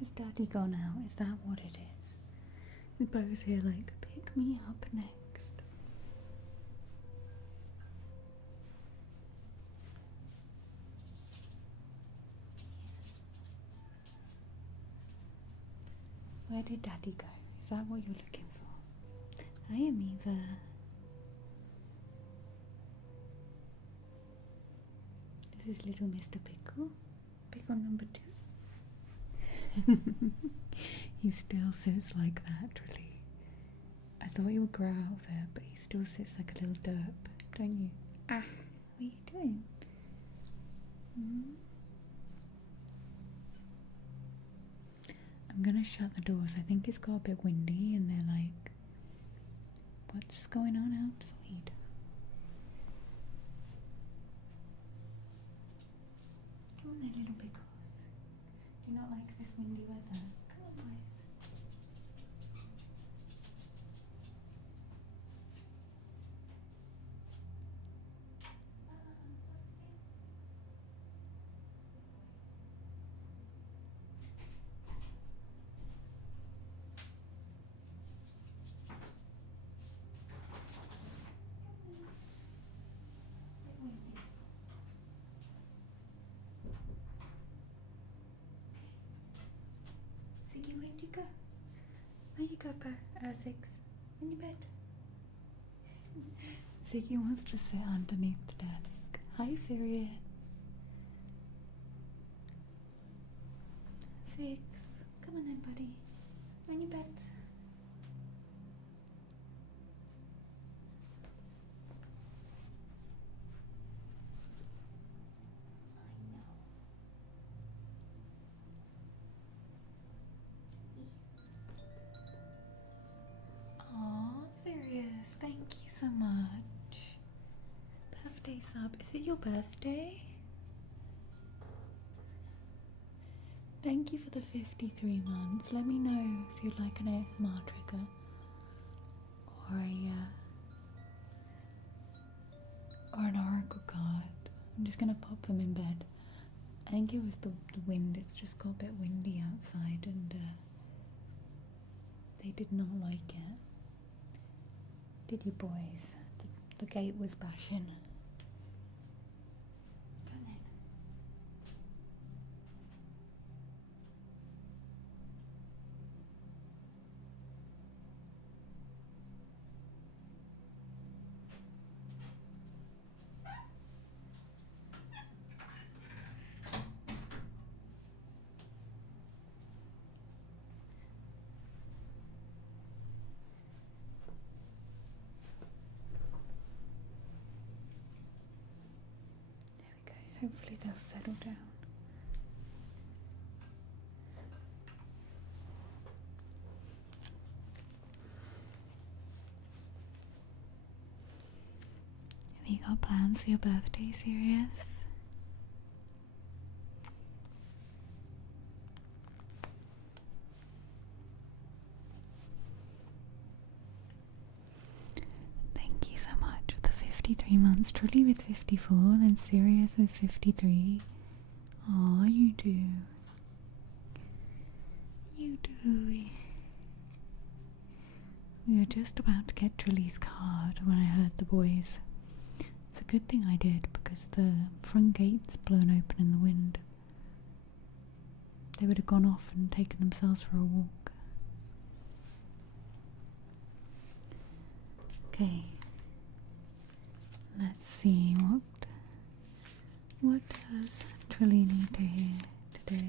Has Daddy gone out? Is that what it is? The bo's here like, pick me up next. Where did Daddy go? Is that what you're looking for? I am either. This is little Mr. Pickle. Pickle number 2. He still sits like that, really. I thought he would grow out of it, but he still sits like a little derp, don't you? Ah, what are you doing? I'm gonna shut the doors. I think it's got a bit windy and they're like, what's going on outside? Come on there, little pickles. Do you not like this windy weather? Come on, boys. Ziggy, where'd you go? Where you go, Six? In your bed? Ziggy wants to sit underneath the desk. Hi, Sirius. Six, come on then, buddy. On your bed. Aw, Sirius, thank you so much. Birthday sub. Is it your birthday? Thank you for the 53 months. Let me know if you'd like an ASMR trigger or an oracle card. I'm just gonna pop them in bed. I think it was the wind. It's just got a bit windy outside and they did not like it. Did you, boys? The gate was bashing. Come in. Hopefully they'll settle down. Have you got plans for your birthday, Sirius? Thank you so much for the 53 months. Truly with 54, then Sirius with 53. Aw, you do. You do. We were just about to get Trilly's card when I heard the boys. It's a good thing I did because the front gate's blown open in the wind. They would have gone off and taken themselves for a walk. Okay. Let's see what does Trilly need to hear today?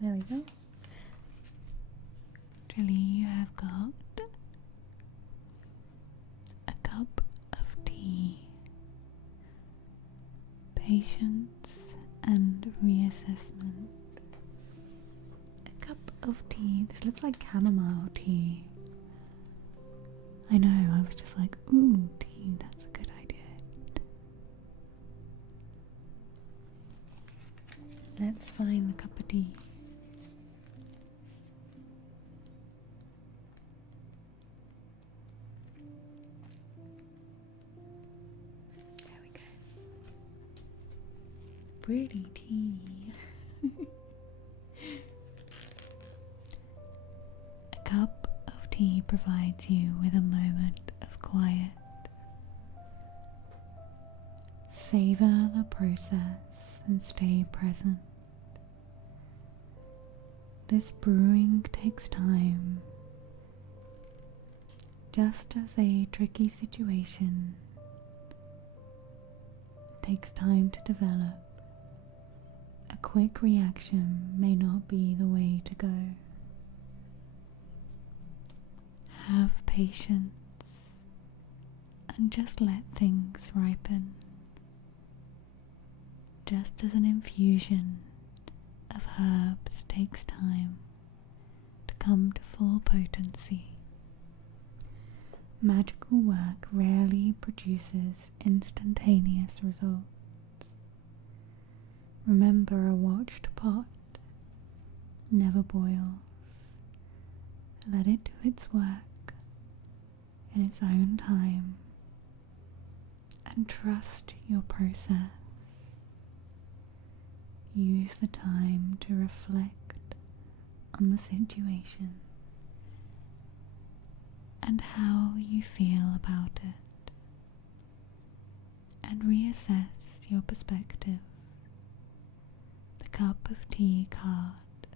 There we go. Trilly, you have got a cup of tea. investment. A cup of tea. This looks like chamomile tea. I know, I was just like, ooh, tea, that's a good idea. Let's find the cup of tea. There we go. Pretty tea. A cup of tea provides you with a moment of quiet. Savor the process and stay present. This brewing takes time, just as a tricky situation takes time to develop. A quick reaction may not be the way to go. Have patience and just let things ripen. Just as an infusion of herbs takes time to come to full potency, magical work rarely produces instantaneous results. Remember, a watched pot never boils. Let it do its work in its own time and trust your process. Use the time to reflect on the situation and how you feel about it, and reassess your perspective. The cup of tea card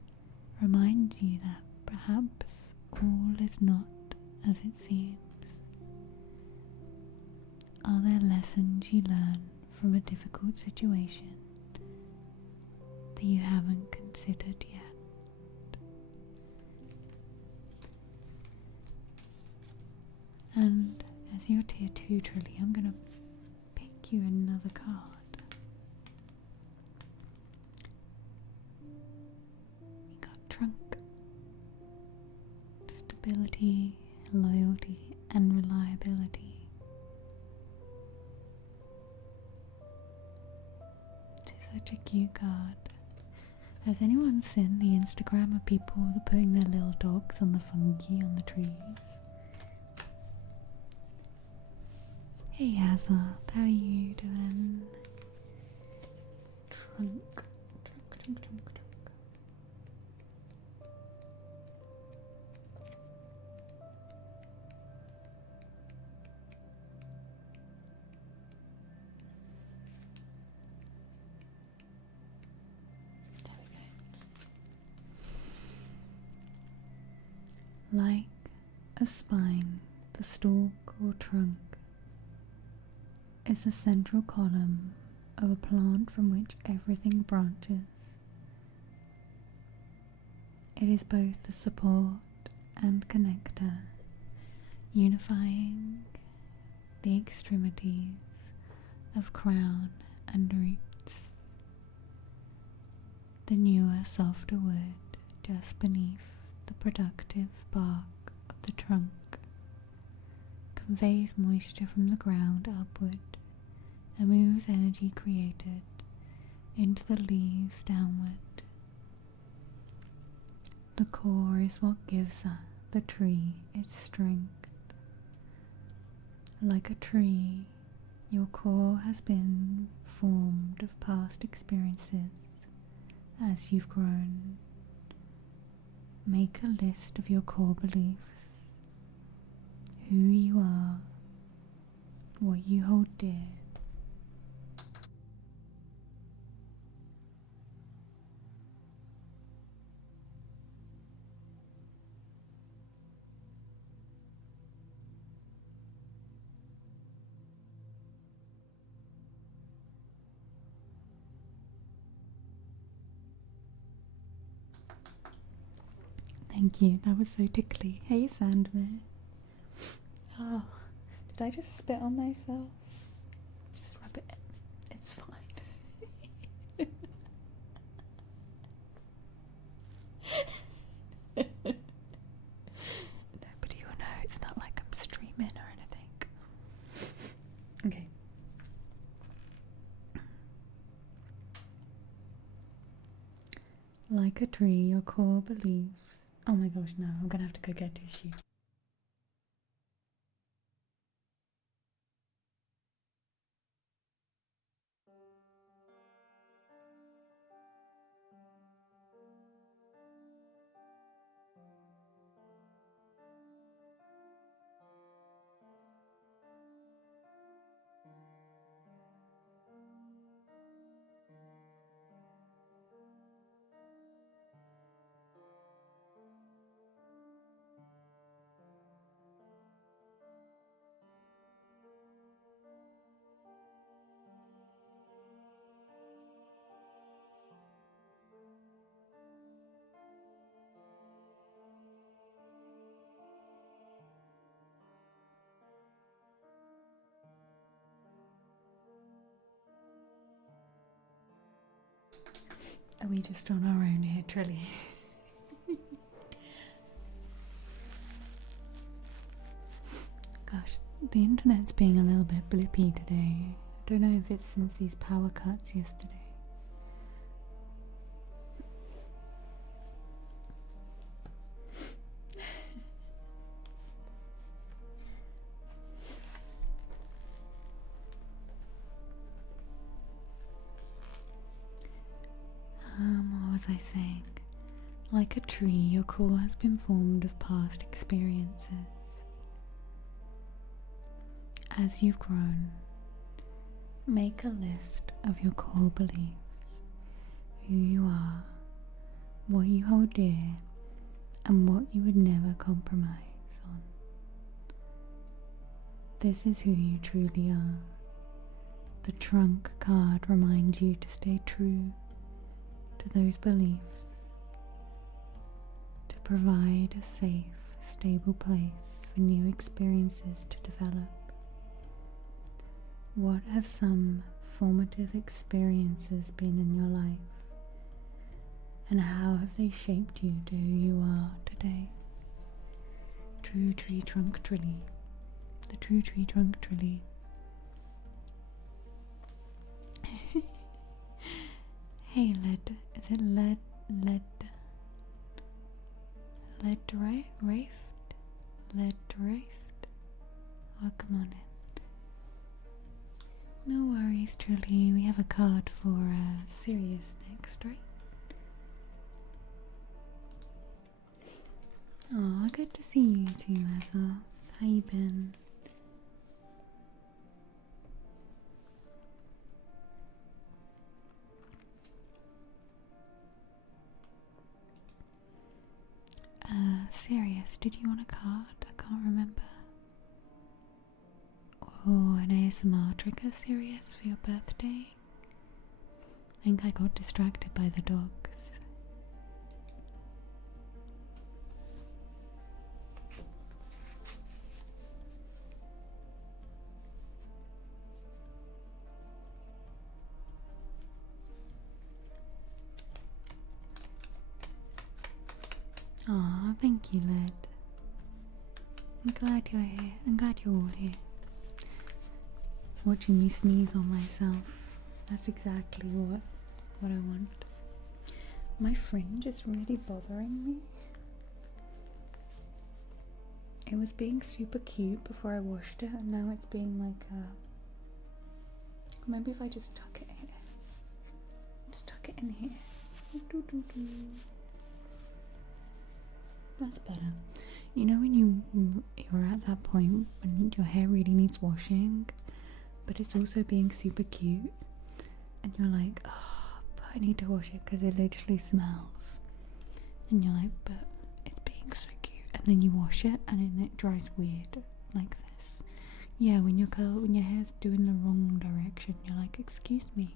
reminds you that perhaps all is not as it seems. Are there lessons you learn from a difficult situation that you haven't considered yet? And as your tier 2 Trilly, I'm going to pick you another card. You got Trunk. Stability, loyalty, and reliability. This is such a cute card. Has anyone seen the Instagram of people putting their little dogs on the fungi on the trees? Hey Hazard, how are you doing? Trunk. Like a spine, the stalk or trunk is the central column of a plant from which everything branches. It is both the support and connector, unifying the extremities of crown and roots. The newer, softer wood just beneath the productive bark of the trunk conveys moisture from the ground upward and moves energy created into the leaves downward. The core is what gives the tree its strength. Like a tree, your core has been formed of past experiences as you've grown. Make a list of your core beliefs, who you are, what you hold dear. Thank you, that was so tickly. Hey Sandman. Oh, did I just spit on myself? Just rub it in. It's fine. Like a tree, your core beliefs. Oh my gosh, no, I'm gonna have to go get tissue. Are we just on our own here, Trilly? Gosh, the internet's being a little bit blippy today. I don't know if it's since these power cuts yesterday. What was I saying? Like a tree, your core has been formed of past experiences. As you've grown, make a list of your core beliefs, who you are, what you hold dear, and what you would never compromise on. This is who you truly are. The trunk card reminds you to stay true to those beliefs, to provide a safe, stable place for new experiences to develop. What have some formative experiences been in your life, and how have they shaped you to who you are today? True tree trunk trilly. The true tree trunk trilly. Hey, Led, is it Led Raft? Welcome on in. No worries, Truly, we have a card for Sirius next, right? Oh, good to see you too, Azza. How you been? Sirius, did you want a card? I can't remember. Or an ASMR trigger, Sirius, for your birthday? I think I got distracted by the dogs. Aw, thank you, Led. I'm glad you're here. I'm glad you're all here. Watching me sneeze on myself. That's exactly what I want. My fringe is really bothering me. It was being super cute before I washed it, and now it's being like maybe if I just tuck it here. Just tuck it in here. That's better. You know when you're at that point when your hair really needs washing, but it's also being super cute, and you're like, oh, but I need to wash it because it literally smells. And you're like, but it's being so cute, and then you wash it, and then it dries weird like this. Yeah, when your hair's doing the wrong direction, you're like, excuse me.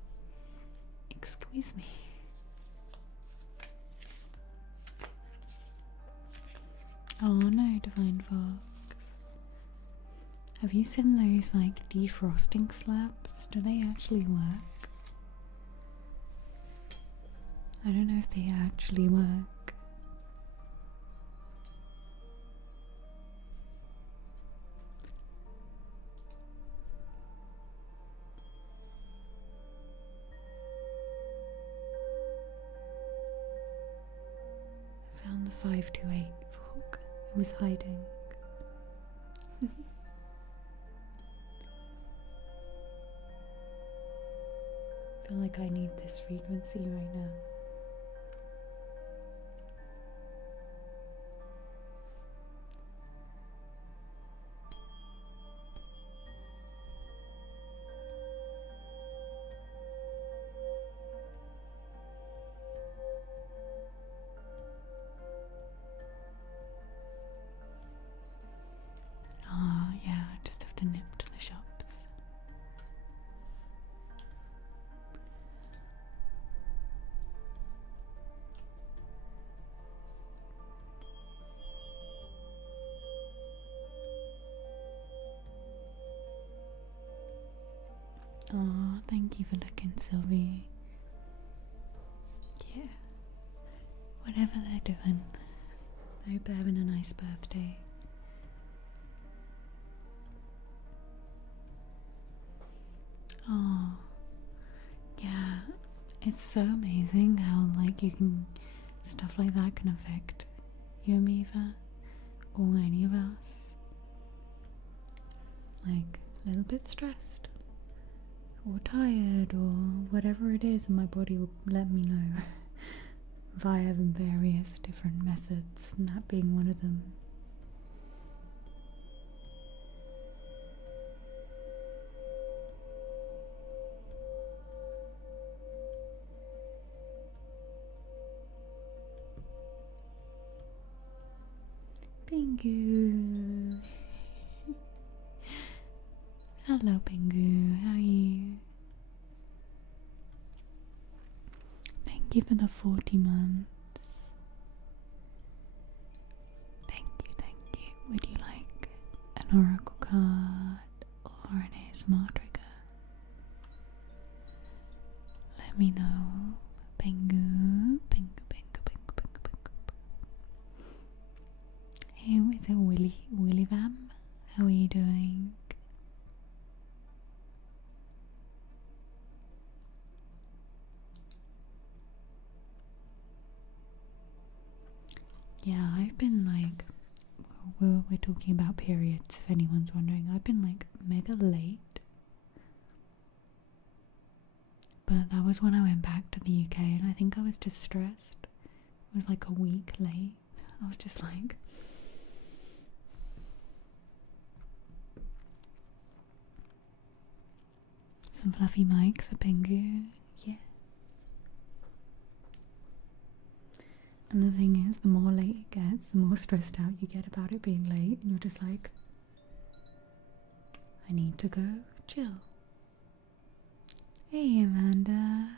Oh no, Divine Fox. Have you seen those like defrosting slabs? Do they actually work? I don't know if they actually work. 528 fork. It was hiding. I feel like I need this frequency right now. Oh, yeah, I just have to nip to the shops. Oh, thank you for looking, Sylvie. Yeah. Whatever they're doing. I hope they're having a nice birthday. Oh, yeah. It's so amazing how, like, stuff like that can affect you and me, Eva, or any of us. Like, a little bit stressed, or tired, or whatever it is, and my body will let me know via various different methods, and that being one of them. Pingu. Hello, Pingu. How are you? Thank you for the 40 months. Thank you, thank you. Would you like an oracle card or an ASMR trigger? Let me know. Pingu. Pingu, Pingu, Pingu, Pingu, Pingu. Hey, is it Willy Vam? How are you doing? Yeah, I've been like, we're talking about periods if anyone's wondering. I've been like mega late. But that was when I went back to the UK and I think I was just stressed. It was like a week late. I was just like, some fluffy mics for Pingu. Yeah. And the thing is, the more late it gets, the more stressed out you get about it being late, and you're just like, I need to go chill. Hey Amanda.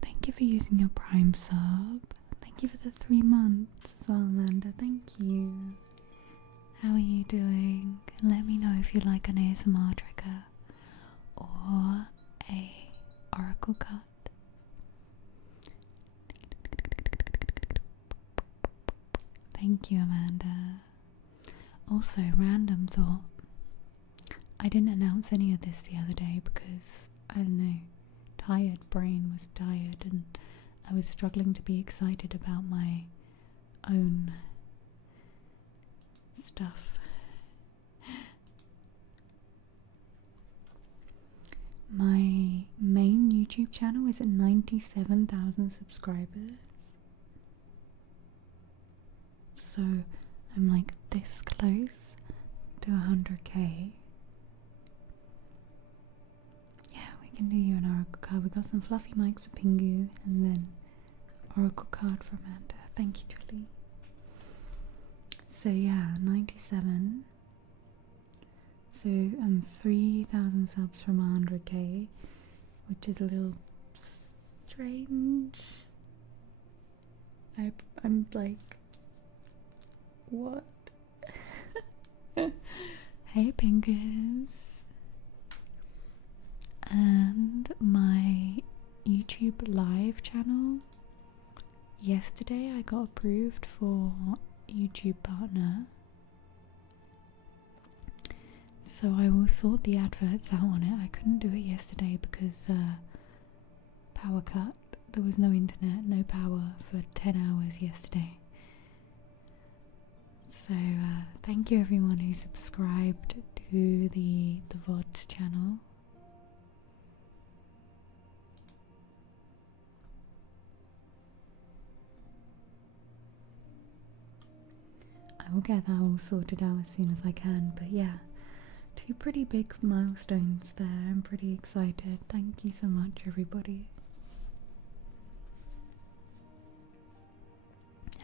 Thank you for using your Prime sub. Thank you for the 3 months as well, Amanda. Thank you. How are you doing? Let me know if you like an ASMR trigger or a oracle card. Thank you, Amanda. Also, random thought. I didn't announce any of this the other day because, I don't know, tired brain was tired and I was struggling to be excited about my own stuff. My main YouTube channel is at 97,000 subscribers. So I'm like this close to 100k. Yeah, we can do you an oracle card. We got some fluffy mics for Pingu and then oracle card for Amanda. Thank you, Julie. So yeah, 97. So 3,000 subs from 100k, which is a little strange. I'm like, what? Hey Pingus. And my YouTube live channel, yesterday I got approved for YouTube partner. So I will sort the adverts out on it. I couldn't do it yesterday because power cut, there was no internet, no power for 10 hours yesterday. So thank you everyone who subscribed to the VODs channel. I will get that all sorted out as soon as I can, but yeah, 2 pretty big milestones there. I'm pretty excited. Thank you so much everybody.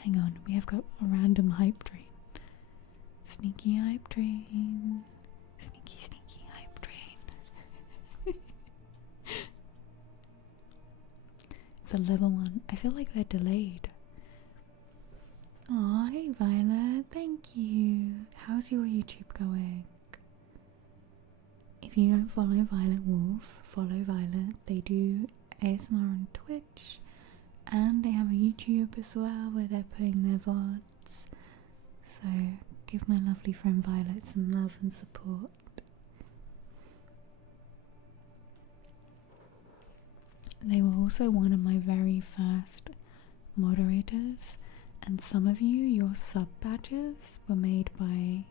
Hang on, we have got a random hype train. Sneaky hype train. Sneaky, sneaky hype train. It's a level 1. I feel like they're delayed. Aw, hey Violet, thank you. How's your YouTube going? If you don't follow Violet Wolf, follow Violet. They do ASMR on Twitch, and they have a YouTube as well where they're putting their VODs. So give my lovely friend Violet some love and support. They were also one of my very first moderators, and some of you, your sub badges were made by,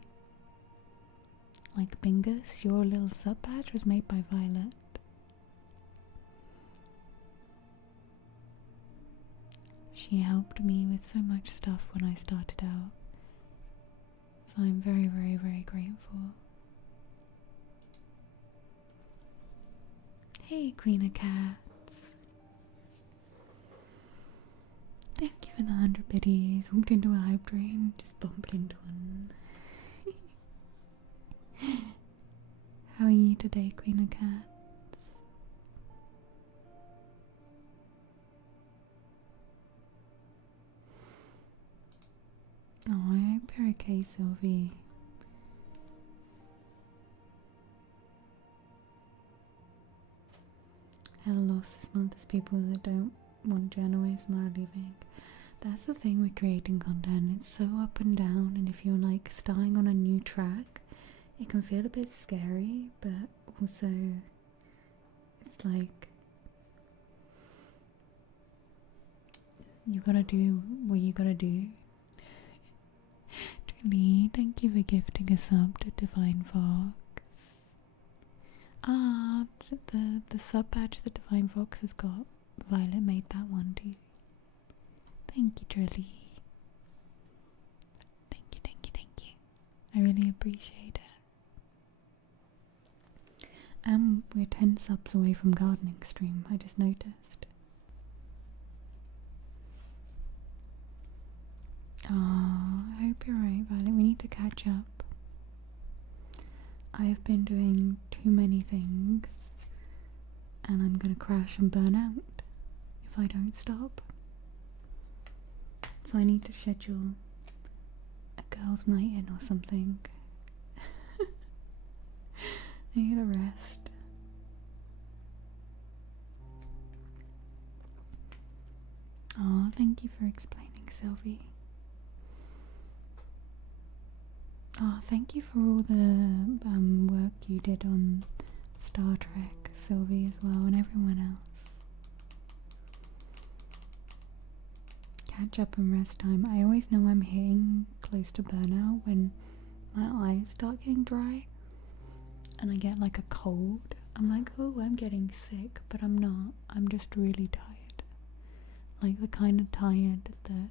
like Bingus, your little sub badge was made by Violet. She helped me with so much stuff when I started out, so I'm very, very, very grateful. Hey Queen of Cats. Thank you for the 100 biddies. Walked into a hype train, just bumped into one. How are you today, Queen of Cats? Oh, I hope you're okay, Sylvie. Had a loss this month. There's people that don't want journalists and are leaving. That's the thing with creating content. It's so up and down, and if you're like starting on a new track, it can feel a bit scary, but also it's like you gotta do what you gotta do. Truly, thank you for gifting a sub to Divine Fox. Ah, the sub badge that Divine Fox has got, Violet made that one too. Thank you, Truly. Thank you, thank you, thank you. I really appreciate it. We're 10 subs away from gardening stream, I just noticed. Oh, I hope you're right, Violet. We need to catch up. I have been doing too many things, and I'm gonna crash and burn out if I don't stop. So I need to schedule a girls' night in or something. I need a rest. Oh, thank you for explaining, Sylvie. Oh, thank you for all the work you did on Star Trek, Sylvie, as well, and everyone else. Catch up and rest time. I always know I'm hitting close to burnout when my eyes start getting dry and I get like a cold. I'm like, oh, I'm getting sick, but I'm not. I'm just really tired. Like the kind of tired that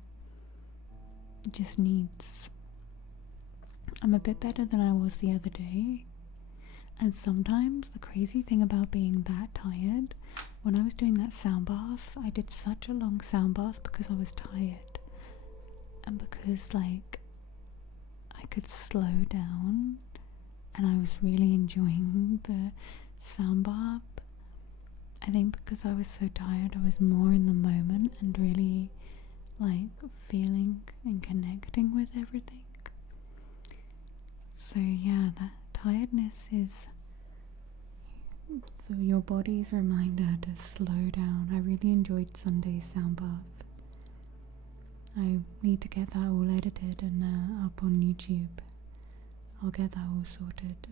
just needs... I'm a bit better than I was the other day. And sometimes the crazy thing about being that tired, when I was doing that sound bath, I did such a long sound bath because I was tired. And because like I could slow down and I was really enjoying the sound bath. I think because I was so tired, I was more in the moment and really like feeling and connecting with everything. So yeah, that tiredness is your body's reminder to slow down. I really enjoyed Sunday's sound bath. I need to get that all edited and up on YouTube. I'll get that all sorted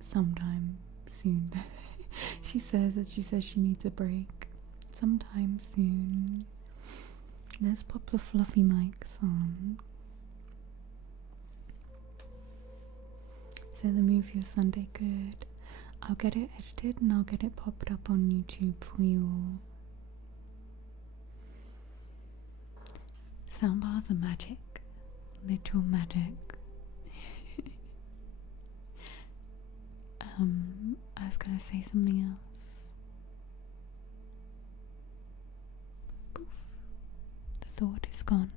sometime soon. She says she needs a break. sometime soon. Let's pop the fluffy mics on. So the Move Your Sunday Good. I'll get it edited and I'll get it popped up on YouTube for you all. Soundbars are magic. Literal magic. I was gonna say something else. Poof. The thought is gone.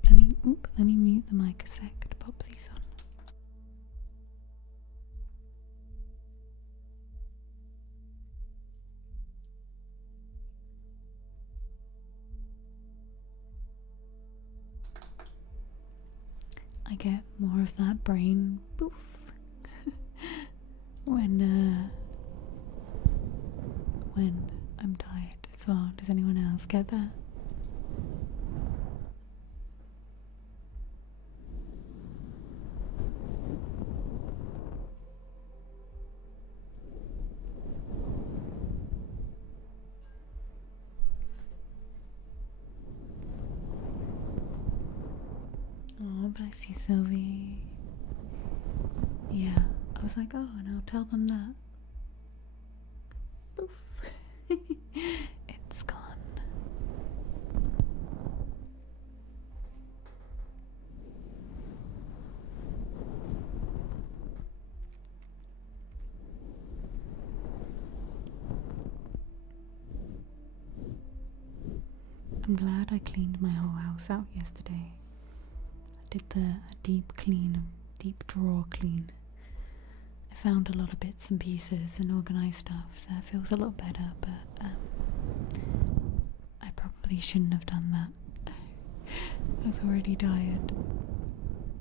Let me mute the mic a sec to pop these on. I get more of that brain poof when I'm tired as well. Does anyone else get that? Oh, bless you, Sylvie. Yeah, I was like, oh, and I'll tell them that. Poof. It's gone. I'm glad I cleaned my whole house out yesterday. Did a deep drawer clean. I found a lot of bits and pieces and organised stuff, so it feels a lot better, but I probably shouldn't have done that. I was already tired.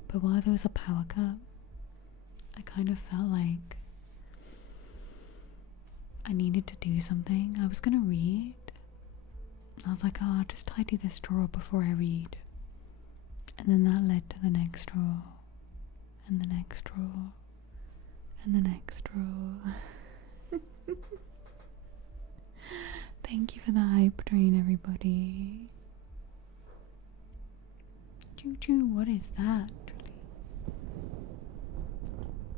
But while there was a power cut, I kind of felt like I needed to do something. I was gonna read. I was like, oh, I'll just tidy this drawer before I read. And then that led to the next drawer, and the next drawer, and the next drawer. Thank you for the hype train, everybody. Choo choo, what is that?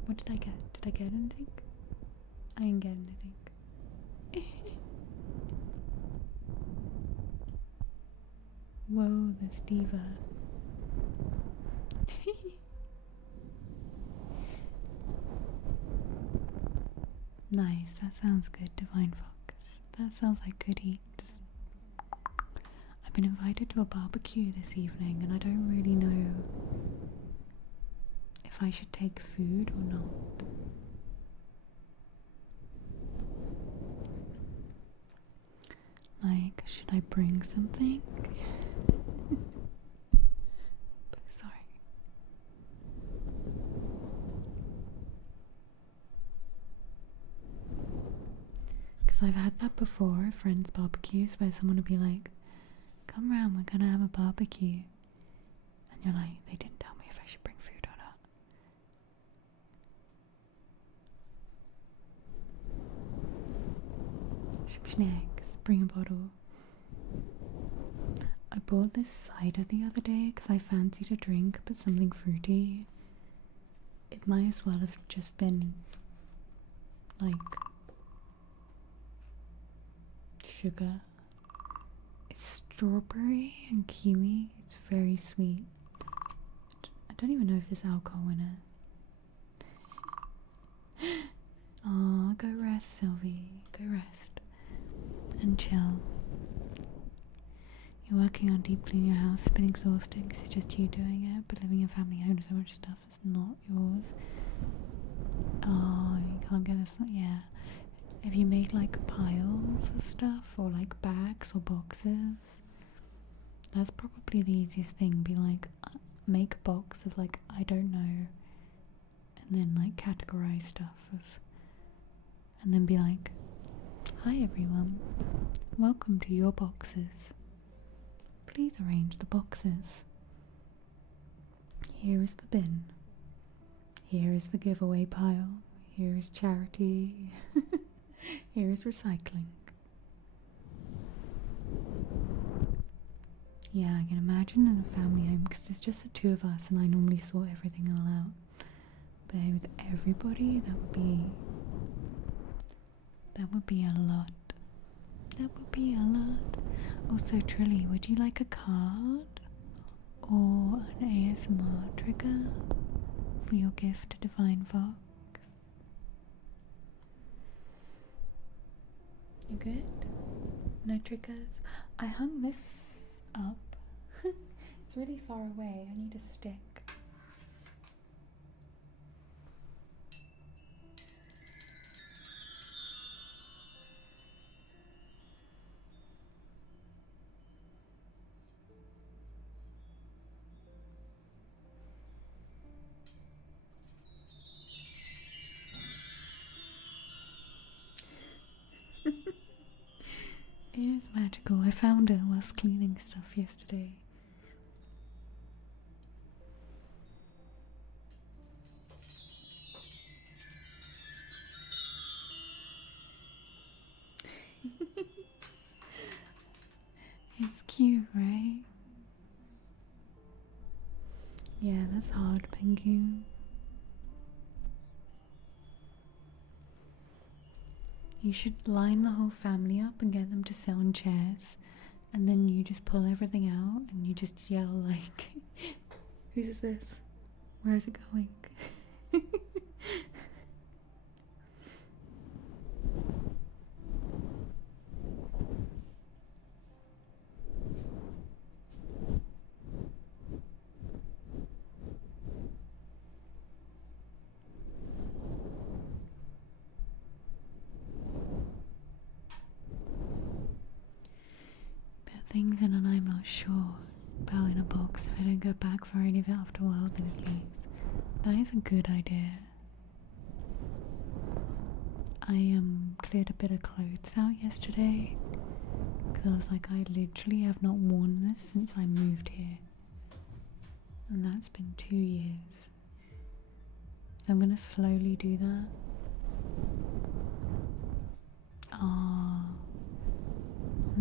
What did I get? Did I get anything? I didn't get anything. Whoa, this diva. Nice, that sounds good, Divine Fox. That sounds like good eats. I've been invited to a barbecue this evening and I don't really know if I should take food or not. Like, should I bring something? Sorry. Because I've had that before at friends' barbecues where someone would be like, come round, we're gonna have a barbecue. And you're like, they didn't tell me if I should bring food or not. Snacks, bring a bottle. I bought this cider the other day because I fancied a drink but something fruity. It might as well have just been like sugar. It's strawberry and kiwi. It's very sweet. I don't even know if there's alcohol in it. Oh, go rest, Sylvie. Go rest and chill. You're working on deep cleaning your house. It's been exhausting because it's just you doing it, but living in family owns so much stuff is not yours. Oh, you can't get this. Yeah. Have you made like piles of stuff or like bags or boxes? That's probably the easiest thing. Be like, make a box of like, I don't know, and then like categorize stuff of, and then be like, hi everyone, welcome to your boxes. Please arrange the boxes. Here is the bin. Here is the giveaway pile. Here is charity. Here is recycling. Yeah, I can imagine in a family home because there's just the two of us and I normally sort everything all out. But with everybody, that would be a lot. That would be a lot. Also, Trilly, would you like a card or an ASMR trigger for your gift to Divine Fox? You good? No triggers? I hung this up. It's really far away. I need a stick. It is magical. I found it whilst cleaning stuff yesterday. It's cute, right? Yeah, that's hard, Pingu. You should line the whole family up and get them to sit on chairs, and then you just pull everything out and you just yell like, whose is this? Where is it going? Things in, and I'm not sure about in a box. If I don't go back for any of it after a while, then it leaves. That is a good idea. I cleared a bit of clothes out yesterday because I was like, I literally have not worn this since I moved here, and that's been 2 years. So I'm gonna slowly do that.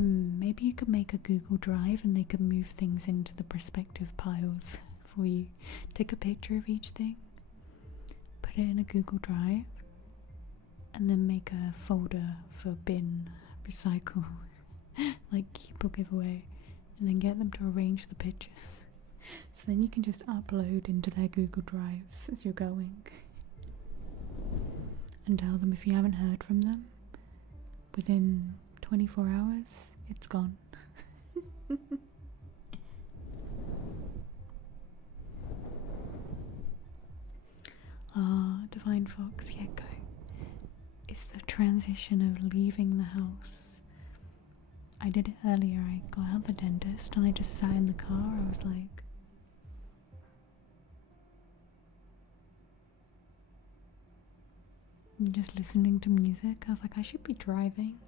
Maybe you could make a Google Drive and they could move things into the respective piles for you. Take a picture of each thing, put it in a Google Drive, and then make a folder for bin, recycle, like keep or give away, and then get them to arrange the pictures. So then you can just upload into their Google Drives as you're going. And tell them if you haven't heard from them within 24 hours, it's gone. Divine Fox, yeah, go. It's the transition of leaving the house. I did it earlier. I got out the dentist and I just sat in the car. I was like, I'm just listening to music. I was like, I should be driving.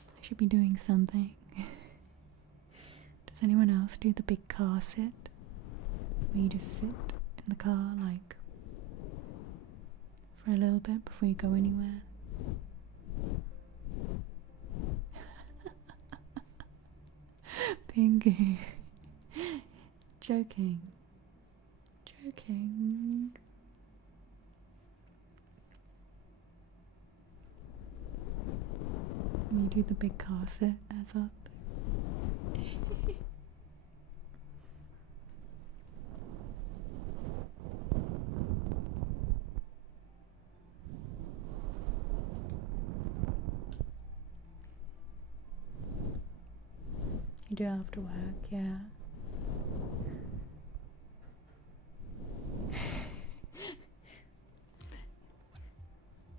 I should be doing something. Does anyone else do the big car sit? Where you just sit in the car like for a little bit before you go anywhere? Pinky. Joking. Joking. You do the big car sit as up. You do it after work, yeah.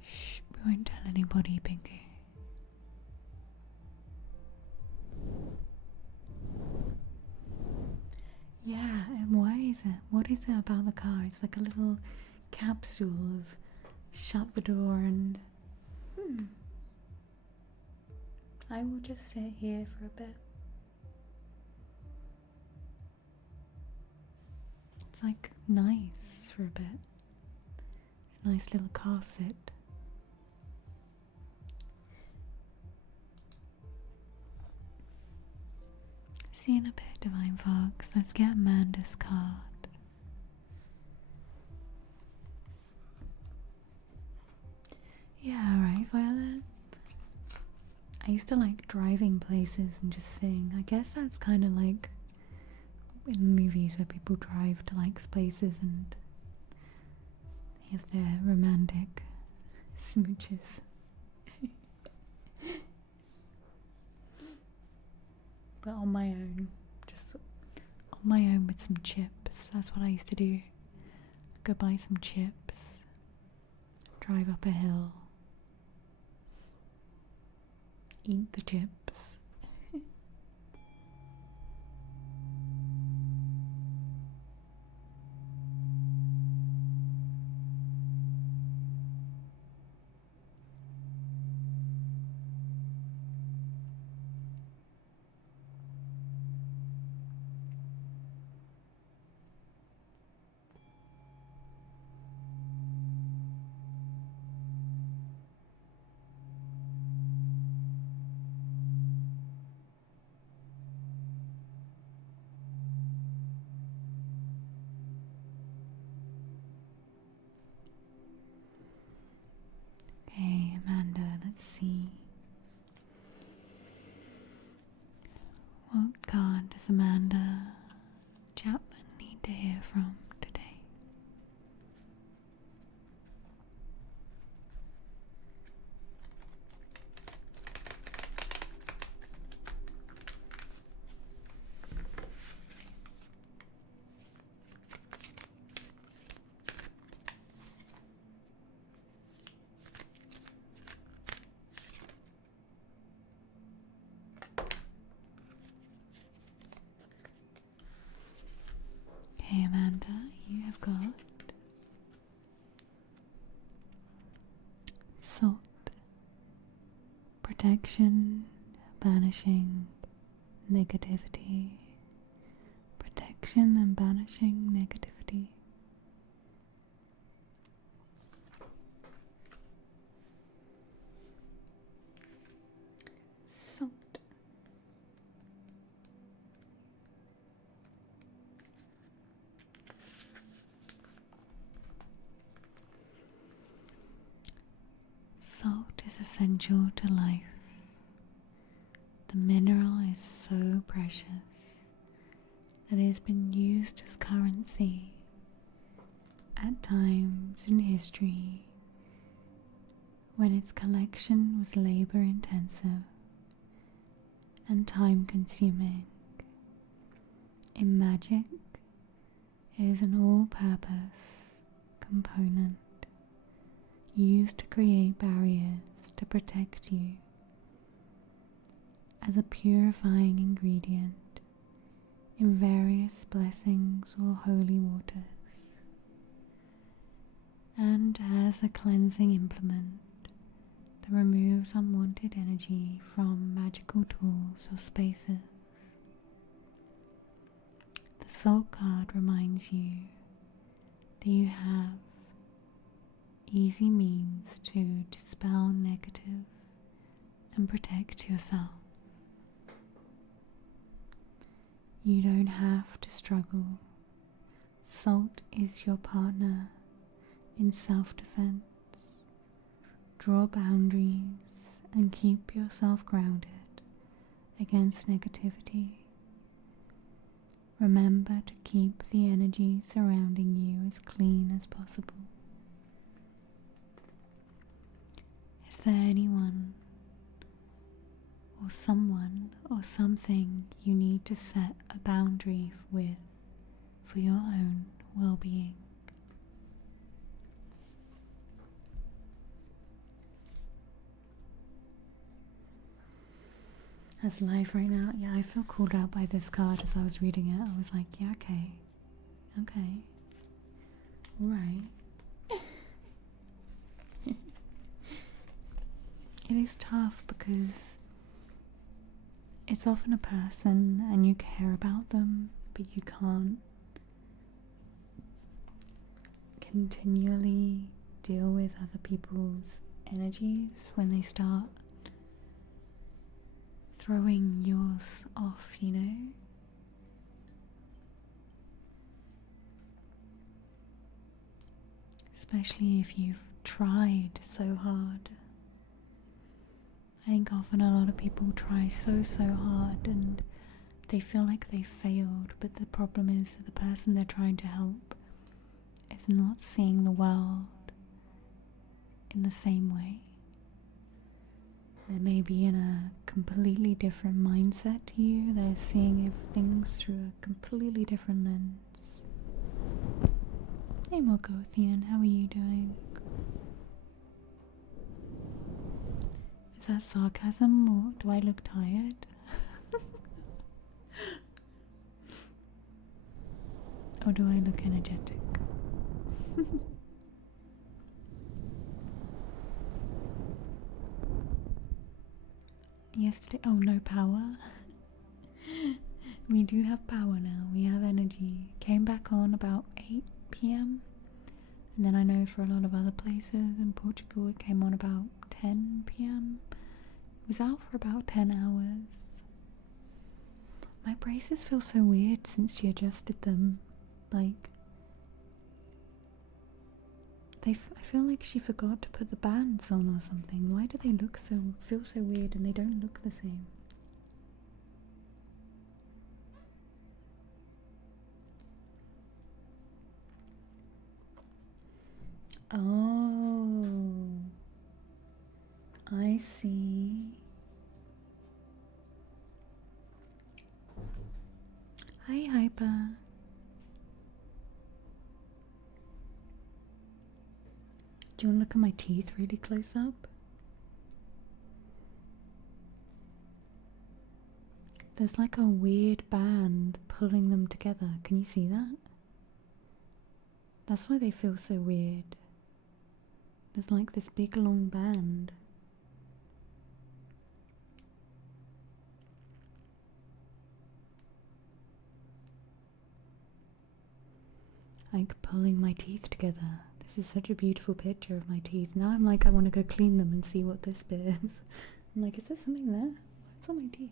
Shh, we won't tell anybody, Pinky. Yeah, and why is it? What is it about the car? It's like a little capsule of shut the door and I will just sit here for a bit. It's like nice for a bit. A nice little car sit. See you in a bit, Divine Fox. Let's get Amanda's card. Yeah, alright, Violet. I used to like driving places and just sing. I guess that's kind of like in movies where people drive to like places and they have their romantic smooches. But on my own, just on my own with some chips. That's what I used to do. Go buy some chips, drive up a hill, eat the chips. Okay, Amanda, let's see. What card does Amanda Chapman need to hear from today? Okay, Amanda, you have got salt, protection, banishing negativity, protection and banishing negativity. Salt. Salt is essential to life. The mineral is so precious that it has been used as currency at times in history when its collection was labor intensive and time consuming. In magic, it is an all-purpose component used to create barriers to protect you as a purifying ingredient in various blessings or holy waters, and as a cleansing implement that removes unwanted energy from magical tools or spaces. The Soul card reminds you that you have easy means to dispel negative and protect yourself. You don't have to struggle. Salt is your partner in self-defense. Draw boundaries and keep yourself grounded against negativity. Remember to keep the energy surrounding you as clean as possible. Is there anyone or someone or something you need to set a boundary with for your own well-being? As life right now, yeah, I feel called out by this card as I was reading it. I was like, yeah, okay, alright. It is tough because it's often a person and you care about them, but you can't continually deal with other people's energies when they start throwing yours off, you know? especially if you've tried so hard. I think often a lot of people try so hard and they feel like they failed, but the problem is that the person they're trying to help is not seeing the world in the same way. They may be in a completely different mindset to you. They're seeing things through a completely different lens. Hey Morgothian, how are you doing? Is that sarcasm or do I look tired? Or do I look energetic? Yesterday, oh, no power. We do have power now. We have energy. Came back on about 8 p.m. And then I know for a lot of other places in Portugal it came on about 10 p.m. It was out for about 10 hours. My braces feel so weird since she adjusted them. Like, I feel like she forgot to put the bands on or something. Why do they feel so weird and they don't look the same? Oh, I see. Hi, Hyper. Do you want to look at my teeth really close up? There's like a weird band pulling them together. Can you see that? That's why they feel so weird. There's like this big long band. Like pulling my teeth together. This is such a beautiful picture of my teeth. Now I'm like, I want to go clean them and see what this bit is. I'm like, is there something there? What's on my teeth?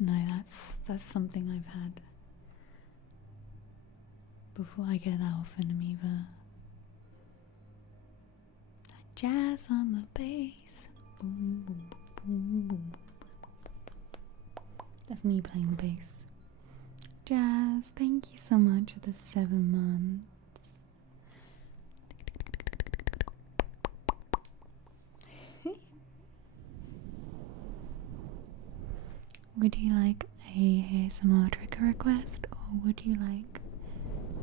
No, that's something I've had before I get that often either. Jazz on the bass. Boom, boom, boom, boom. That's me playing the bass. Jazz, thank you so much for the 7 months. Would you like a ASMR trigger request or would you like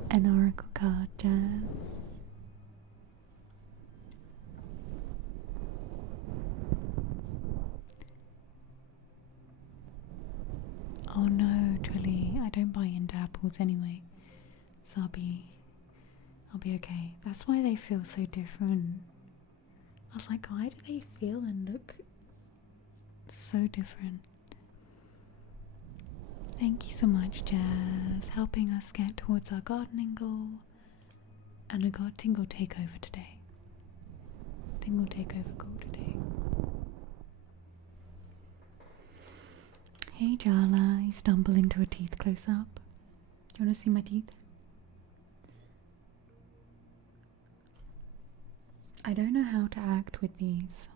an oracle card, Jazz? Oh no, Trilly, I don't buy into apples anyway, so I'll be okay. That's why they feel so different. I was like, why do they feel and look so different? Thank you so much, Jazz, helping us get towards our gardening goal. And I got Tingle Takeover today. Tingle Takeover goal today. Hey Jala, you stumble into a teeth close up. Do you want to see my teeth? I don't know how to act with these.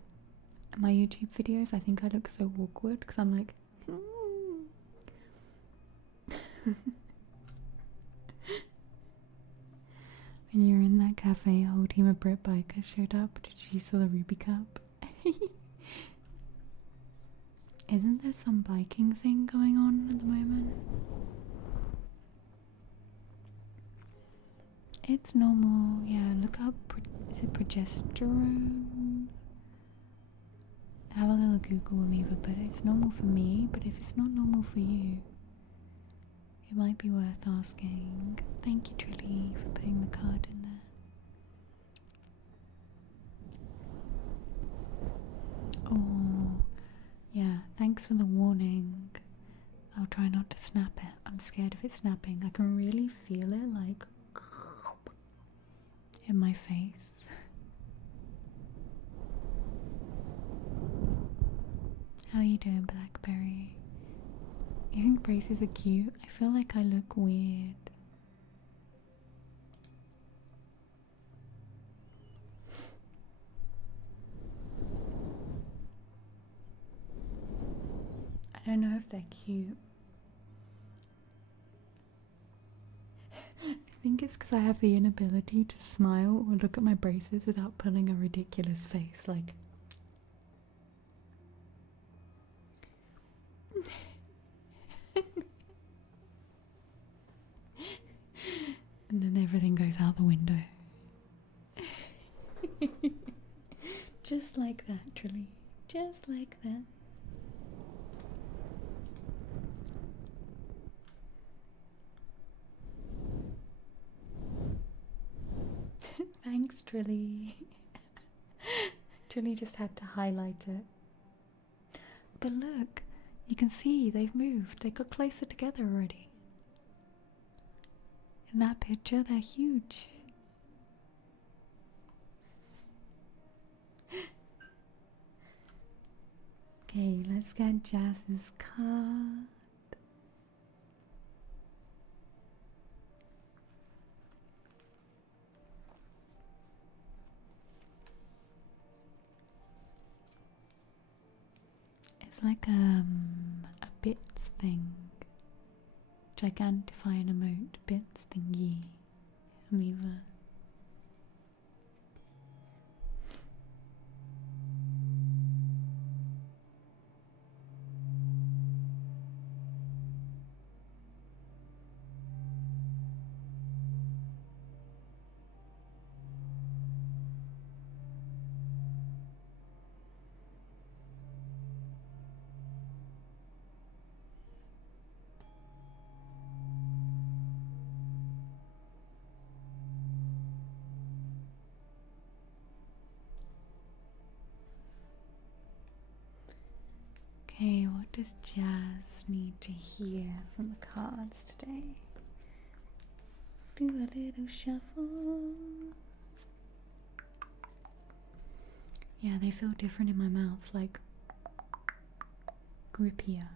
In my YouTube videos, I think I look so awkward because I'm like, when you're in that cafe, a whole team of Brit bikers showed up. Did you see the Ruby Cup? Isn't there some biking thing going on at the moment? It's normal, yeah, look up, is it progesterone? Have a little Google with me, but it's normal for me, but if it's not normal for you, it might be worth asking. Thank you, Trilly, for putting the card in there. Oh, yeah, thanks for the warning. I'll try not to snap it. I'm scared of it snapping. I can really feel it, like, in my face. How you doing, Blackberry? You think braces are cute? I feel like I look weird. I don't know if they're cute. I think it's because I have the inability to smile or look at my braces without pulling a ridiculous face, like. And then everything goes out the window. Just like that, Trilly. Just like that. Thanks, Trilly. Trilly just had to highlight it. But look, you can see they've moved. They got closer together already. In that picture, they're huge. Okay, let's get Jazz's card. It's like a bits thing. Gigantify and emote bits thingy. Amoeba. Okay, what does Jazz need to hear from the cards today? Let's do a little shuffle. Yeah, they feel different in my mouth, like grippier.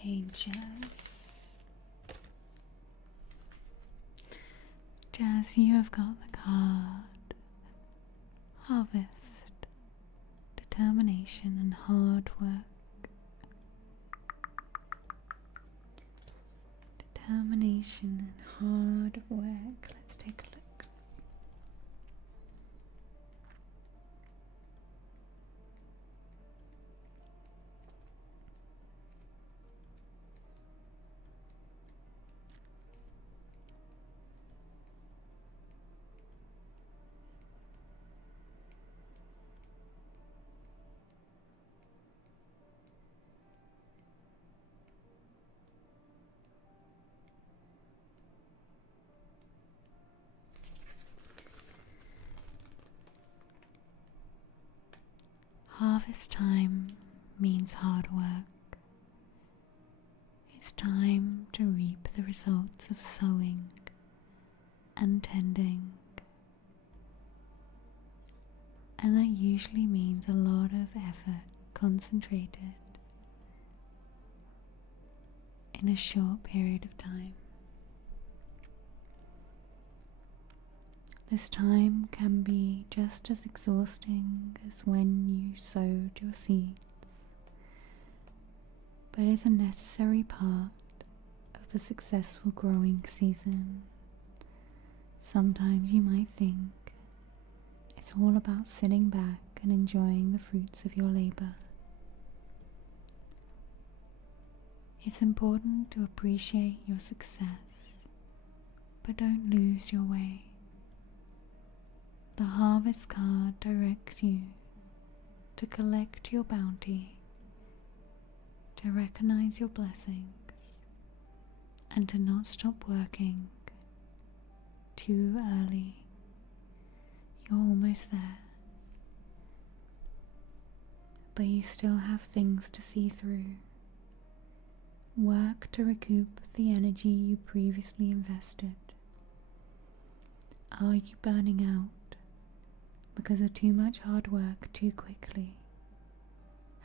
Okay, Jazz. Jazz, you have got the card Harvest, Determination and Hard Work. Determination and hard work. Let's take a look. Harvest time means hard work. It's time to reap the results of sowing and tending. And that usually means a lot of effort concentrated in a short period of time. This time can be just as exhausting as when you sowed your seeds, but it is a necessary part of the successful growing season. Sometimes you might think it's all about sitting back and enjoying the fruits of your labor. It's important to appreciate your success, but don't lose your way. The Harvest card directs you to collect your bounty, to recognize your blessings, and to not stop working too early. You're almost there, but you still have things to see through. Work to recoup the energy you previously invested. Are you burning out because of too much hard work too quickly?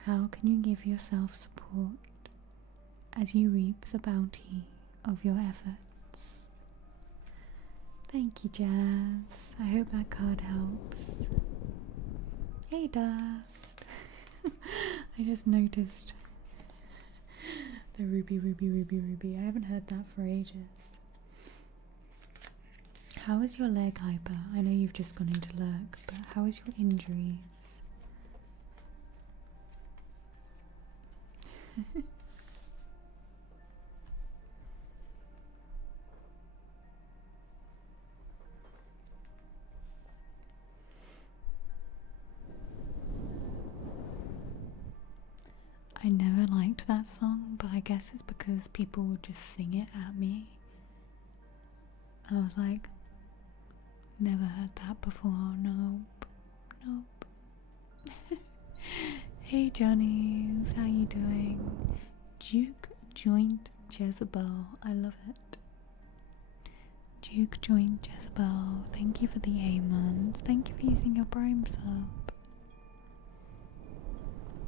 How can you give yourself support as you reap the bounty of your efforts? Thank you, Jazz. I hope that card helps. Hey, Dust. I just noticed the ruby, ruby, ruby, ruby. I haven't heard that for ages. How is your leg, Hyper? I know you've just gone into lurk, but how is your injuries? I never liked that song, but I guess it's because people would just sing it at me. I was like, never heard that before, nope, nope. Hey Johnnies, how you doing? Duke Joint Jezebel, I love it. Duke Joint Jezebel, thank you for the amons, thank you for using your Prime sub.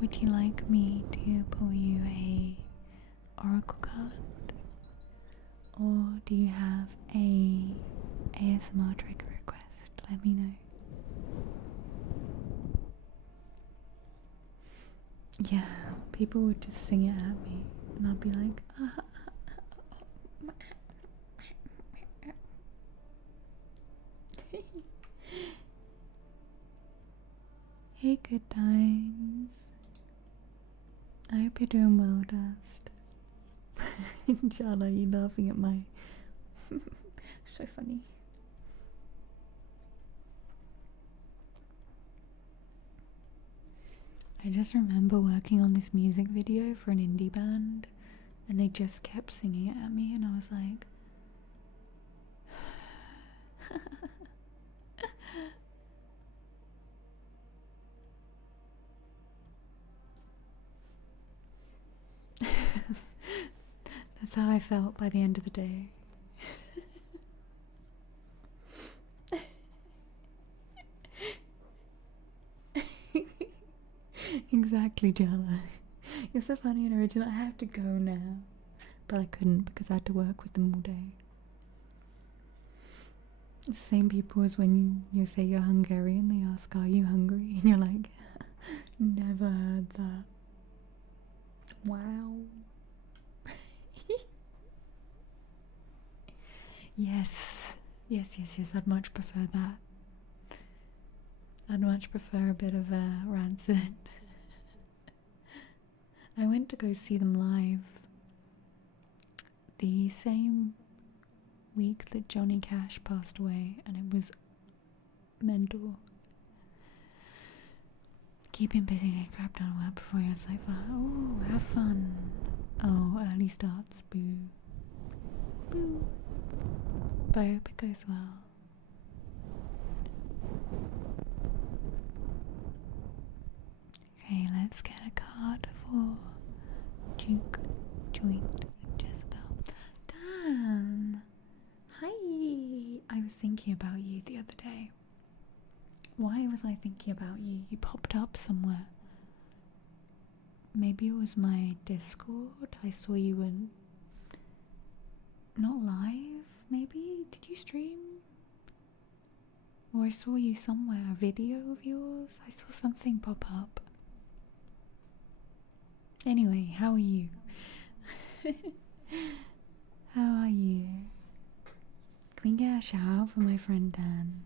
Would you like me to pull you a oracle card? Or do you have a ASMR trigger request? Let me know. Yeah, people would just sing it at me and I'd be like, hey, good times. I hope you're doing well, Dust. Inshallah, you laughing at my... so funny. I just remember working on this music video for an indie band and they just kept singing it at me and I was like... That's how I felt by the end of the day. Exactly, Jella. You're so funny and original. I have to go now. But I couldn't because I had to work with them all day. It's the same people as when you say you're Hungarian, they ask, are you hungry? And you're like, never heard that. Wow. Yes, I'd much prefer that. I'd much prefer a bit of a rancid. I went to go see them live the same week that Johnny Cash passed away, and it was mental. Keeping busy, get crap done work before you're like, oh, have fun. Oh, early starts, boo. Boo. But I hope it goes well. Okay, let's get a card for Duke Joint Jezebel. Dan! Hi! I was thinking about you the other day. Why was I thinking about you? You popped up somewhere. Maybe it was my Discord. I saw you were not live, maybe? Did you stream? Or I saw you somewhere, a video of yours. I saw something pop up. Anyway, how are you? How are you? Can we get a shout out for my friend Dan?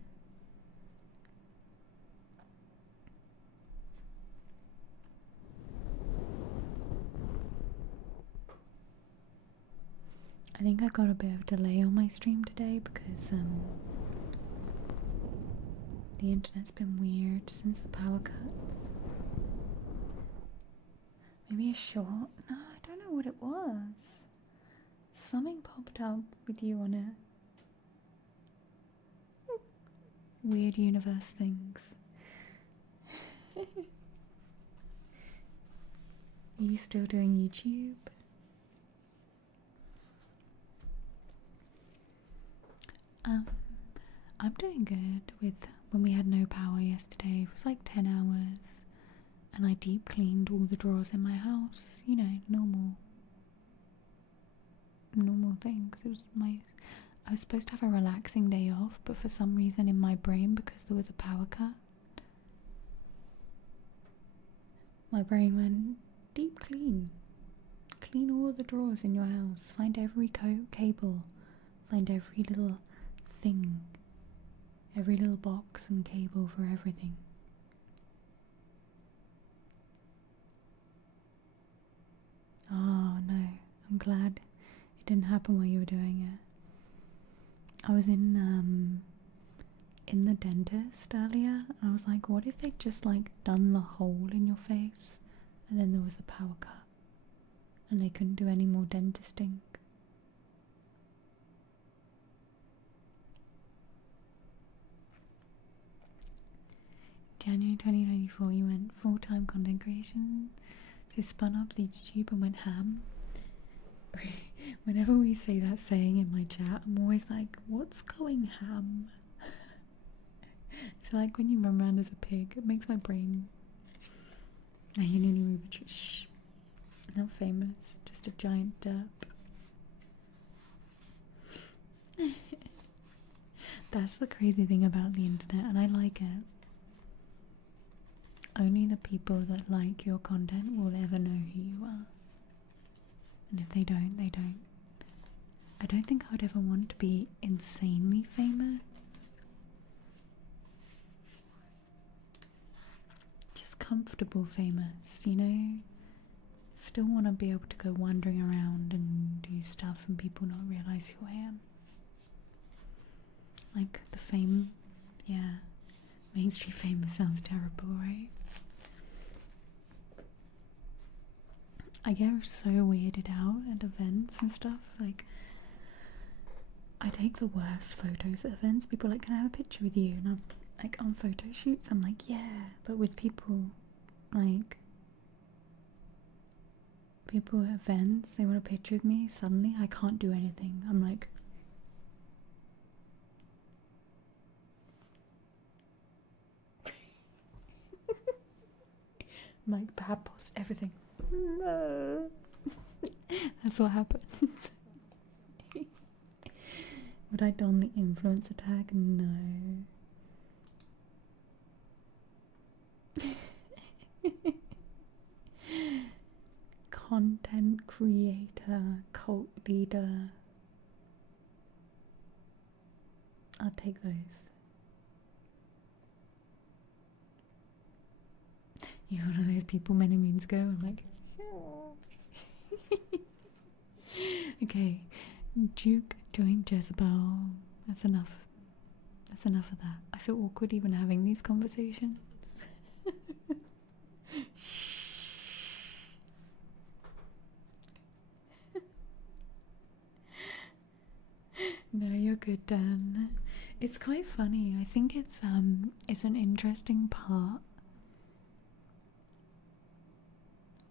I think I got a bit of delay on my stream today because the internet's been weird since the power cuts. Maybe a short? No, I don't know what it was. Something popped up with you on it. Weird universe things. Are you still doing YouTube? I'm doing good with when we had no power yesterday. It was like 10 hours and I deep cleaned all the drawers in my house. You know, normal thing. 'Cause I was supposed to have a relaxing day off, but for some reason in my brain, because there was a power cut, my brain went deep clean. Clean all the drawers in your house. Find every cable. Find every little thing. Every little box and cable for everything. Oh no, I'm glad it didn't happen while you were doing it. I was in the dentist earlier, and I was like, what if they just like done the hole in your face and then there was a power cut and they couldn't do any more dentisting? January 2024, you went full-time content creation, so spun up the YouTube and went ham. Whenever we say that saying in my chat, I'm always like, what's going ham? It's like when you run around as a pig, it makes my brain. No, you need to move. Shh. Not famous, just a giant derp. That's the crazy thing about the internet, and I like it. Only the people that like your content will ever know who you are. And if they don't, they don't. I don't think I would ever want to be insanely famous. Just comfortable famous, you know? Still want to be able to go wandering around and do stuff and people not realise who I am. Like the fame, yeah. Mainstream famous sounds terrible, right? I get so weirded out at events and stuff. Like, I take the worst photos at events. People are like, can I have a picture with you? And I'm like, on photo shoots, I'm like, yeah. But with people, like, people at events, they want a picture with me. Suddenly, I can't do anything. I'm like, bad post, everything. No. That's what happens. Would I don the influencer tag? No. Content creator, cult leader. I'll take those. You're one of those people many moons ago. I'm like, okay, Duke joined Jezebel. That's enough. That's enough of that. I feel awkward even having these conversations. No, you're good, Dan. It's quite funny. I think it's an interesting part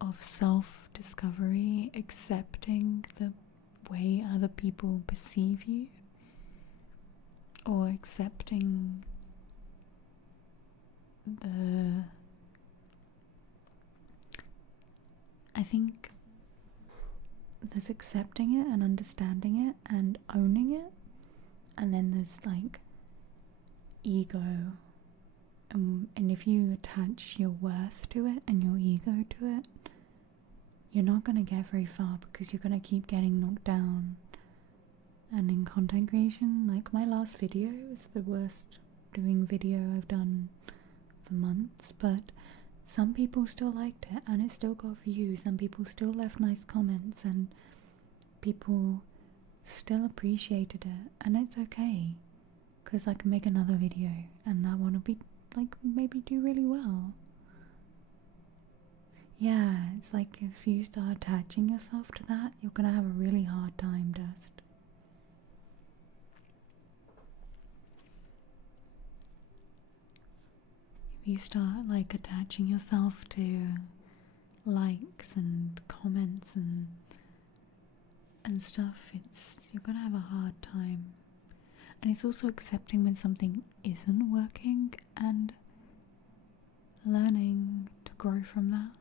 of self-discovery, accepting the way other people perceive you, or accepting I think there's accepting it and understanding it and owning it, and then there's like ego, and if you attach your worth to it and your ego to it, you're not going to get very far, because you're going to keep getting knocked down. And in content creation, like my last video is the worst doing video I've done for months, but some people still liked it and it still got views, and people still left nice comments, and people still appreciated it, and it's okay, because I can make another video and that one will be like maybe do really well. Yeah, it's like if you start attaching yourself to that, you're gonna have a really hard time, Dust. If you start like attaching yourself to likes and comments and stuff, you're gonna have a hard time. And it's also accepting when something isn't working and learning to grow from that.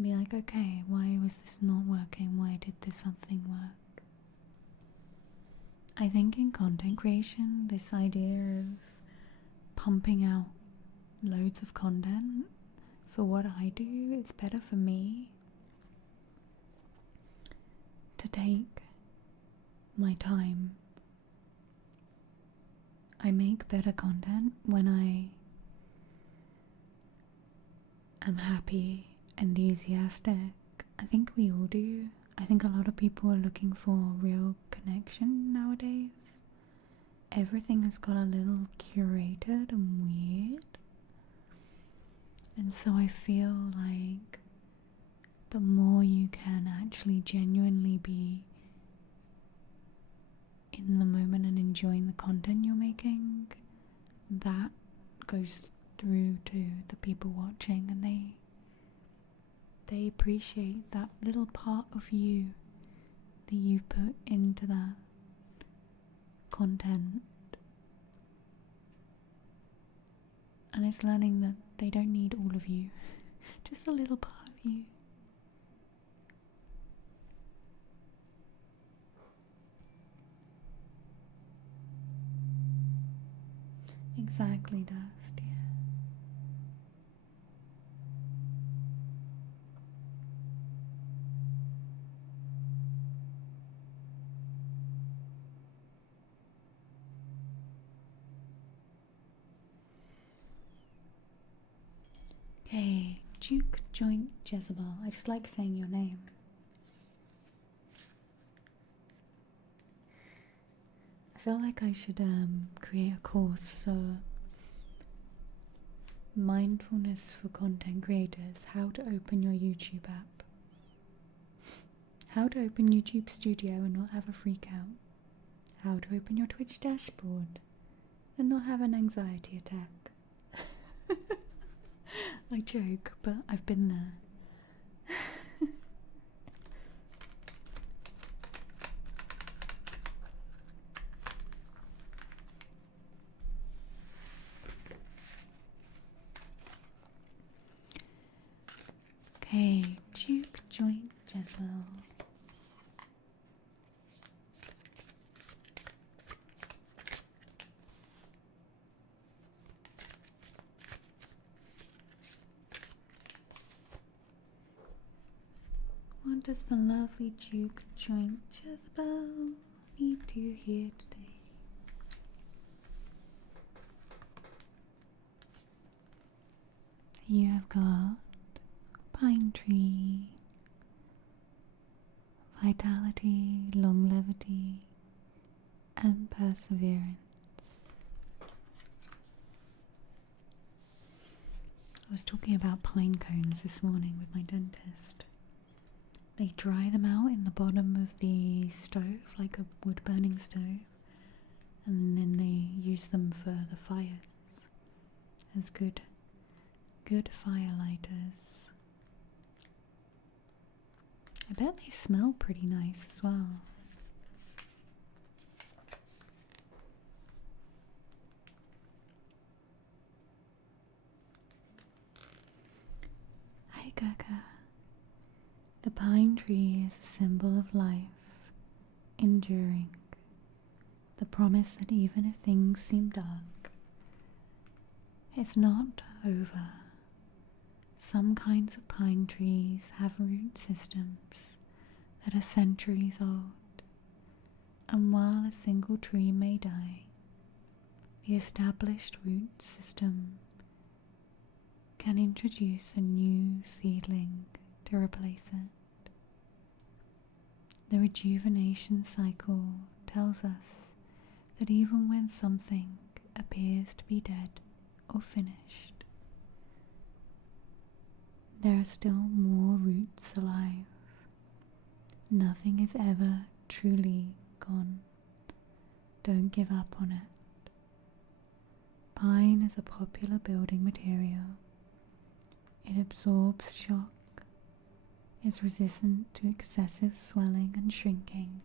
Be like, okay, why was this not working? Why did this something work? I think in content creation, this idea of pumping out loads of content for what I do, it's better for me to take my time. I make better content when I am happy, enthusiastic. I think we all do. I think a lot of people are looking for real connection nowadays. Everything has got a little curated and weird. And so I feel like the more you can actually genuinely be in the moment and enjoying the content you're making, that goes through to the people watching, and they appreciate that little part of you that you put into that content. And it's learning that they don't need all of you, just a little part of you. Exactly, Dust, yeah. Okay, Duke Joint Jezebel. I just like saying your name. I feel like I should create a course for mindfulness for content creators. How to open your YouTube app. How to open YouTube Studio and not have a freak out. How to open your Twitch dashboard and not have an anxiety attack. I joke, but I've been there. Okay, Duke Joint Jezebel. What does the lovely Duke Joint Jezebel need to hear today? You have got pine tree, vitality, longevity, and perseverance. I was talking about pine cones this morning with my dentist. They dry them out in the bottom of the stove, like a wood burning stove, and then they use them for the fires as good fire lighters. I bet they smell pretty nice as well. Hi Gaga. The pine tree is a symbol of life, enduring, the promise that even if things seem dark, it's not over. Some kinds of pine trees have root systems that are centuries old, and while a single tree may die, the established root system can introduce a new seedling to replace it. The rejuvenation cycle tells us that even when something appears to be dead or finished, there are still more roots alive. Nothing is ever truly gone. Don't give up on it. Pine is a popular building material. It absorbs shock, is resistant to excessive swelling and shrinking,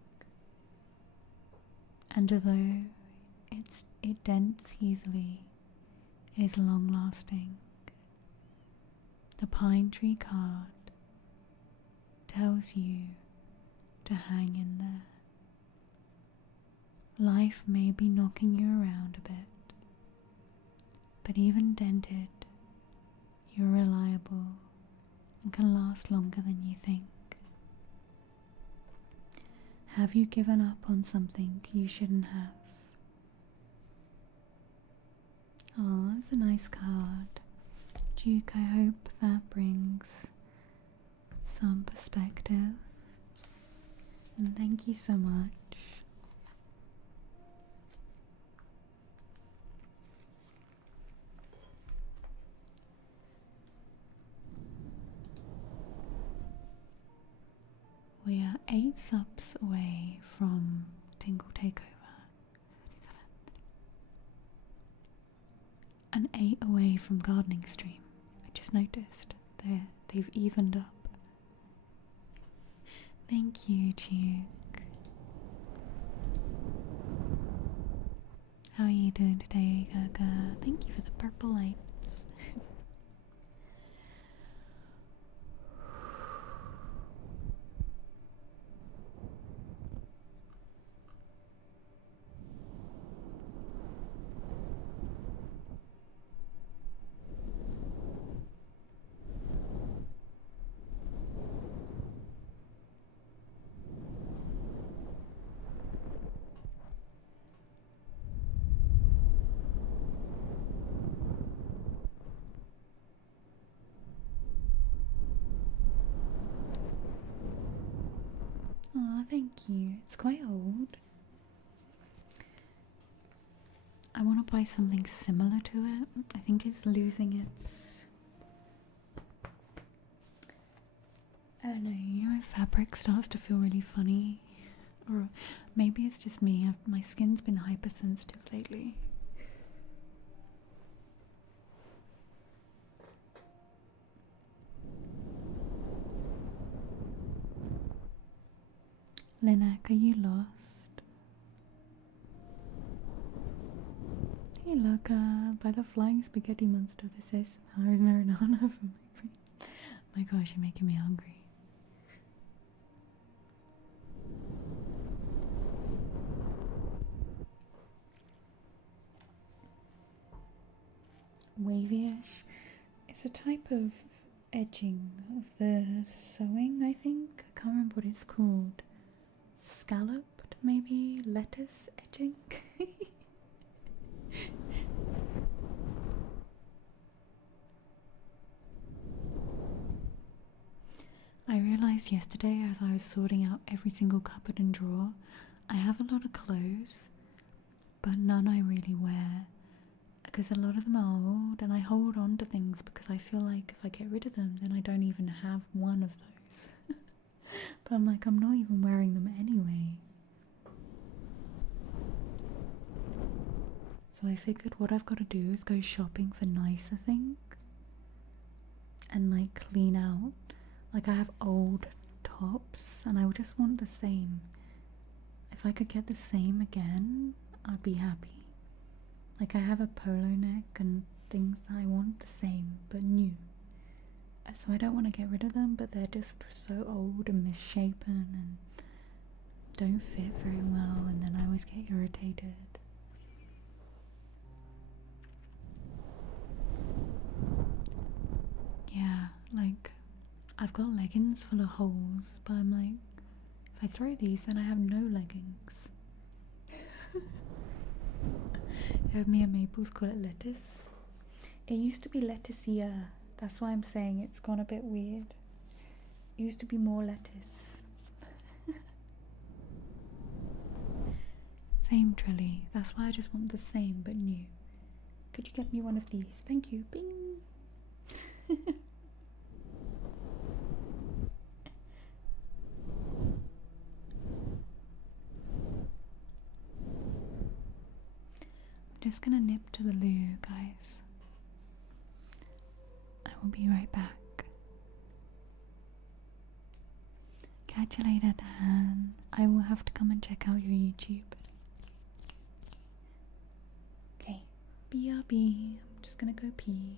and although it dents easily, it is long-lasting The pine tree card tells you to hang in there. Life may be knocking you around a bit, but even dented, you're reliable and can last longer than you think. Have you given up on something you shouldn't have? Oh, that's a nice card. Duke, I hope that brings some perspective. And thank you so much. We are 8 subs away from Tingle Takeover. And 8 away from Gardening Stream. I just noticed they've evened up. Thank you, Duke. How are you doing today, Gaga? Thank you for the purple lights. Aw, thank you. It's quite old. I want to buy something similar to it. I think it's losing its... I don't know, you know when fabric starts to feel really funny? Or maybe it's just me, my skin's been hypersensitive lately. Linak, are you lost? Hey look, by the flying spaghetti monster, this is hard marinara for my brain. My gosh, you're making me hungry. Wavyish. It's a type of edging of the sewing, I think. I can't remember what it's called. Scalloped, maybe? Lettuce edging? I realised yesterday as I was sorting out every single cupboard and drawer, I have a lot of clothes, but none I really wear. Because a lot of them are old and I hold on to things because I feel like if I get rid of them then I don't even have one of those. But I'm like, I'm not even wearing them anyway. So I figured what I've got to do is go shopping for nicer things and like clean out. Like I have old tops and I would just want the same. If I could get the same again, I'd be happy. Like I have a polo neck and things that I want the same but new. So I don't want to get rid of them, but they're just so old and misshapen and don't fit very well, and then I always get irritated. Yeah, like I've got leggings full of holes, but I'm like, if I throw these then I have no leggings. You heard me and Maples call it lettuce. It used to be lettuceier. That's why I'm saying it's gone a bit weird. It used to be more lettuce. Same Trilly. That's why I just want the same but new. Could you get me one of these? Thank you. Bing. I'm just gonna nip to the loo, guys. I will be right back. Catch you later, Dan. I will have to come and check out your YouTube. Okay, BRB. I'm just gonna go pee.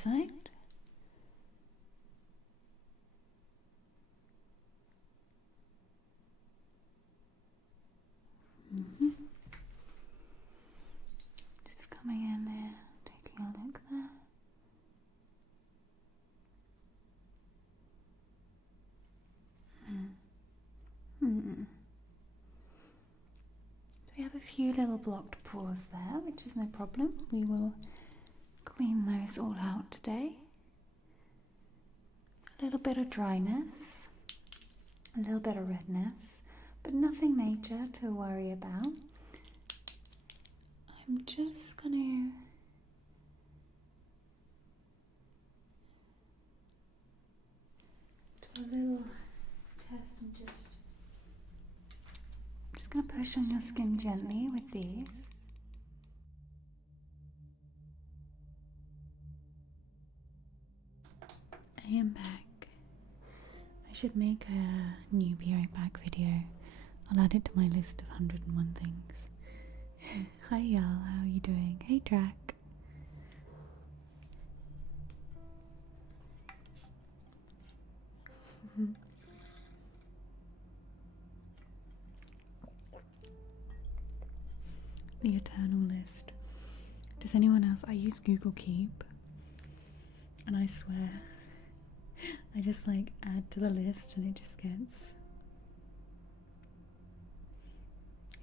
side. Just coming in there, taking a look there. We have a few little blocked pores there, which is no problem. We will clean those all out today. A little bit of dryness, a little bit of redness, but nothing major to worry about. I'm just gonna do a little test and just going to push on your skin gently with these. I am back. I should make a new Be Right Back video. I'll add it to my list of 101 things. Hi y'all, how are you doing? Hey Drac. The eternal list. Does anyone else? I use Google Keep, and I swear I just like add to the list and it just gets,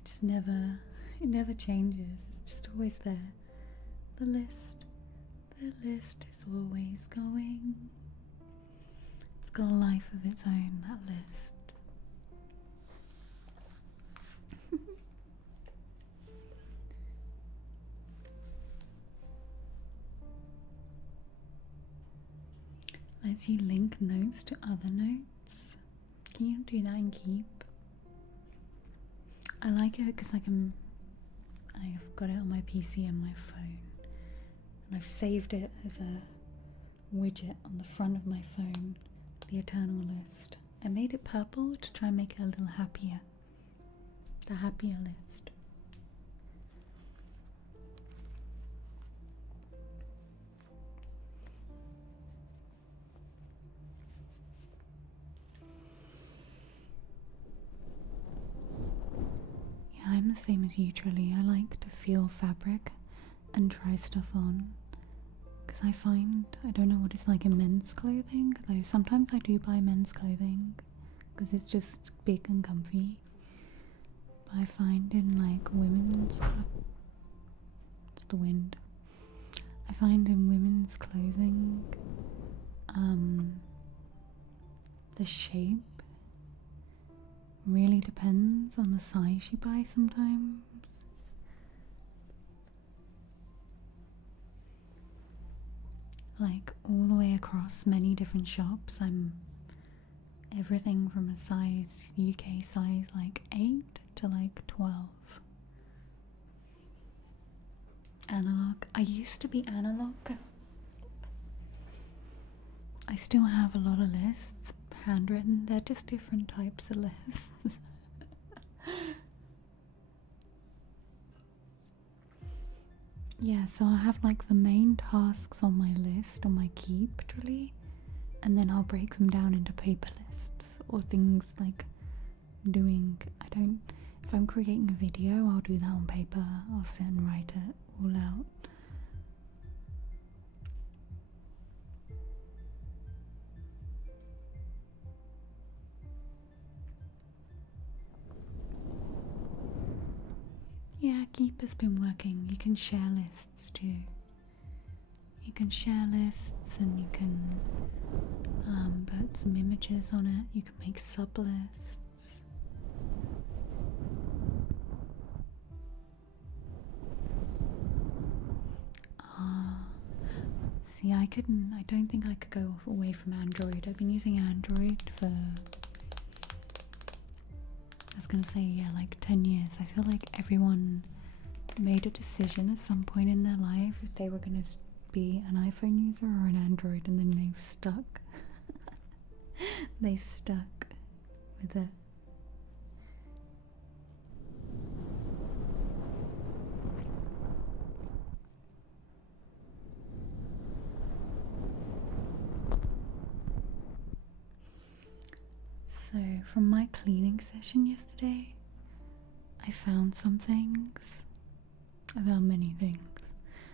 it never changes. It's just always there. The list is always going. It's got a life of its own, that list. Lets you link notes to other notes. Can you do that in Keep? I like it because I've got it on my PC and my phone, and I've saved it as a widget on the front of my phone, the eternal list. I made it purple to try and make it a little happier. The happier list. I'm the same as you, truly. I like to feel fabric and try stuff on, because I find, I don't know what it's like in men's clothing, though sometimes I do buy men's clothing because it's just big and comfy, but I find in like women's, it's the wind, I find in women's clothing the shape really depends on the size you buy sometimes. Like all the way across many different shops, I'm everything from a size, UK size like 8 to like 12. Analog. I used to be analog. I still have a lot of lists, handwritten. They're just different types of lists. Yeah, so I have like the main tasks on my list, on my Keep, truly, and then I'll break them down into paper lists, or things like if I'm creating a video, I'll do that on paper. I'll sit and write it all out. Yeah, Keep has been working. You can share lists too. You can share lists and you can put some images on it. You can make sub-lists. See, I don't think I could go away from Android. I've been using Android for, I was gonna say, yeah, like 10 years. I feel like everyone made a decision at some point in their life if they were gonna be an iPhone user or an Android, and then they've stuck. They stuck with it. So, from my cleaning session yesterday, I found some things. I found many things.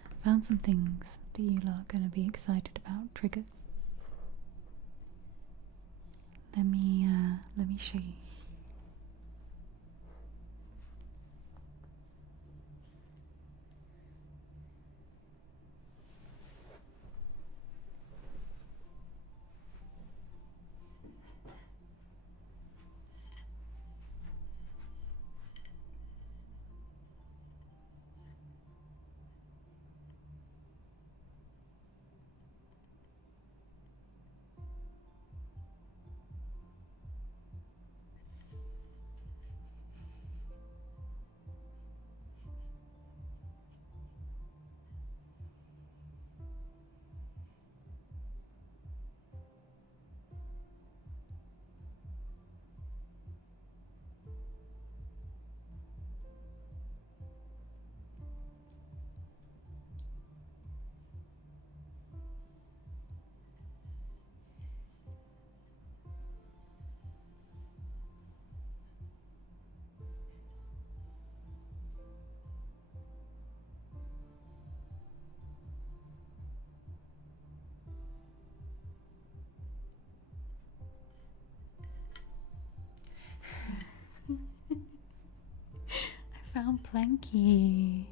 I found some things that you lot are going to be excited about. Triggers. Let me show you. I found Planky.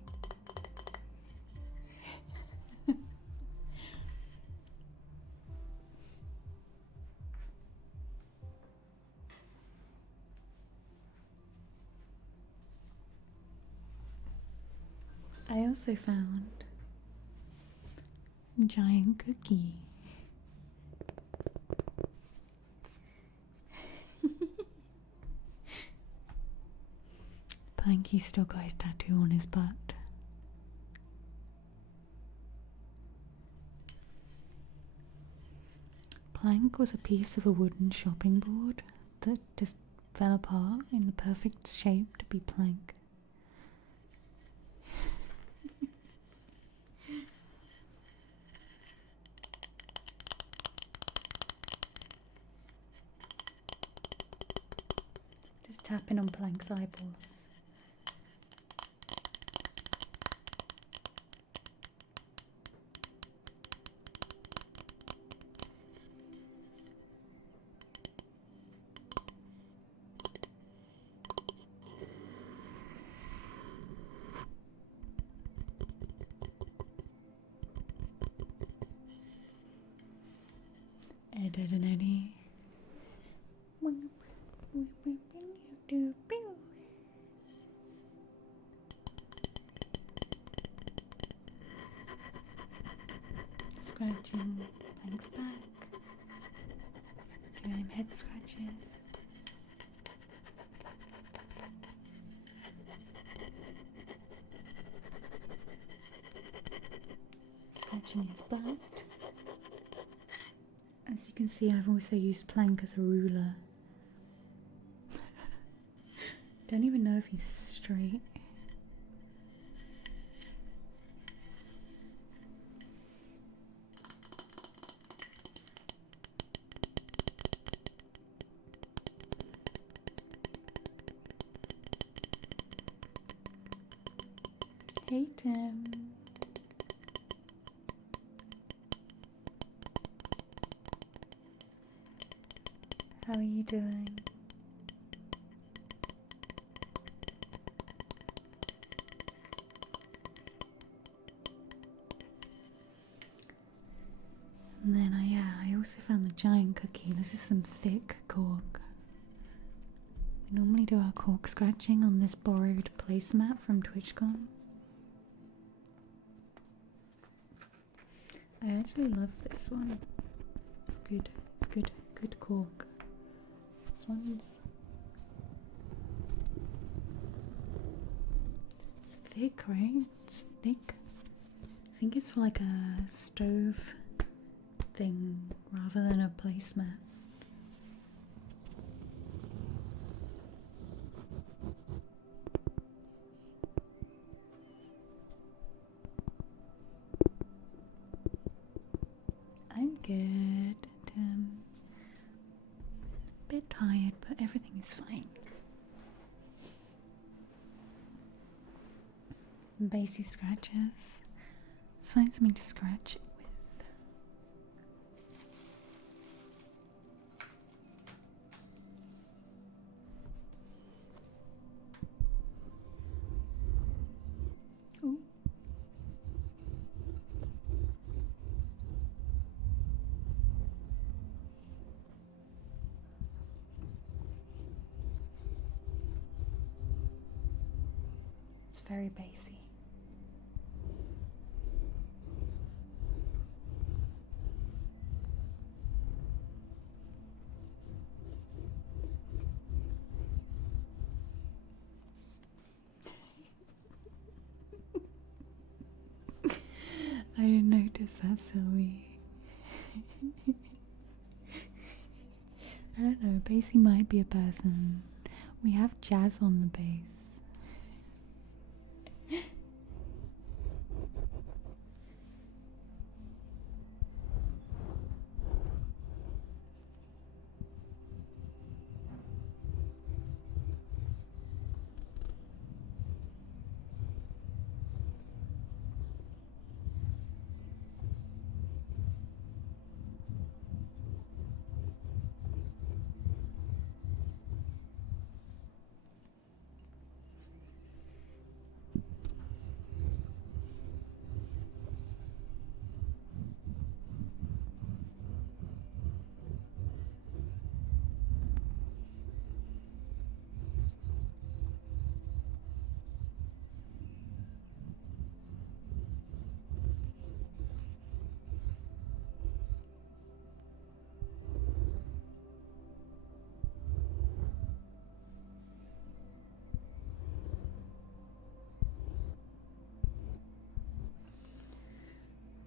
I also found a giant cookie. Planky's still got his tattoo on his butt. Plank was a piece of a wooden shopping board that just fell apart in the perfect shape to be Plank. Just tapping on Plank's eyeballs. Ed and Eddie. Scratching Plank's back. Giving him head scratches. Scratching his butt. As you can see, I've also used Plank as a ruler. Don't even know if he's straight. Hey Tim. How are you doing? And then I also found the giant cookie. This is some thick cork. We normally do our cork scratching on this borrowed placemat from TwitchCon. I actually love this one. It's good. It's good. Good cork. This one's it's thick, right? It's thick. I think it's for like a stove thing rather than a placemat. I'm good. A bit tired Some bassy scratches. Let's find something to scratch it with. Ooh. It's very bassy. I didn't notice that, Sylvie. I don't know, bassy might be a person. We have jazz on the bass.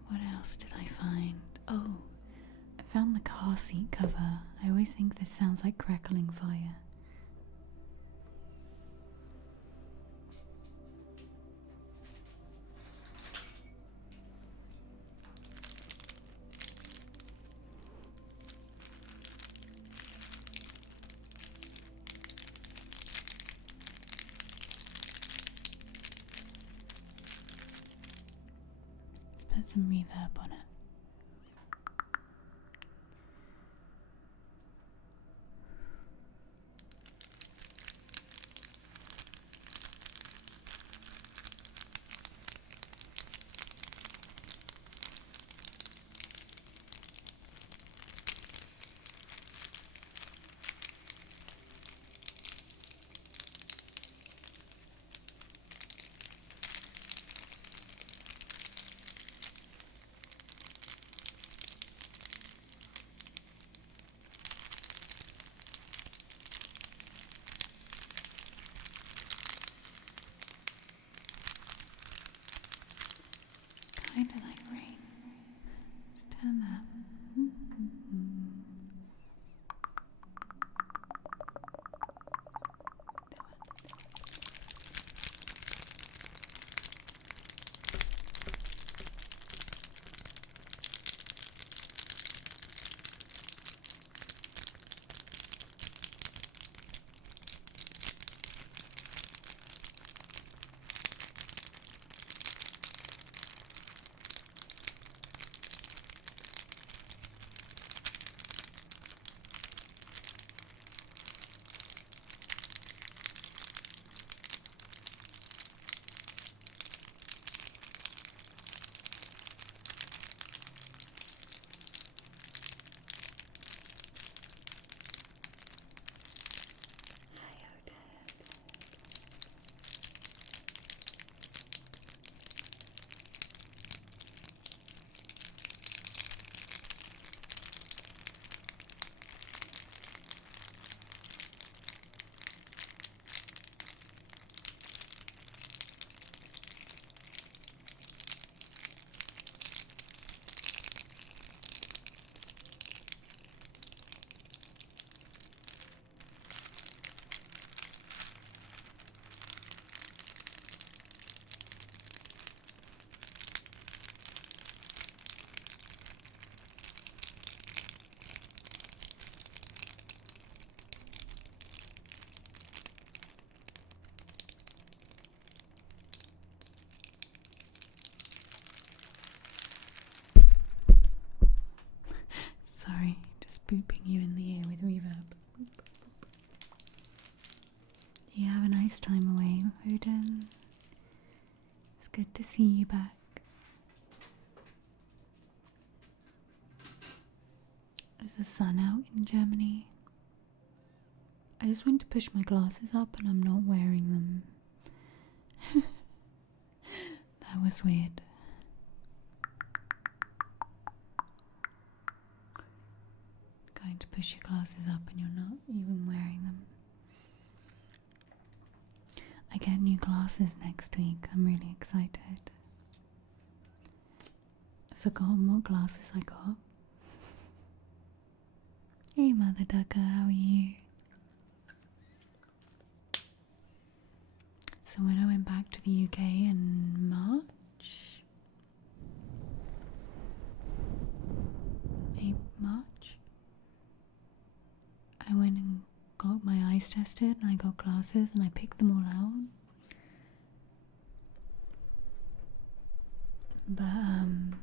What else did I find? Oh, I found the car seat cover. I always think this sounds like crackling fire. Let's put some reverb on it. nice time away, Odin. It's good to see you back. Is the sun out in Germany? I just went to push my glasses up and I'm not wearing them. That was weird. Going to push your glasses up and you're not even wearing them. I get new glasses next week. I'm really excited. I've forgotten what glasses I got. Hey Mother Ducker, how are you? So when I went back to the UK in March, I went and got my eyes tested and I got glasses and I picked them all out. But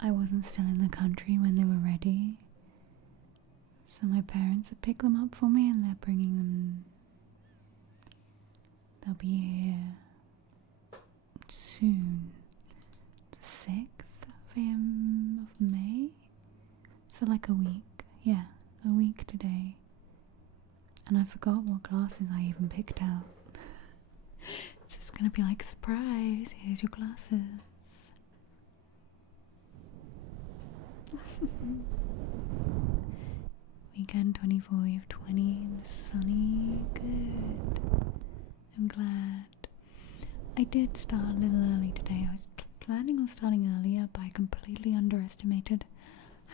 I wasn't still in the country when they were ready. So my parents had picked them up for me and they're bringing them. They'll be here soon. The 6th of May? So like a week. Yeah, a week today. And I forgot what glasses I even picked out. It's just gonna be like, surprise, here's your glasses. Weekend 24, you have 20 and sunny. Good. I'm glad. I did start a little early today. I was planning on starting earlier, but I completely underestimated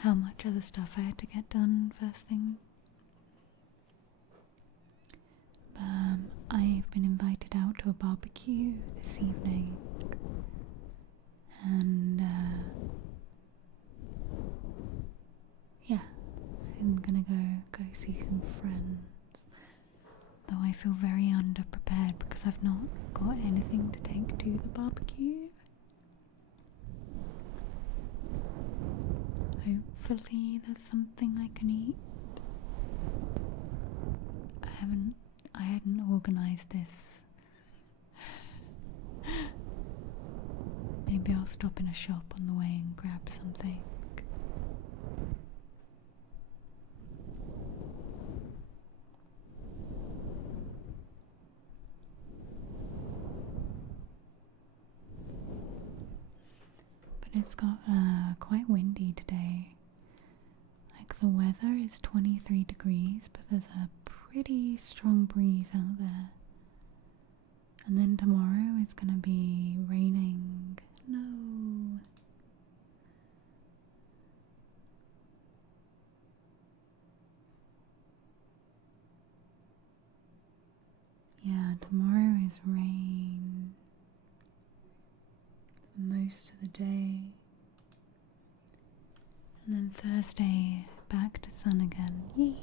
how much other stuff I had to get done first thing. I've been invited out to a barbecue this evening, and yeah, I'm gonna go see some friends. Though I feel very underprepared because I've not got anything to take to the barbecue. Hopefully there's something I can eat. I hadn't organised this. Maybe I'll stop in a shop on the way and grab something. It's got quite windy today. Like the weather is 23 degrees, but there's a pretty strong breeze out there. And then tomorrow it's gonna be raining. No. Yeah, tomorrow is rain most of the day, and then Thursday back to sun again. Yay!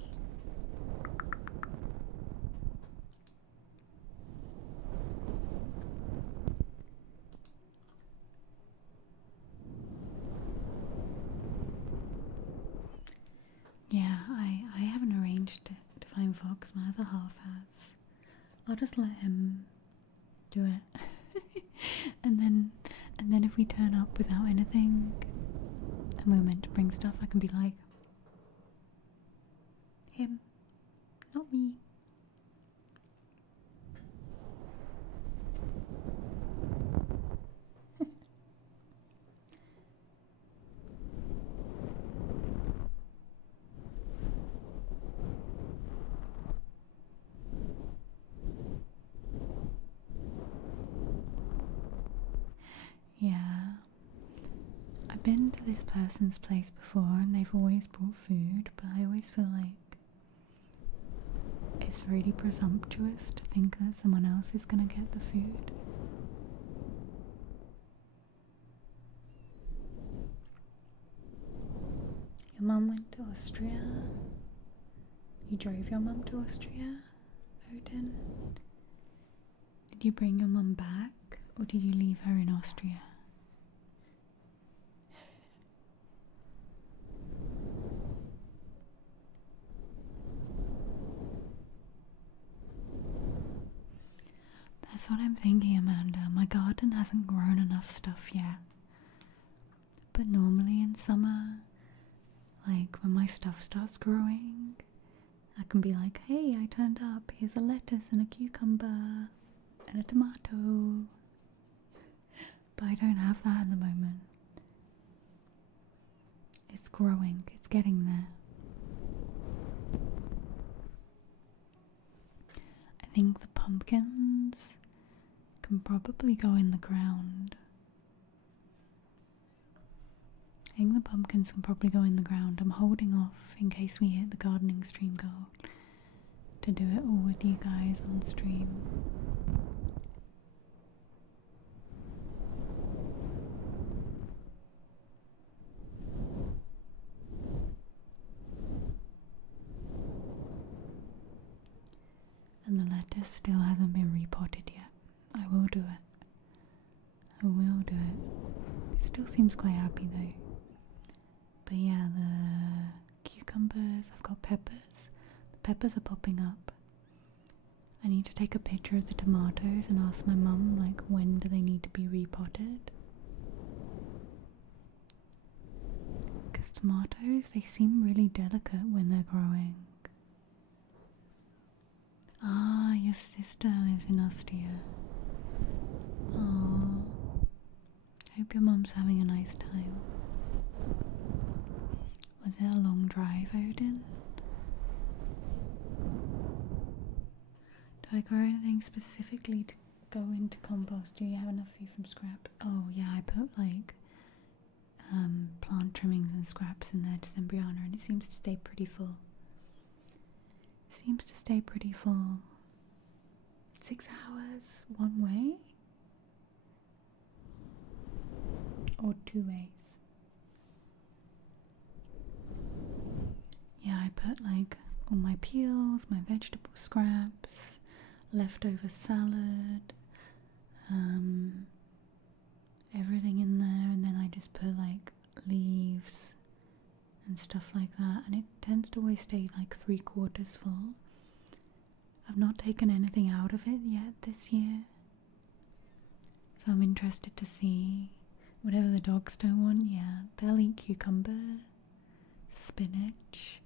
Yeah, I haven't arranged to find Fox. My other half has. I'll just let him do it. and then if we turn up without anything and we're meant to bring stuff, I can be like, him, not me. Yeah, I've been to this person's place before and they've always brought food, but I always feel like it's really presumptuous to think that someone else is gonna get the food. Your mum went to Austria? You drove your mum to Austria, Odin? Did you bring your mum back, or did you leave her in Austria? That's what I'm thinking, Amanda. My garden hasn't grown enough stuff yet. But normally in summer, like when my stuff starts growing, I can be like, hey, I turned up. Here's a lettuce and a cucumber and a tomato. But I don't have that at the moment. It's growing. It's getting there. I think the pumpkins can probably go in the ground. I think the pumpkins can probably go in the ground. I'm holding off in case we hit the gardening stream goal to do it all with you guys on stream. And the lettuce still hasn't been repotted yet. I will do it. I will do it. It still seems quite happy though. But yeah, the cucumbers, I've got peppers. The peppers are popping up. I need to take a picture of the tomatoes and ask my mum, like, when do they need to be repotted? Because tomatoes, they seem really delicate when they're growing. Ah, your sister lives in Ostia. Oh, hope your mum's having a nice time. Was it a long drive, Odin? Do I grow anything specifically to go into compost? Do you have enough food from scrap? Oh yeah, I put like plant trimmings and scraps in there to Zimbriana and it seems to stay pretty full. 6 hours one way? Or 2 ways? Yeah, I put like all my peels, my vegetable scraps, leftover salad, everything in there, and then I just put like leaves and stuff like that, and it tends to always stay like 3/4 full. I've not taken anything out of it yet this year, so I'm interested to see. Whatever the dogs don't want, yeah, they'll eat cucumber, spinach,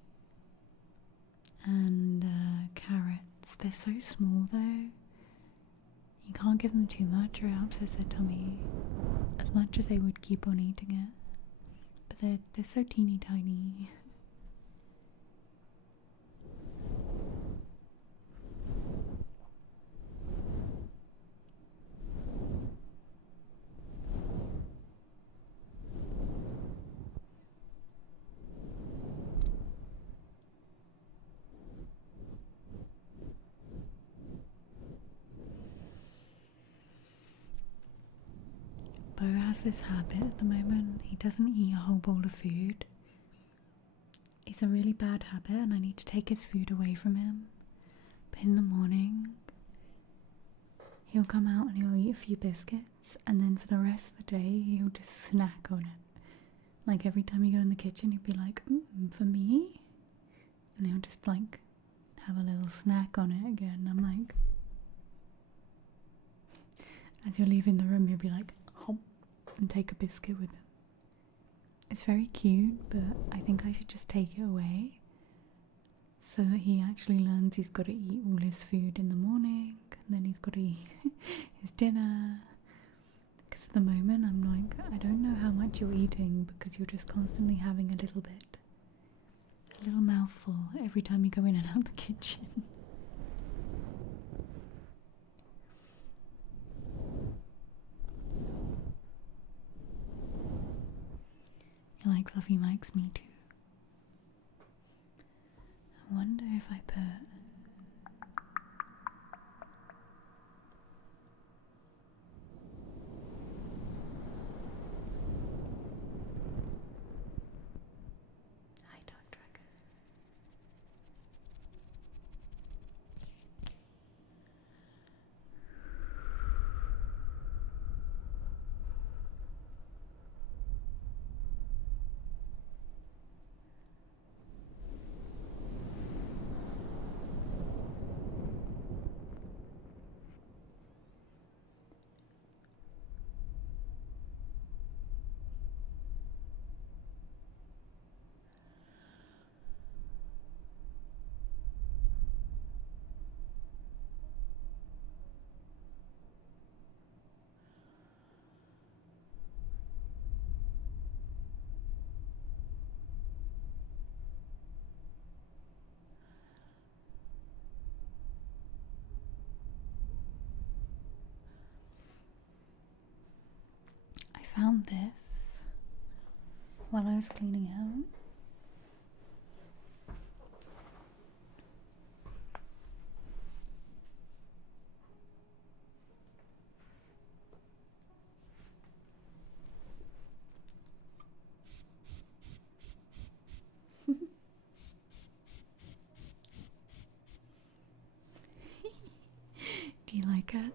and carrots. They're so small though. You can't give them too much or it upsets their tummy as much as they would keep on eating it. But they're so teeny tiny. Bo has this habit at the moment. He doesn't eat a whole bowl of food. It's a really bad habit and I need to take his food away from him. But in the morning, he'll come out and he'll eat a few biscuits and then for the rest of the day, he'll just snack on it. Like every time you go in the kitchen, he'll be like, for me? And he'll just like have a little snack on it again. I'm like, as you're leaving the room, he'll be like, hop, and take a biscuit with him. It's very cute, but I think I should just take it away so that he actually learns he's got to eat all his food in the morning and then he's got to eat his dinner. Because at the moment I'm like, I don't know how much you're eating because you're just constantly having a little bit, a little mouthful every time you go in and out the kitchen. You like fluffy mics? Me too. I wonder if I put Hi Dog Dragon. about this while I was cleaning out. Do you like it?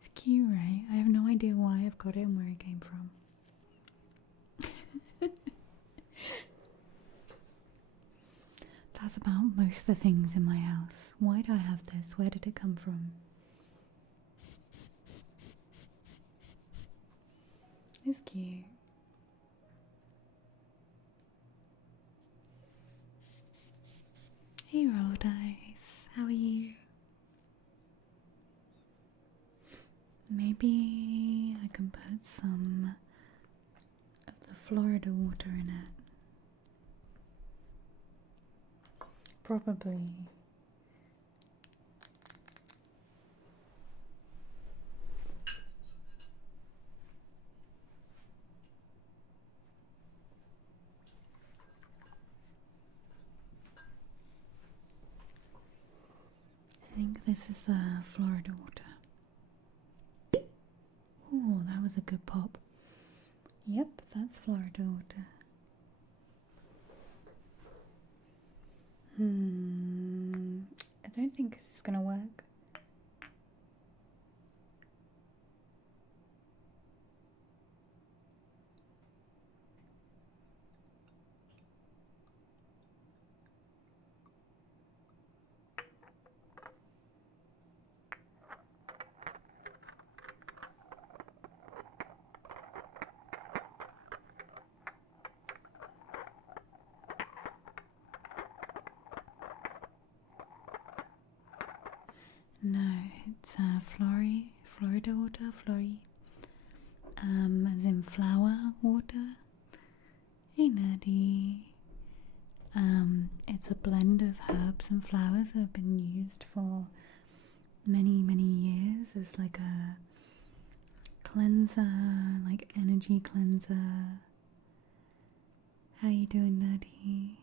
It's cute, right? I have no idea why I've got it and where it came from. That's about most of the things in my house. Why do I have this? Where did it come from? It's cute. Hey Roll Dice, how are you? Maybe I can put some of the Florida water in it. Probably. I think this is the Florida water. Oh, that was a good pop. Yep, that's Florida water. I don't think this is gonna work. No, it's Florida water, as in flower water. Hey nerdy. It's a blend of herbs and flowers that have been used for many, many years as like a cleanser, like energy cleanser. How you doing, nerdy?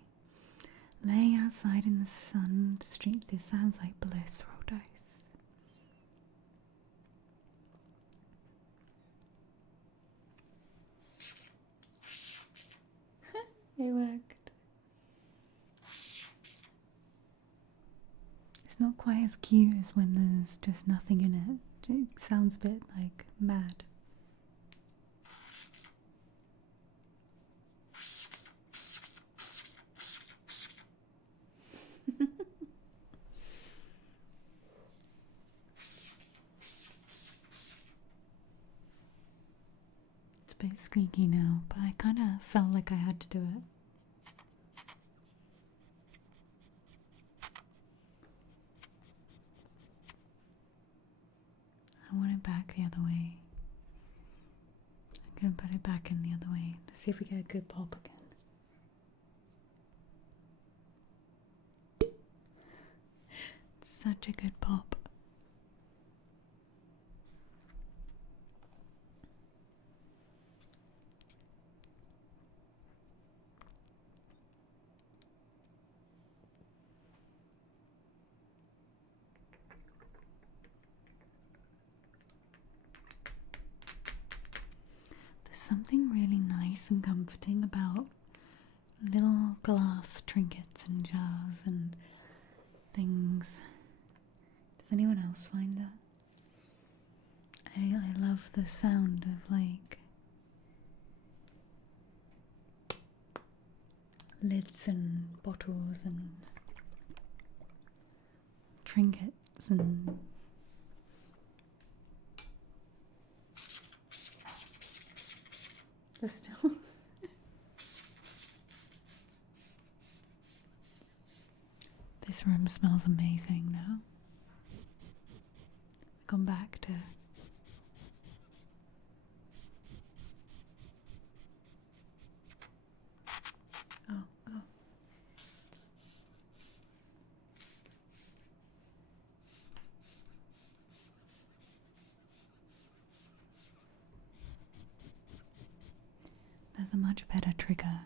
Laying outside in the sun, the street. This sounds like bliss, Roll Dice. It worked. It's not quite as cute as when there's just nothing in it. It sounds a bit like mad. It's a bit squeaky now, but I kind of felt like I had to do it. I want it back the other way. I'm going to put it back in the other way. Let's see if we get a good pop again. Such a good pop. There's something really nice and comforting about little glass trinkets and jars and things. Does anyone else find that? I love the sound of like lids and bottles and trinkets and there's still this room smells amazing now. Gone back to oh. much better trigger.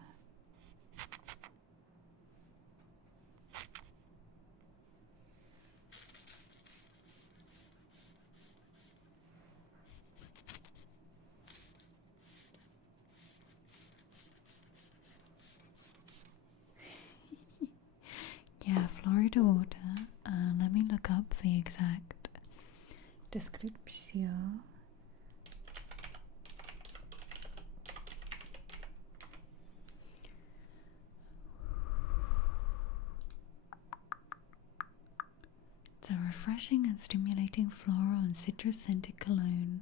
Yeah, Florida water. Let me look up the exact description. It's a refreshing and stimulating floral and citrus scented cologne,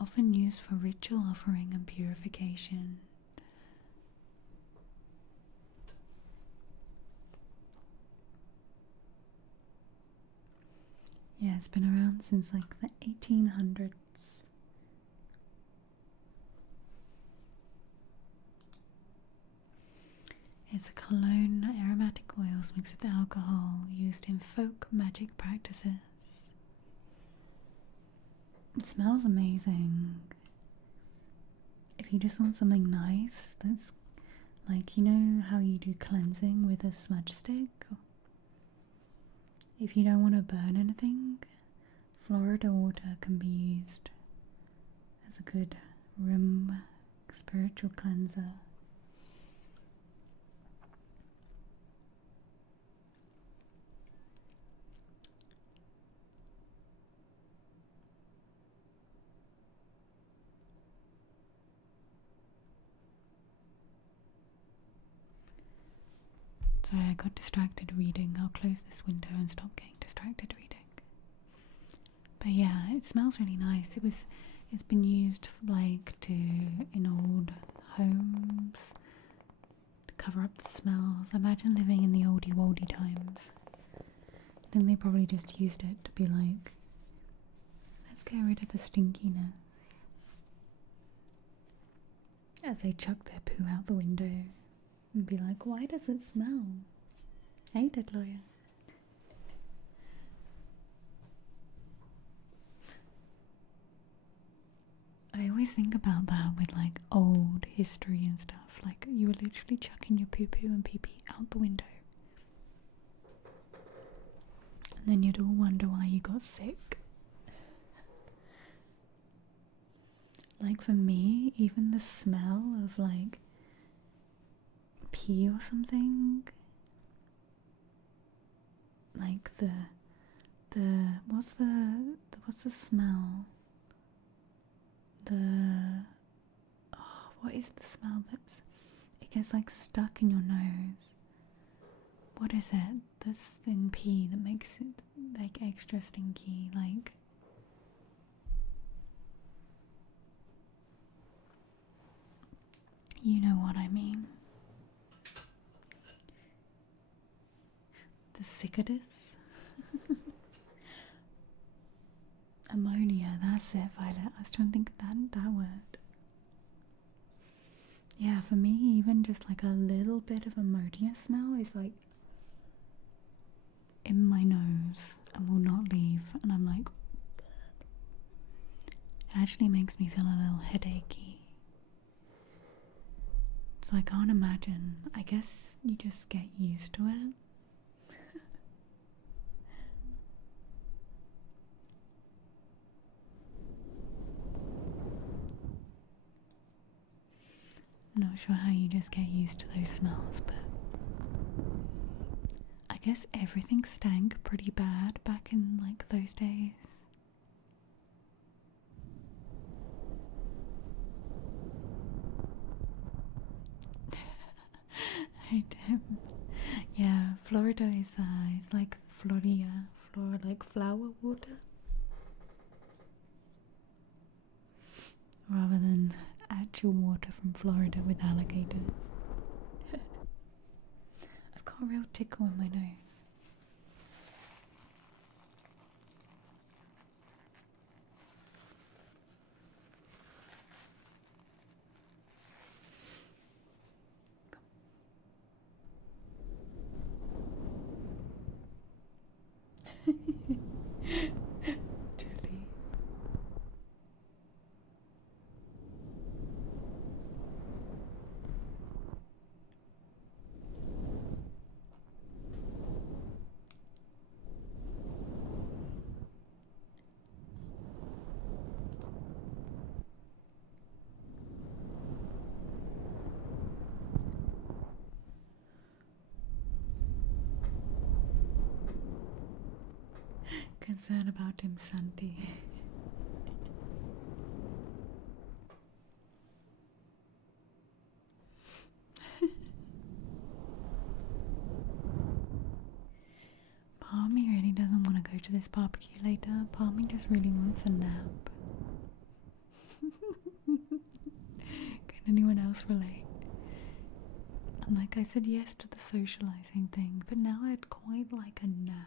often used for ritual offering and purification. Yeah, it's been around since like the 1800s. It's a cologne, aromatic oils mixed with alcohol, used in folk magic practices. It smells amazing. If you just want something nice, that's like, you know how you do cleansing with a smudge stick? If you don't want to burn anything, Florida water can be used as a good room spiritual cleanser. Sorry, I got distracted reading. I'll close this window and stop getting distracted reading. But yeah, it smells really nice. It's been used like in old homes to cover up the smells. Imagine living in the oldie woldy times. Then they probably just used it to be like, let's get rid of the stinkiness. As they chuck their poo out the window and be like, why does it smell? Hey, dead lawyer. I always think about that with like old history and stuff. Like you were literally chucking your poo poo and pee pee out the window. And then you'd all wonder why you got sick. Like for me, even the smell of like pee or something, like the what's the smell? What is the smell it gets like stuck in your nose? What is it? That's in pee that makes it like extra stinky, like you know what I mean. The cicadas? Ammonia, that's it, Violet. I was trying to think of that word. Yeah, for me, even just like a little bit of ammonia smell is like in my nose and will not leave. And I'm like, it actually makes me feel a little headachy. So I can't imagine. I guess you just get used to it. I'm not sure how you just get used to those smells, but I guess everything stank pretty bad back in like those days. I do. Yeah, Florida is like Floria, like flower water, rather than actual water from Florida with alligators. I've got a real tickle in my nose. Truly. concerned about him, Santi. Palmy really doesn't want to go to this barbecue later. Palmy just really wants a nap. Can anyone else relate? And like I said yes to the socializing thing, but now I'd quite like a nap.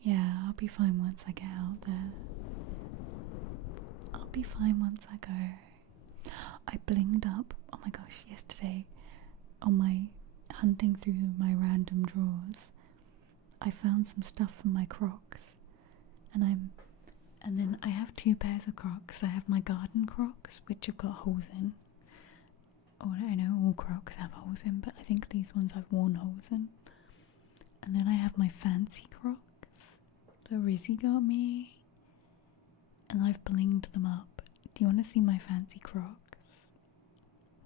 Yeah, I'll be fine once I get out there. I'll be fine once I go. I blinged up, oh my gosh, yesterday on my hunting through my random drawers. I found some stuff for my Crocs, and then I have two pairs of Crocs. I have my garden Crocs, which have got holes in. Or I know all Crocs have holes in, but I think these ones I've worn holes in. And then I have my fancy Crocs that Rizzy got me, and I've blinged them up. Do you want to see my fancy Crocs?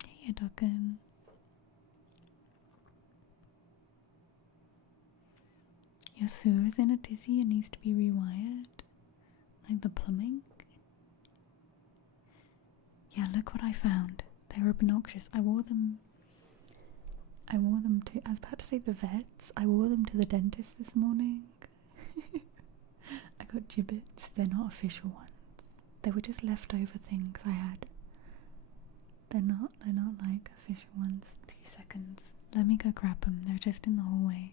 Here, Duckin. Your sewer's in a tizzy and needs to be rewired. Like the plumbing. Yeah, look what I found. They're obnoxious. I wore them to, I was about to say the vets. I wore them to the dentist this morning. I got gibbets. They're not official ones. They were just leftover things I had. They're not like official ones. 2 seconds. Let me go grab them. They're just in the hallway.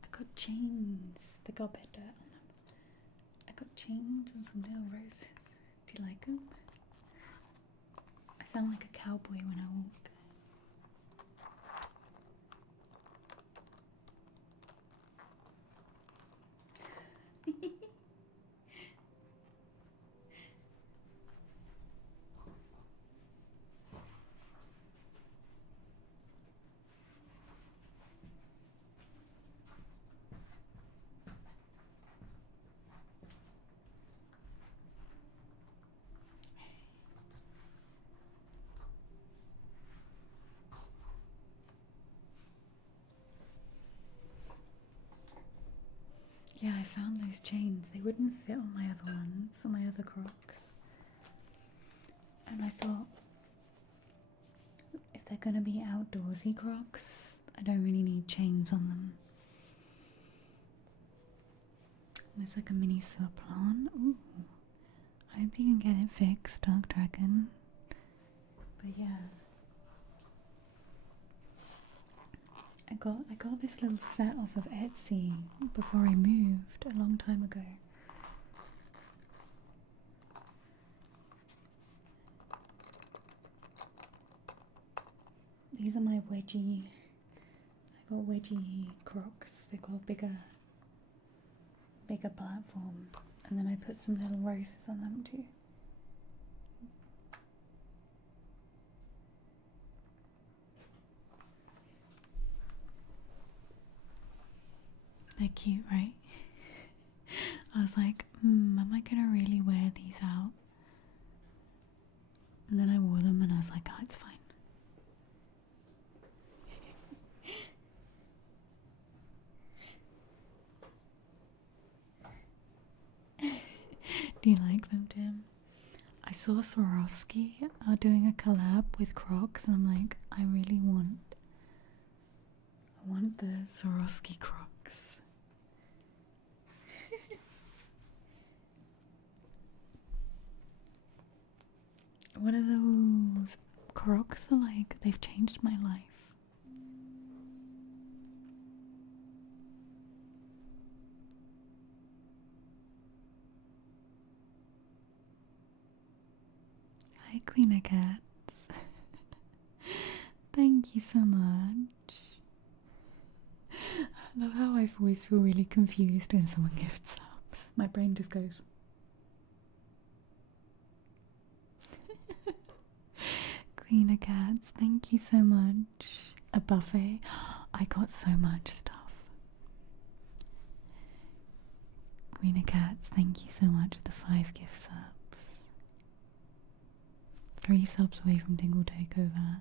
I got chains. They got better on them. I got chains and some little roses. Do you like them? I sound like a cowboy when I walk. Yeah, I found those chains. They wouldn't fit on my other ones, on my other Crocs. And I thought, if they're gonna be outdoorsy Crocs, I don't really need chains on them. And there's like a mini sewer plant. Ooh. I hope you can get it fixed, Dark Dragon. But yeah. I got this little set off of Etsy before I moved a long time ago. These are my wedgie. I got wedgie Crocs. They got bigger platform, and then I put some little roses on them too. They're cute, right? I was like, am I gonna really wear these out? And then I wore them and I was like, oh, it's fine. I saw Swarovski doing a collab with Crocs, and I'm like, I really want the Swarovski Crocs. What are those? Crocs are like, they've changed my life. Hi, Queen of Cats. Thank you so much. I love how I always feel really confused when someone gifts up. My brain just goes. Queen of Cats, thank you so much. A buffet. I got so much stuff. Queen of Cats, thank you so much for the 5 gift subs. 3 subs away from Dingle Takeover.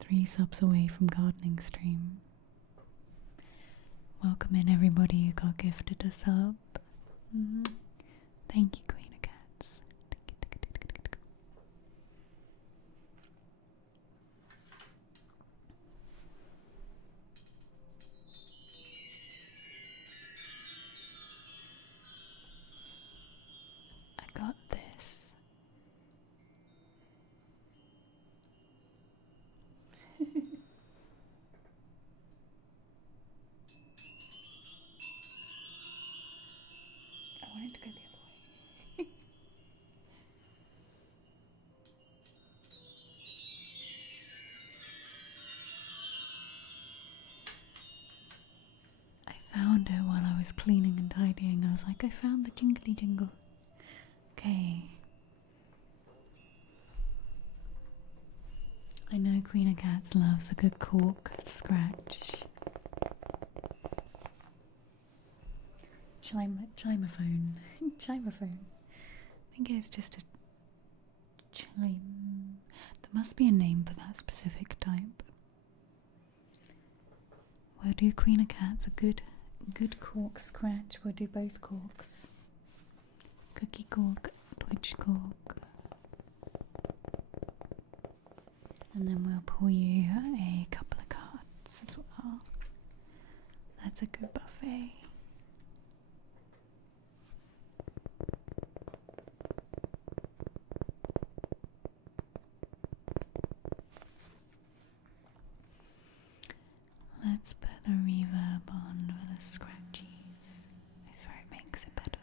3 subs away from Gardening Stream. Welcome in everybody who got gifted a sub. Thank you, Queen of Cats. I got this. I wanted to go the other way. I found it while I was cleaning and tidying. I was like, I found the jingly jingle. Okay. I know Queen of Cats loves a good cork scratch. Chimephone. Chimephone. I think it's just a chime. There must be a name for that specific type. We'll do Queen of Cats, a good cork scratch. We'll do both corks. Cookie cork, Twitch cork. And then we'll pull you a couple of cards as well. That's a good buffet. Let's put the reverb on for the scratchies. I swear it makes it better.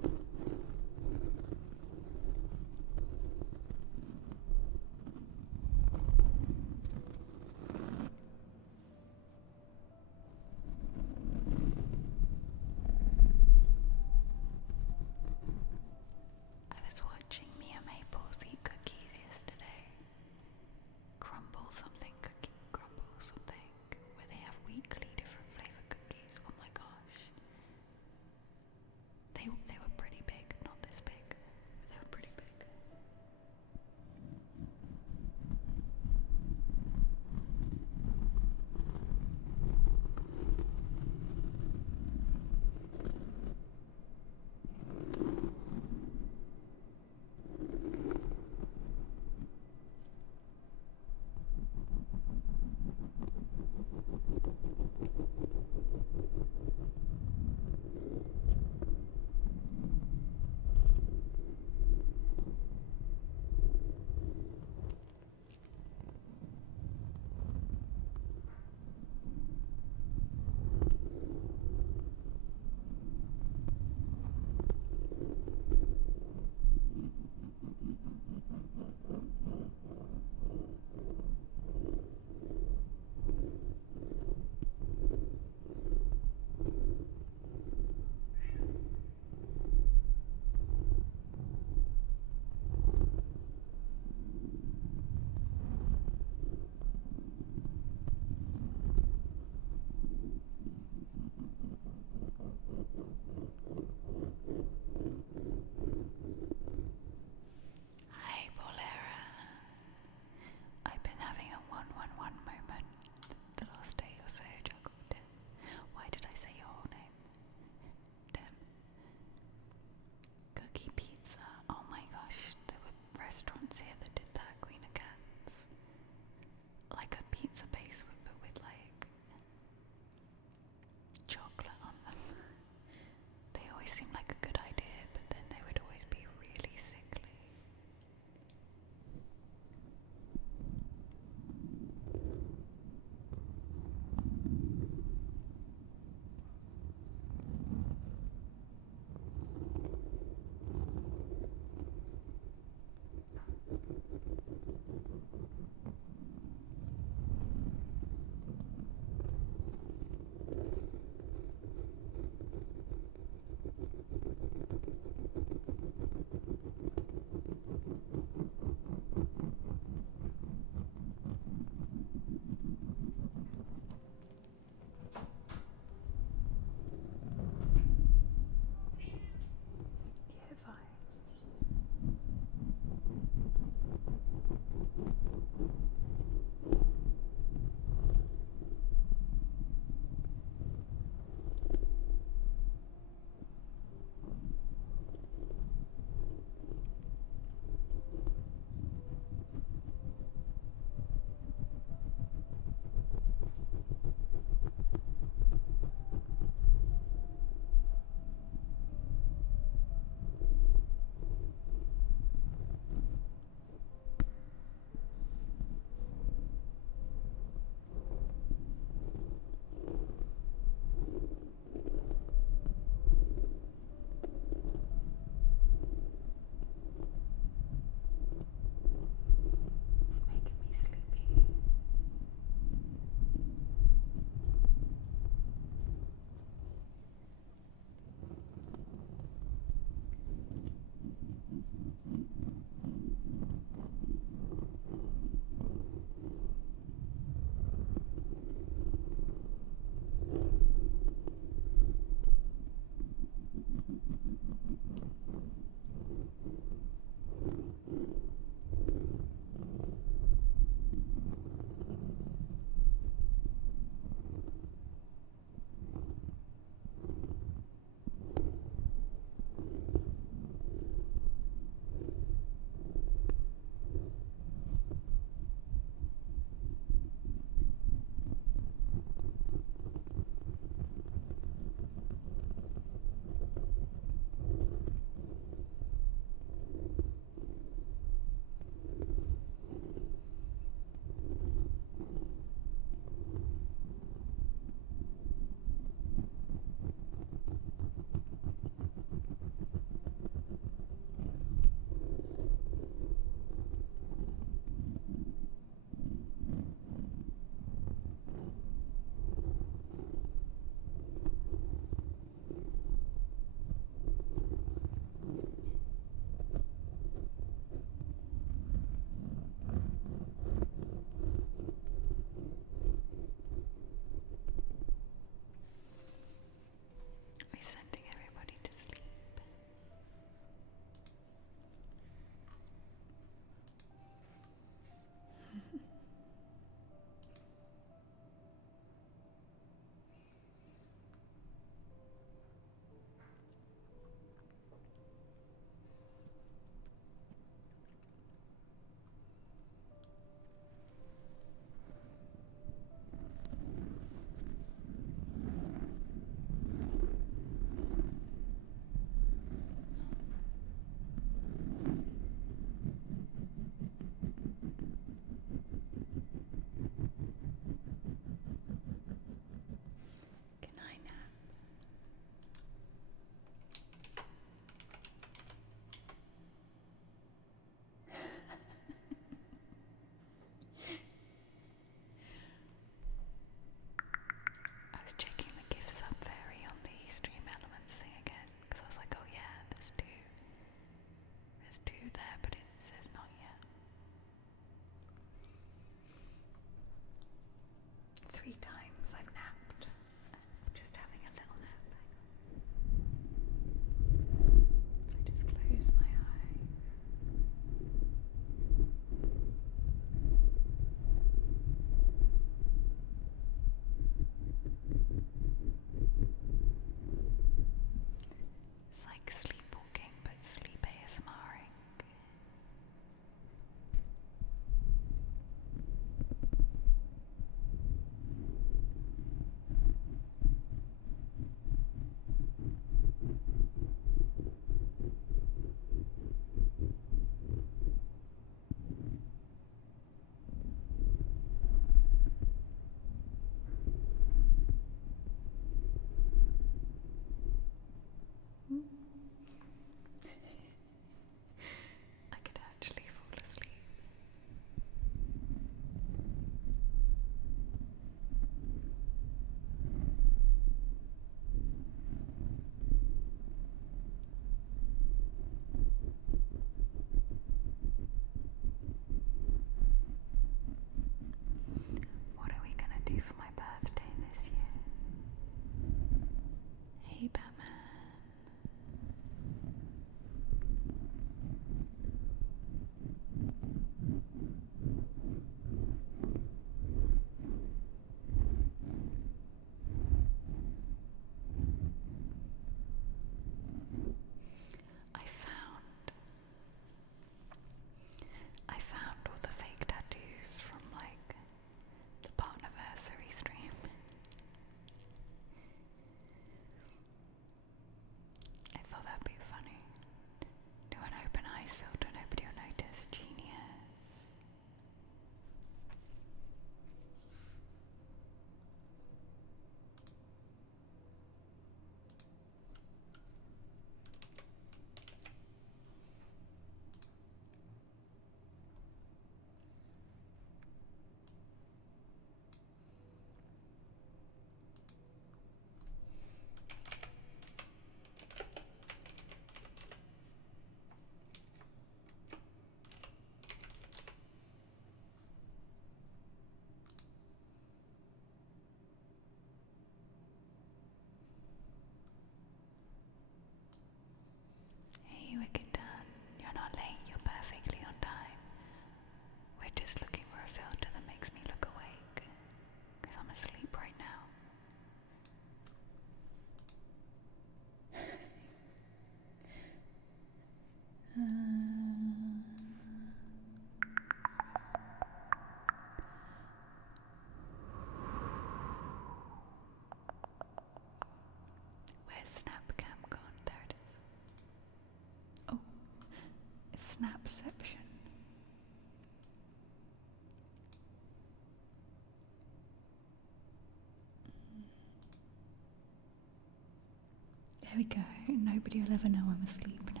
There we go. Nobody will ever know I'm asleep now.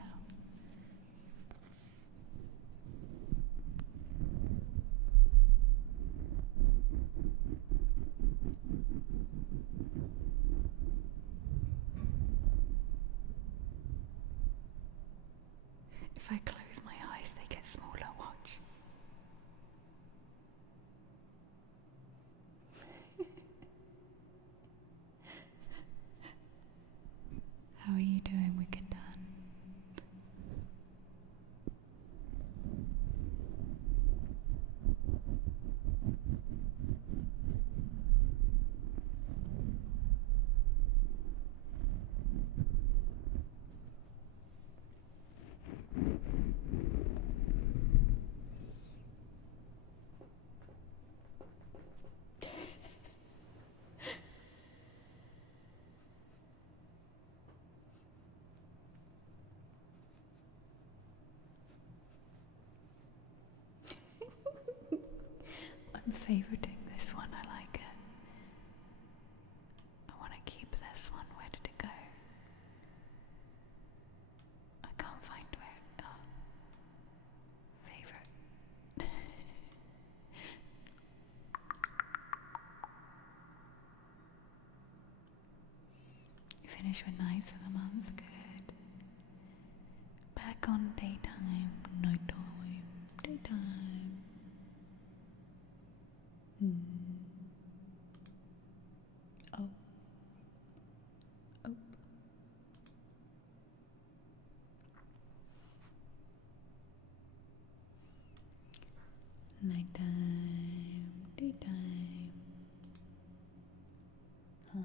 If I close my eyes, they get smaller. Watch. How are you doing, Wicked Dan? I'm favoriting this one. I like it. I want to keep this one. Where did it go? I can't find where it. Oh. Favorite. Finish with nights of the month. Good. Back on daytime, nighttime, daytime. Oh. Oh. Nighttime, daytime. Huh?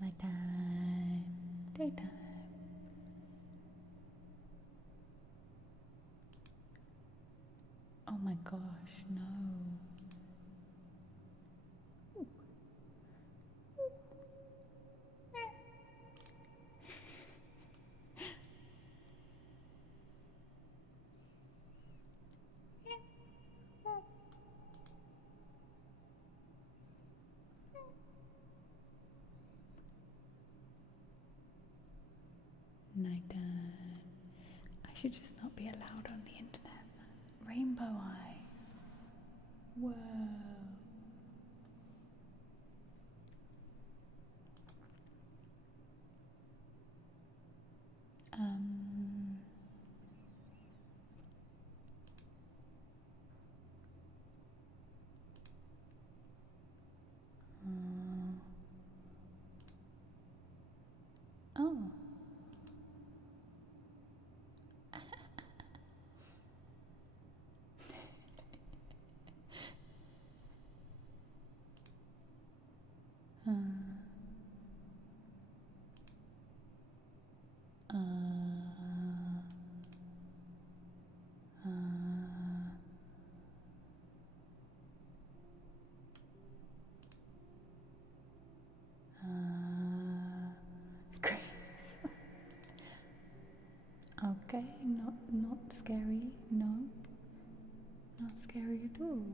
Nighttime, daytime. Oh my gosh, no. Nighttime. I should just not be allowed on the internet. Rainbow eyes. Whoa. Oh. Okay, not scary. No, not scary at all.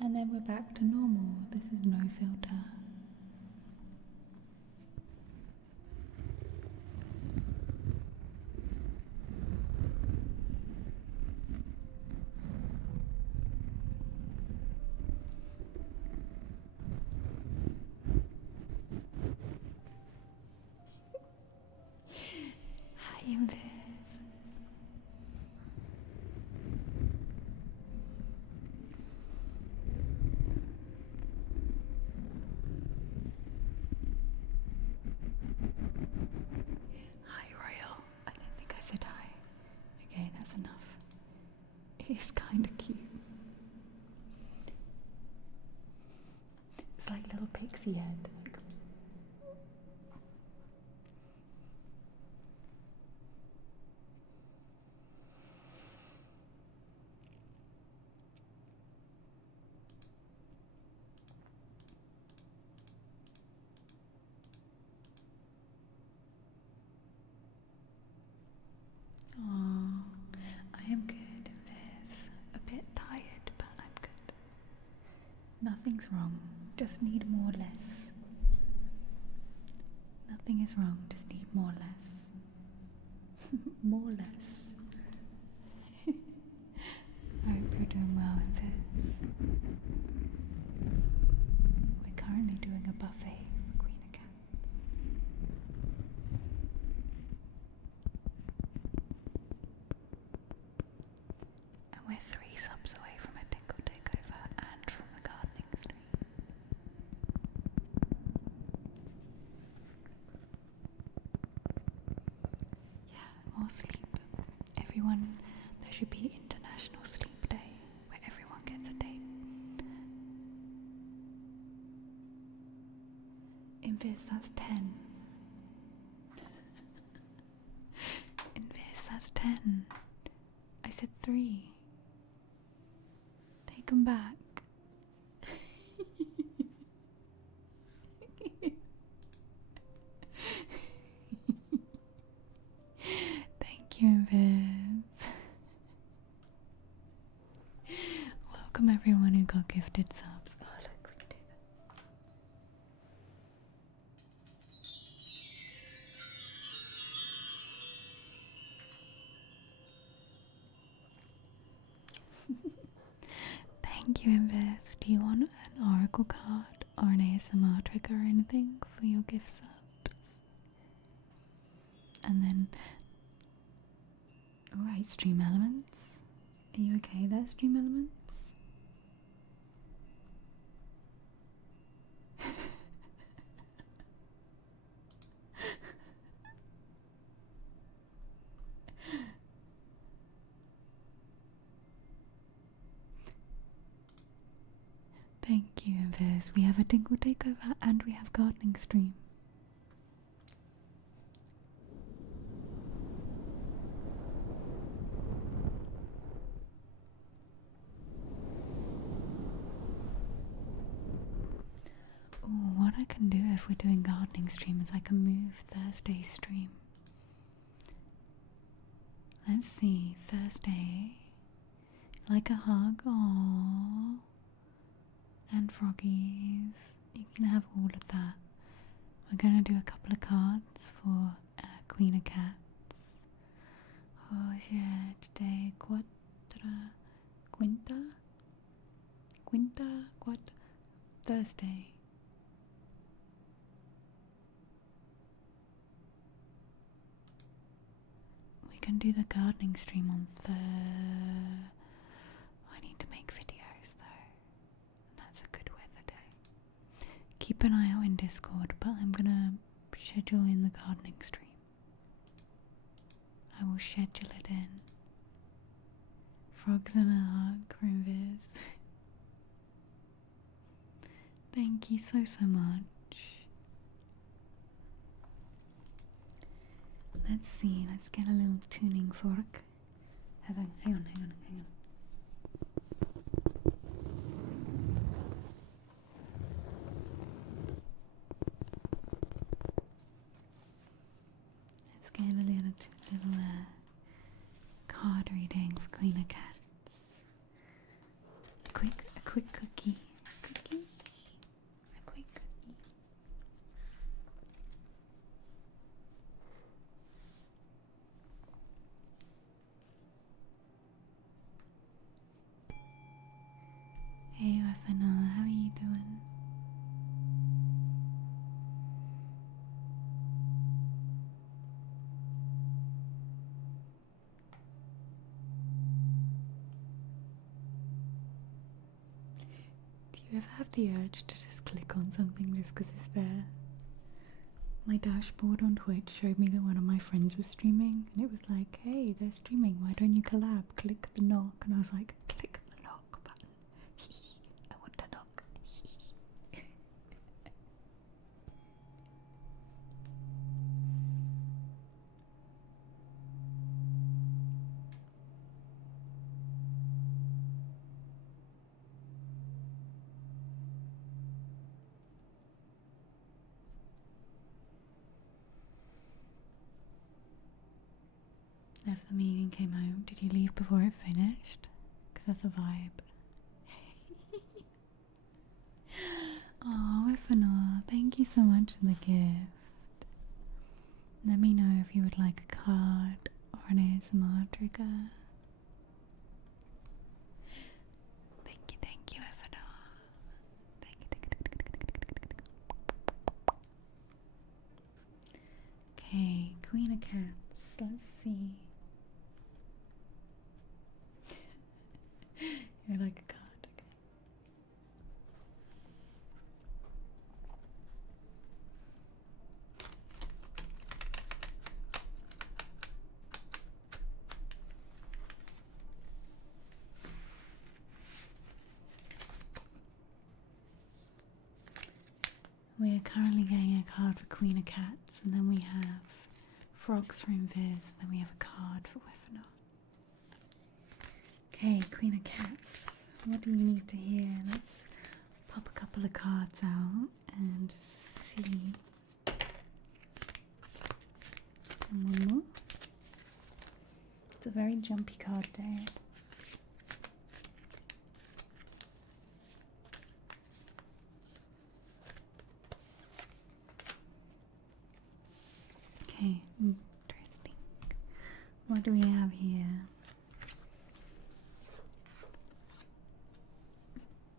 And then we're back to normal. This is no filter. Hi, Invis. Hi, Royal. I didn't think I said hi. Okay, that's enough. It's kind of cute. It's like little pixie head. Oh, I am good. Nothing's wrong. Just need more less. Nothing is wrong. Just need more less. More less. I hope you're doing well in this. We're currently doing a buffet for Queen of Cats. And we're 3 subs away from a Tinkle Takeover and from the gardening stream. Yeah, more sleep. Everyone, there should be International Sleep Day where everyone gets a date. In Viz, that's 10. In Viz, that's 10. I said 3. Take them back. Thank you, Viz. Welcome everyone who got gifted subs. Oh, look, we can do that. Thank you, Invis. Do you want an oracle card or an ASMR trigger or anything for your gift subs? And then, alright, Stream Elements. Are you okay there, Stream Elements? Thank you, Invis. We have a Tinkle Takeover and we have gardening stream. Oh, what I can do if we're doing gardening stream is I can move Thursday's stream. Let's see, Thursday. Like a hug, aww. And froggies. You can have all of that. We're going to do a couple of cards for Queen of Cats. Oh yeah, today Thursday. We can do the gardening stream on I need to make videos though. That's a good weather day. Keep an eye out in Discord, but I'm gonna schedule in the gardening stream. I will schedule it in. Frogs and a hug from Viz. Thank you so much. Let's see, let's get a little tuning fork. Hang on. Let's get a little card reading for Queen of Cats. A quick cookie. A quick cookie. Hey FNL, how are you doing? Do you ever have the urge to just click on something just because it's there? My dashboard on Twitch showed me that one of my friends was streaming and it was like, hey, they're streaming, why don't you collab? Click the knock. And I was like, click the knock button. I want to knock. If the meeting came home, did you leave before it finished? Because that's a vibe. Oh, Ifanor, thank you so much for the gift. Let me know if you would like a card or an ASMR trigger. Thank you, Ifanor. Thank you. Okay, Queen of Cats. Let's see. You're like a card. Okay. We are currently getting a card for Queen of Cats, and then we have Frogs for Invis, and then we have a card for Weaponor. Okay, Queen of Cats, what do you need to hear? Let's pop a couple of cards out and see. And one more. It's a very jumpy card day. Okay, interesting. What do we have here?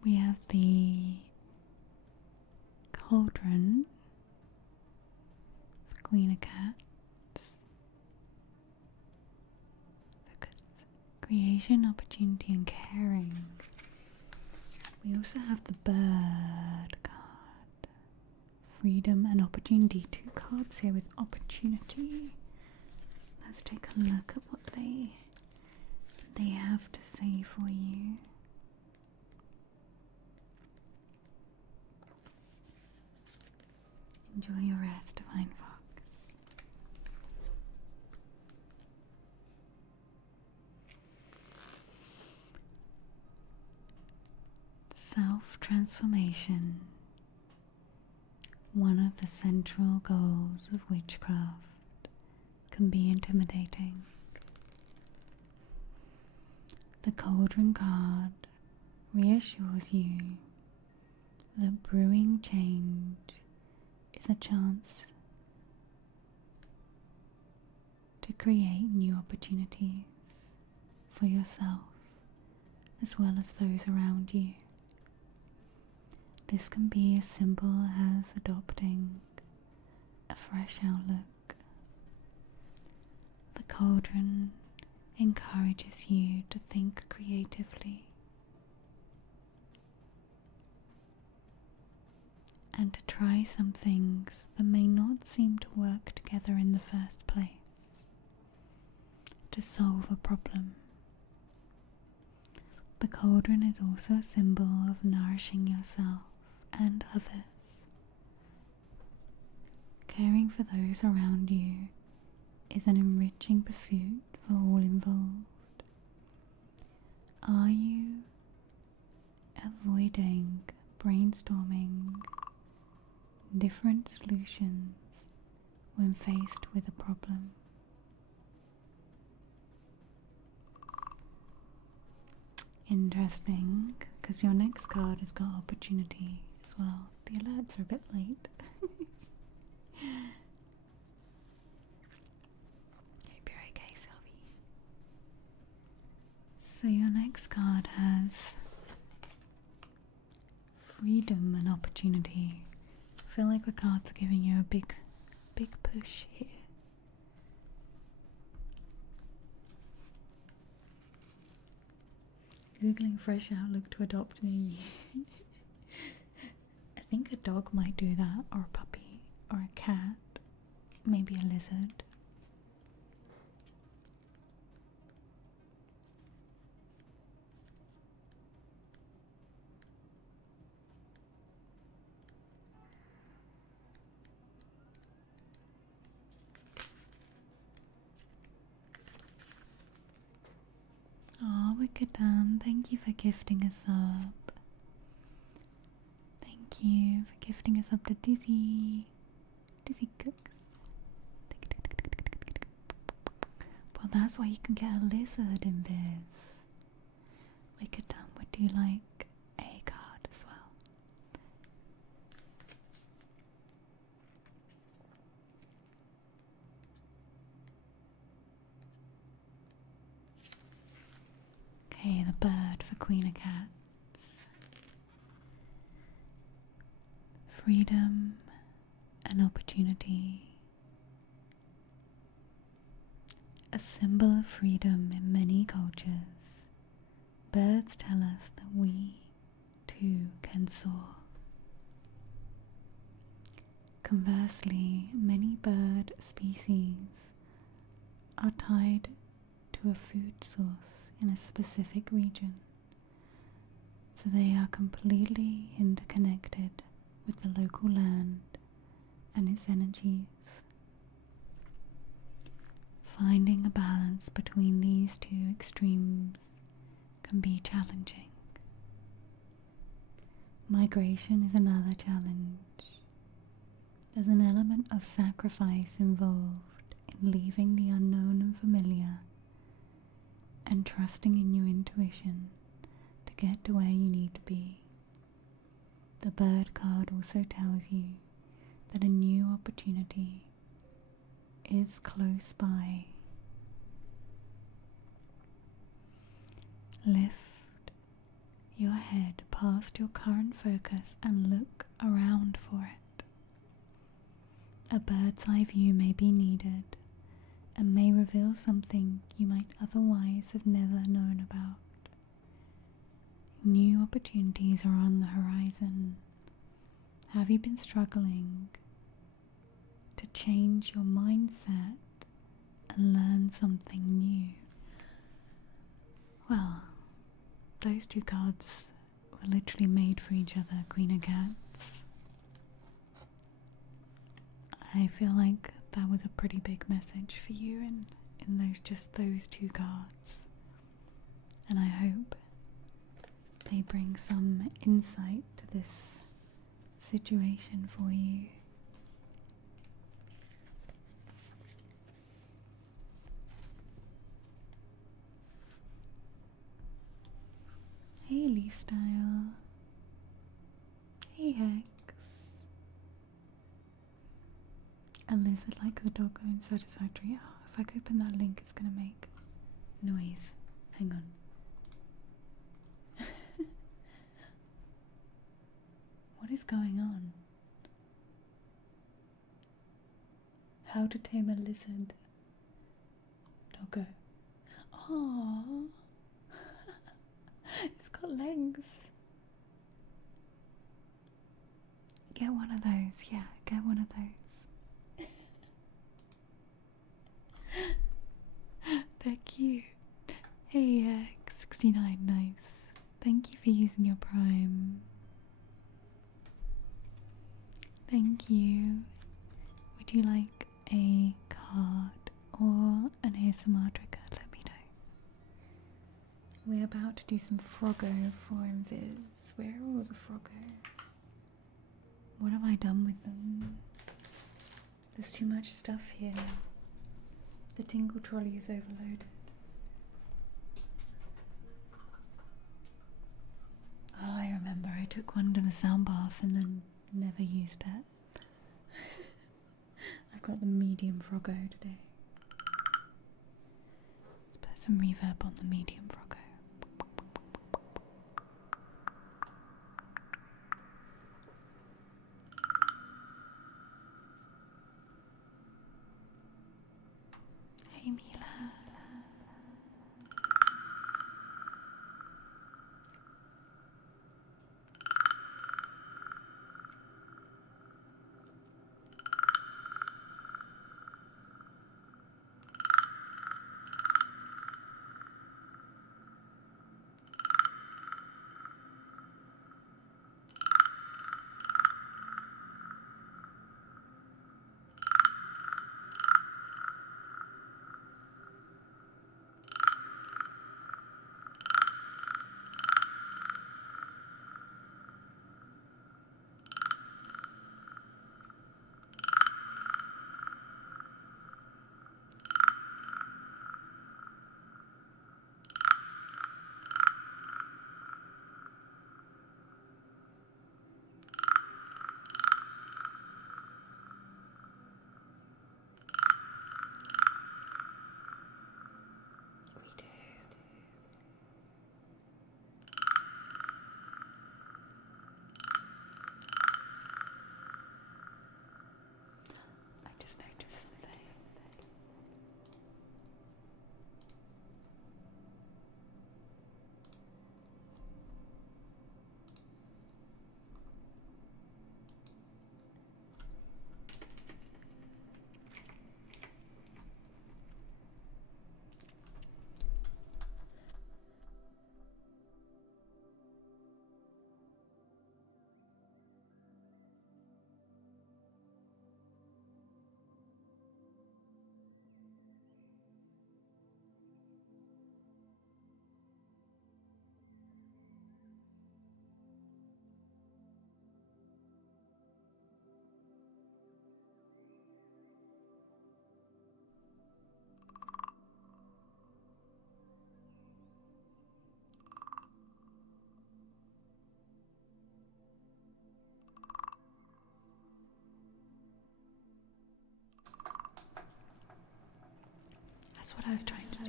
We have the cauldron for Queen of Cats. Focus. Creation, opportunity, and caring. We also have the bird card. Freedom and opportunity. 2 cards here with opportunity. Let's take a look at what they have to say for you. Enjoy your rest, Divine Fox. Self-transformation. One of the central goals of witchcraft can be intimidating. The Cauldron card reassures you that brewing change is a chance to create new opportunities for yourself as well as those around you. This can be as simple as adopting a fresh outlook. The Cauldron encourages you to think creatively and to try some things that may not seem to work together in the first place to solve a problem. The Cauldron is also a symbol of nourishing yourself and others. Caring for those around you is an enriching pursuit for all involved. Are you avoiding brainstorming different solutions when faced with a problem? Interesting, because your next card has got opportunity as well. The alerts are a bit late. Hope you're okay, Sylvie. So your next card has freedom and opportunity. I feel like the cards are giving you a big push here. Googling fresh outlook to adopt me. I think a dog might do that, or a puppy, or a cat, maybe a lizard. Oh, Wicked Dan, thank you for gifting us up. Thank you for gifting us up to Dizzy Cooks. Well, that's why you can get a lizard in this. Wicked Dan, would you like a card as well? Okay, the bird for Queen of Cats. Freedom and opportunity. A symbol of freedom in many cultures, birds tell us that we, too, can soar. Conversely, many bird species are tied to a food source in a specific region, so they are completely interconnected with the local land and its energies. Finding a balance between these two extremes can be challenging. Migration is another challenge. There's an element of sacrifice involved in leaving the unknown and familiar and trusting in your intuition to get to where you need to be. The bird card also tells you that a new opportunity is close by. Lift your head past your current focus and look around for it. A bird's eye view may be needed and may reveal something you might otherwise have never known about. New opportunities are on the horizon. Have you been struggling to change your mindset and learn something new? Well, those two cards were literally made for each other, Queen of Cats. I feel like that was a pretty big message for you in those two cards. And I hope they bring some insight to this situation for you. Hey Lee Style. Hey Hex. A lizard like the doggo in Satisfactory. Oh, if I could open that link, it's gonna make noise. Hang on. What is going on? How to tame a lizard. Doggo. Oh, it's got legs. Get one of those. Yeah, get one of those. They're cute. Hey, 69, nice. Thank you for using your Prime. Thank you. Would you like a card or an ASMR trigger? Let me know. We're about to do some Froggo for Invis. Where are all the Froggos? What have I done with them? There's too much stuff here. The tingle trolley is overloaded. Oh, I remember I took one to the sound bath and then never used it. I've got the medium Froggo today. Let's put some reverb on the medium Froggo. Hey Mila. That's what I was trying to do.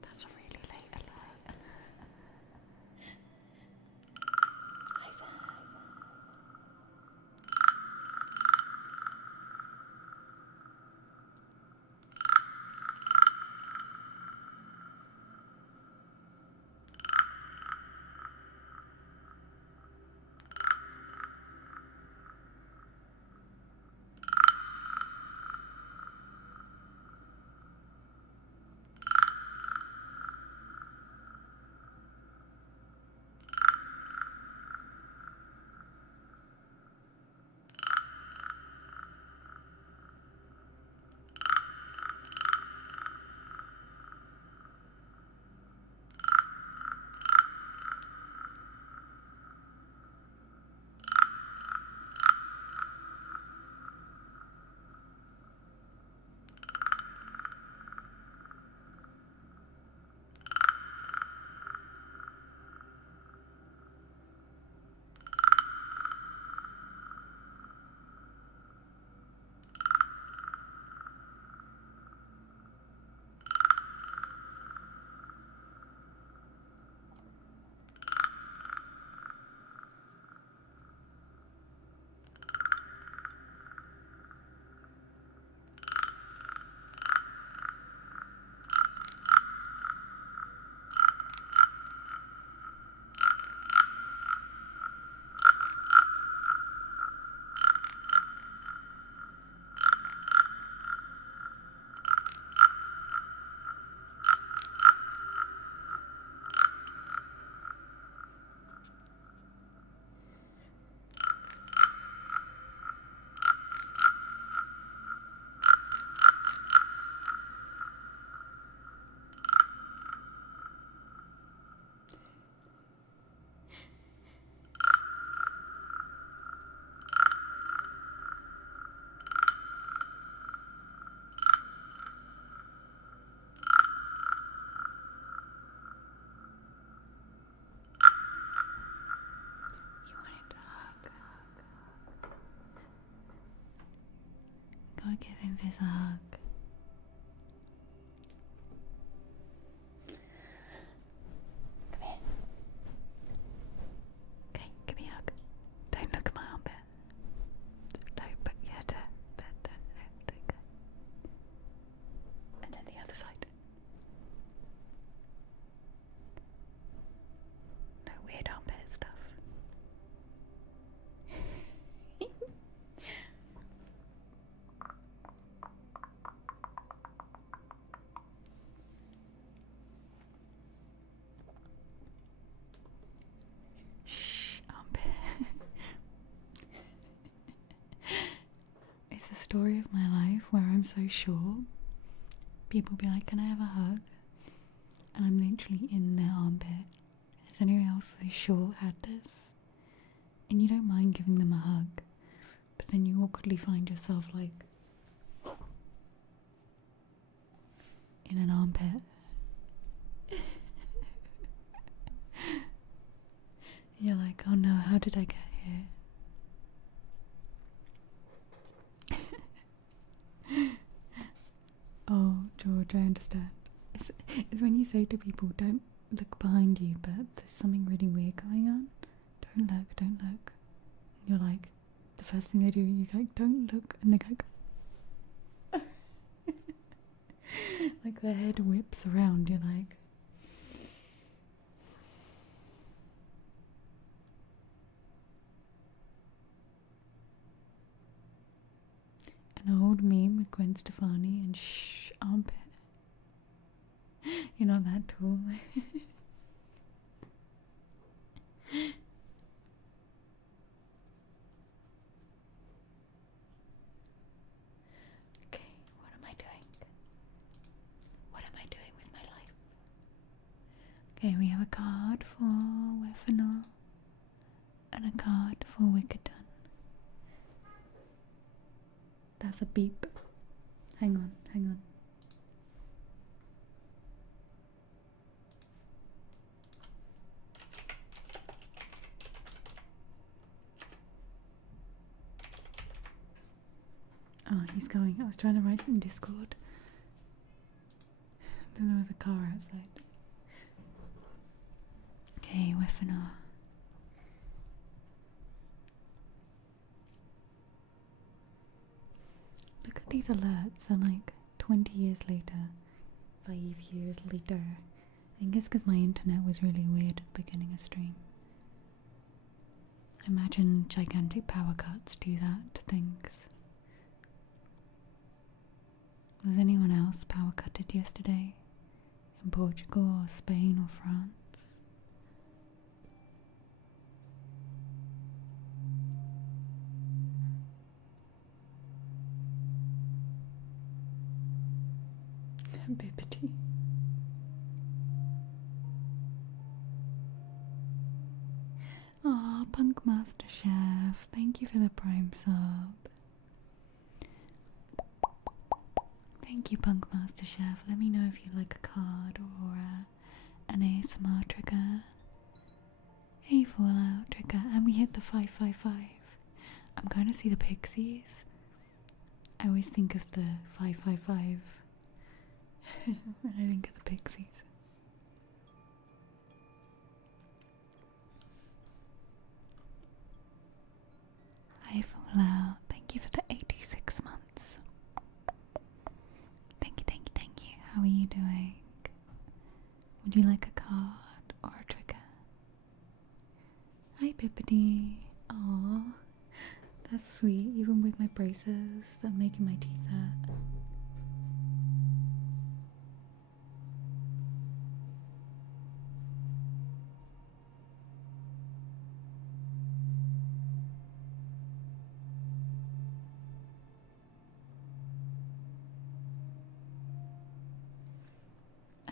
That's a really late alert. Hi, Sam. Gotta give him this hug. Come here. Okay, give me a hug. Don't look at my armpit. Don't put your head there. There you go. And then the other side. No weird armpit stuff. It's the story of my life where I'm so short. People be like, can I have a hug? And I'm literally in their armpit. Has anyone else who's short had this? And you don't mind giving them a hug, but then you awkwardly find yourself like in an armpit. You're like, oh no, how did I get here? Oh, George, I understand. It's when you say to people, don't look behind you, but there's something really weird going on. Don't look, don't look. And you're like, the first thing they do, you go, don't look, and they go, like their head whips around, you're like, an old meme with Gwen Stefani and shh, armpit. You're not that tall. Okay, what am I doing? What am I doing with my life? Okay, we have a card for Wefenor and a card for Wickedon. That's a beep. Hang on, hang on. Oh he's going. I was trying to write in Discord. Then there was a car outside. Okay, weaponar. Look at these alerts, and like 20 years later, 5 years later. I think it's because my internet was really weird at the beginning of stream. I imagine gigantic power cuts do that to things. Was anyone else power cutted yesterday? In Portugal or Spain or France? Bippity. Aw, Punk Master Chef, thank you for the Prime sub. Thank you, Punk Master Chef. Let me know if you like a card or an ASMR trigger. Hey, Fallout trigger, and we hit the 555. I'm going to see the Pixies. I always think of the 555 when I think of the Pixies. Hi, Fallout. Thank you for the 86 months. Thank you, thank you, thank you. How are you doing? Would you like a card or a trigger? Hi, Bippity. Aww. That's sweet, even with my braces that are making my teeth hurt.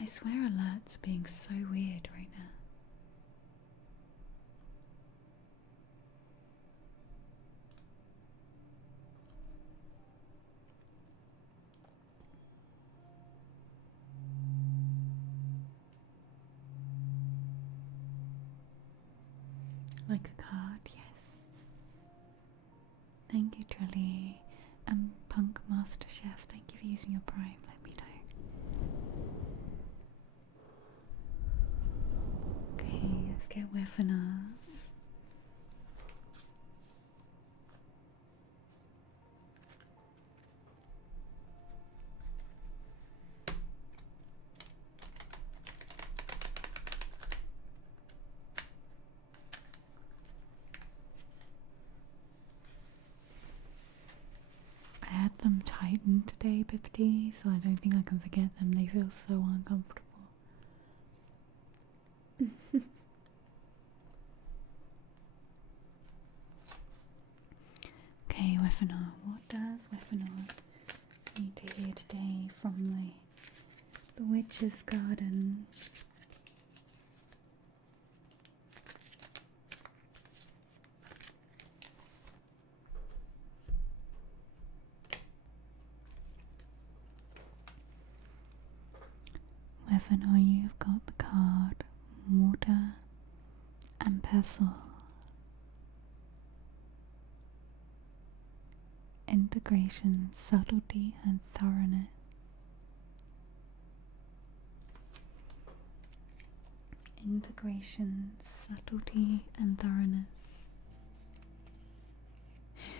I swear alerts are being so weird right now. Like a card, yes. Thank you, Trilly. And Punk Master Chef, thank you for using your Prime. Let me know. Okay, let's get weaponers. I had them tightened today, Bippity, so I don't think I can forget them. They feel so uncomfortable. Okay, weaponar. What does weaponar need to hear today from the witch's garden? Weaponar, you've got the card Mortar and Pestle. Integration, subtlety, and thoroughness. Integration, subtlety, and thoroughness.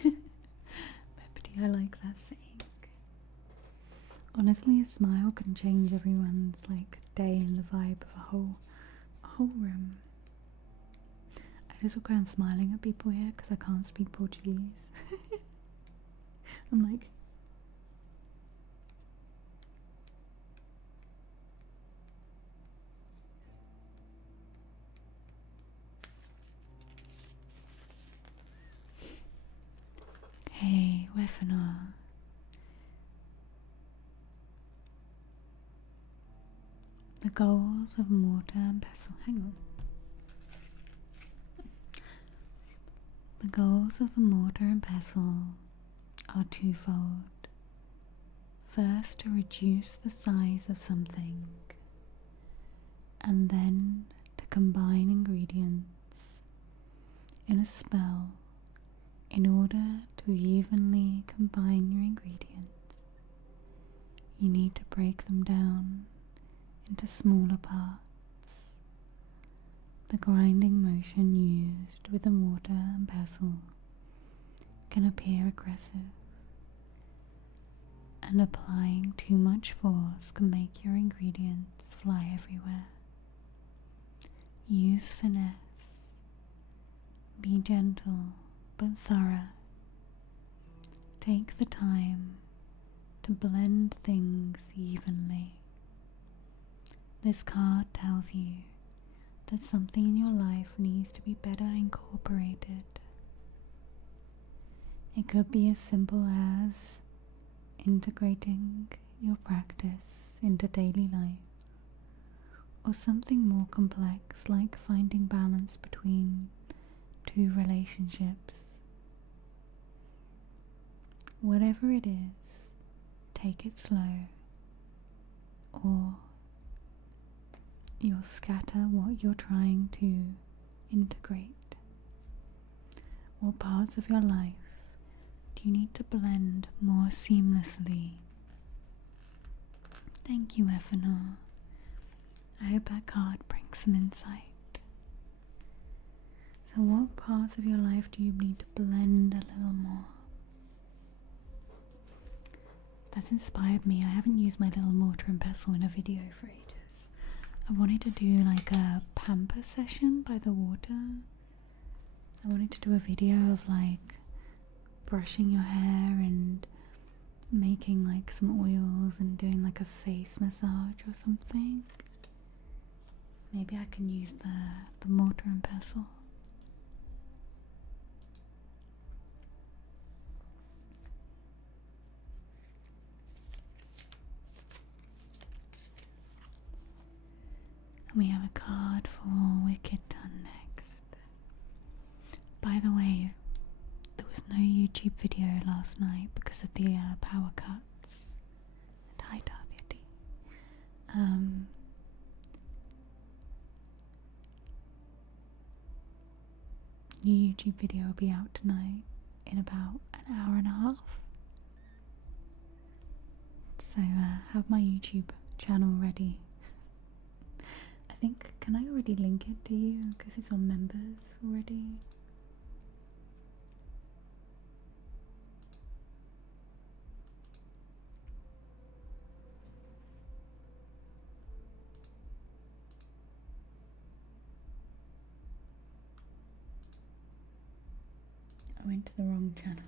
Bippity, I like that saying. Honestly, a smile can change everyone's like day and the vibe of a whole room. I just walk around smiling at people here because I can't speak Portuguese. I'm like, hey, weaponar. The goals of Mortar and Pestle. Hang on. The goals of the Mortar and Pestle are twofold. First, to reduce the size of something, and then to combine ingredients in a spell In order to evenly combine your ingredients, you need to break them down into smaller parts. The grinding motion used with the mortar and pestle can appear aggressive, and applying too much force can make your ingredients fly everywhere. Use finesse. Be gentle but thorough. Take the time to blend things evenly. This card tells you that something in your life needs to be better incorporated. It could be as simple as integrating your practice into daily life, or something more complex like finding balance between two relationships. Whatever it is, take it slow, or you'll scatter what you're trying to integrate. What parts of your life do you need to blend more seamlessly? Thank you, Efanor. I hope that card brings some insight. So what parts of your life do you need to blend a little more? That's inspired me. I haven't used my little mortar and pestle in a video for ages. I wanted to do like a pamper session by the water. I wanted to do a video of like brushing your hair and making like some oils and doing like a face massage or something. Maybe I can use the mortar and pestle. We have a card for Wicked Done next. By the way, there was no YouTube video last night because of the power cuts. And hi, Darby. New YouTube video will be out tonight in about an hour and a half. So have my YouTube channel ready. I think, can I already link it to you because it's on members already? I went to the wrong channel.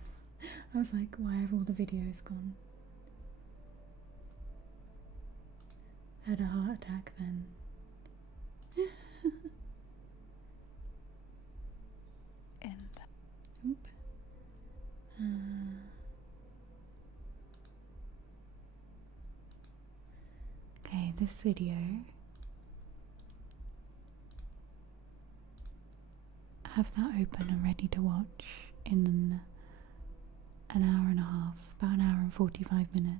I was like, why have all the videos gone? I had a heart attack then. And okay, this video have that open and ready to watch in an hour and a half, about an hour and 45 minutes.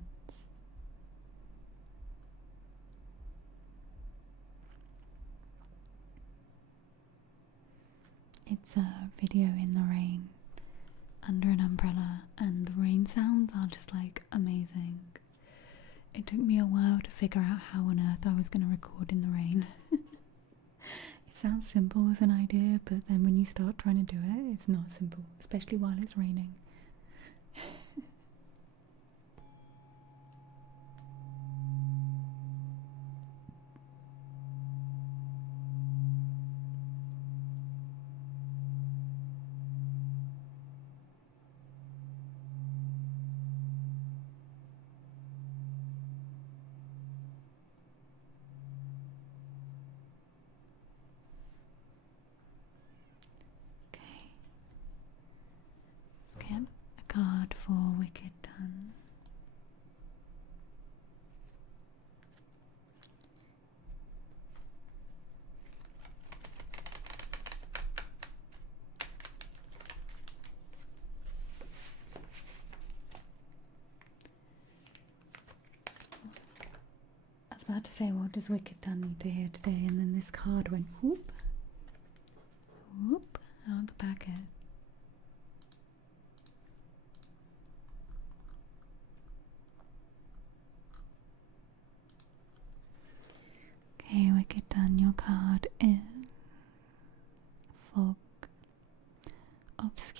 It's a video in the rain under an umbrella, and the rain sounds are just like amazing. It took me a while to figure out how on earth I was going to record in the rain. It sounds simple as an idea, but then when you start trying to do it, it's not simple, especially while it's raining. A card for Wicked Done. I was about to say, what does Wicked Done need to hear today? And then this card went whoop, whoop, out the packet.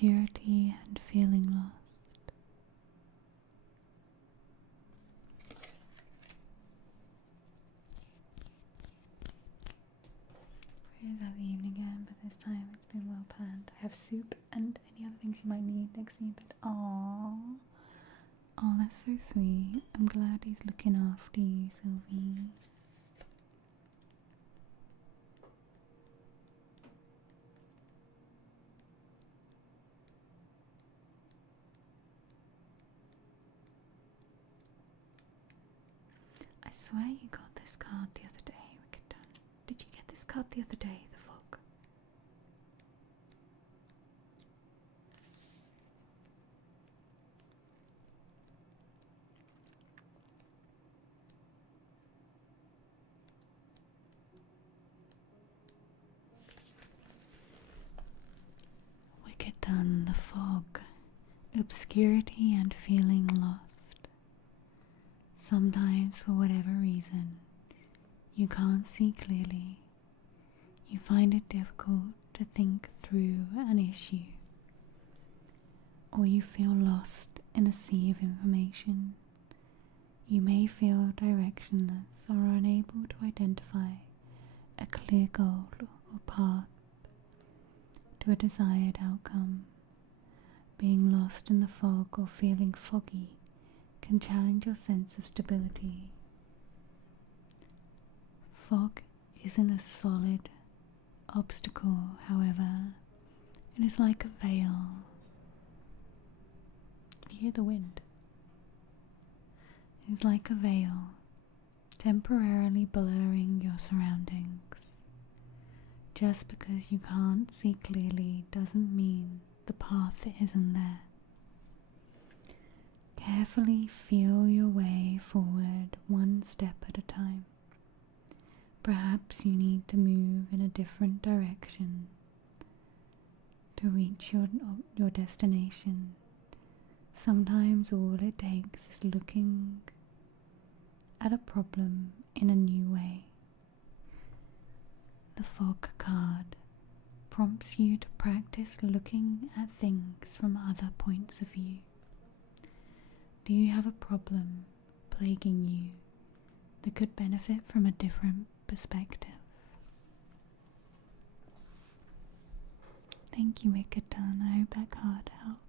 obscurity and feeling lost. Is that the evening again, but this time it's been well planned. I have soup and any other things you might need next to you, but aww. Oh, that's so sweet. I'm glad he's looking after you, Sylvie. I swear you got this card the other day. Did you get this card the other day, the fog? Wicked done, the fog. Obscurity and feeling lost. Sometimes, for whatever reason, you can't see clearly. You find it difficult to think through an issue, or you feel lost in a sea of information. You may feel directionless or unable to identify a clear goal or path to a desired outcome. Being lost in the fog or feeling foggy can challenge your sense of stability. Fog isn't a solid obstacle, however. It is like a veil. You hear the wind? It is like a veil, temporarily blurring your surroundings. Just because you can't see clearly doesn't mean the path isn't there. Carefully feel your way forward one step at a time. Perhaps you need to move in a different direction to reach your destination. Sometimes all it takes is looking at a problem in a new way. The fog card prompts you to practice looking at things from other points of view. Do you have a problem plaguing you that could benefit from a different perspective? Thank you, Wicked Done. I hope that card helps.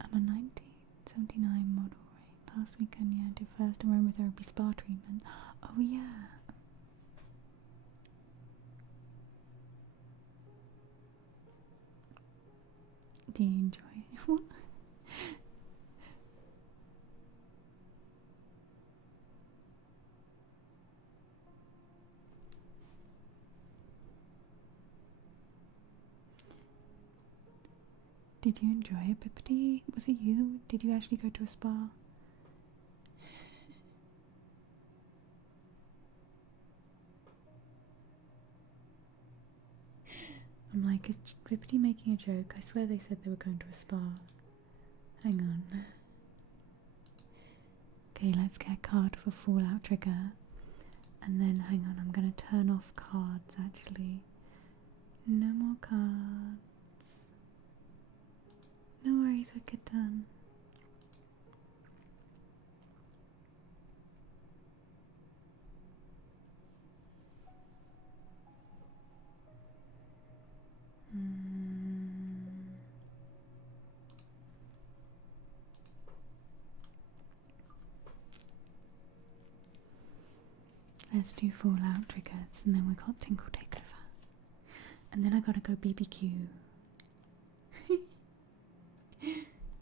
I'm a 1979 model, right? Last weekend, yeah, I did first aromatherapy spa treatment. Oh, yeah. Do you enjoy it? Did you enjoy it, Pippity? Was it you? Did you actually go to a spa? I'm like, is Pippity making a joke? I swear they said they were going to a spa. Hang on. Okay, let's get a card for Fallout Trigger. And then, hang on, I'm going to turn off cards, actually. No more cards. No worries, Wicked Done. Let's do Fallout Triggers, and then we got Tinkle Takeover. And then I gotta go BBQ.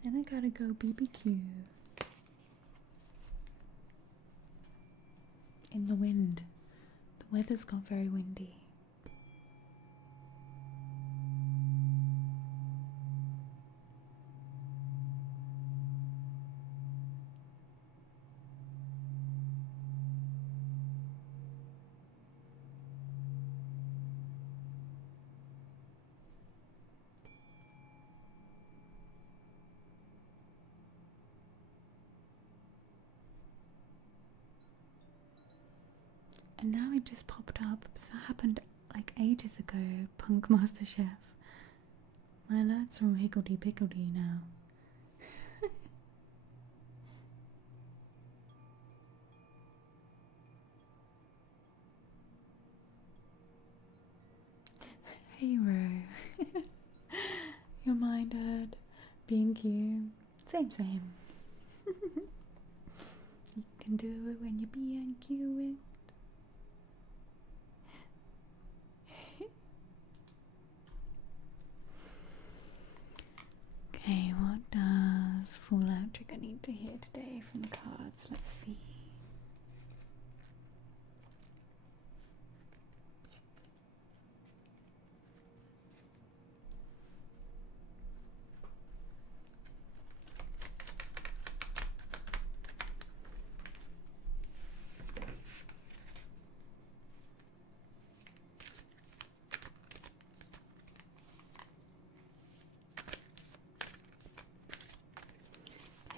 Then I gotta go BBQ. In the wind. The weather's got very windy. And now it just popped up. That happened like ages ago, Punk Master Chef. My alerts are all higgledy-piggledy now. Hero. Your minded. B&Q. Same. You can do it when you B&Q it. Okay, what does Fallout Trigger need to hear today from the cards? Let's see.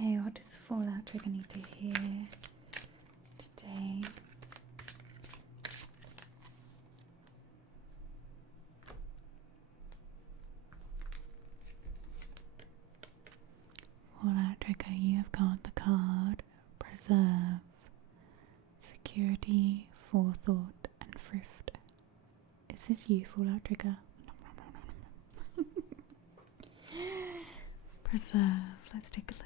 Okay, what does Fallout Trigger need to hear today? Fallout Trigger, you have got the card Preserve, Security, Forethought, and Thrift. Is this you, Fallout Trigger? Preserve, let's take a look.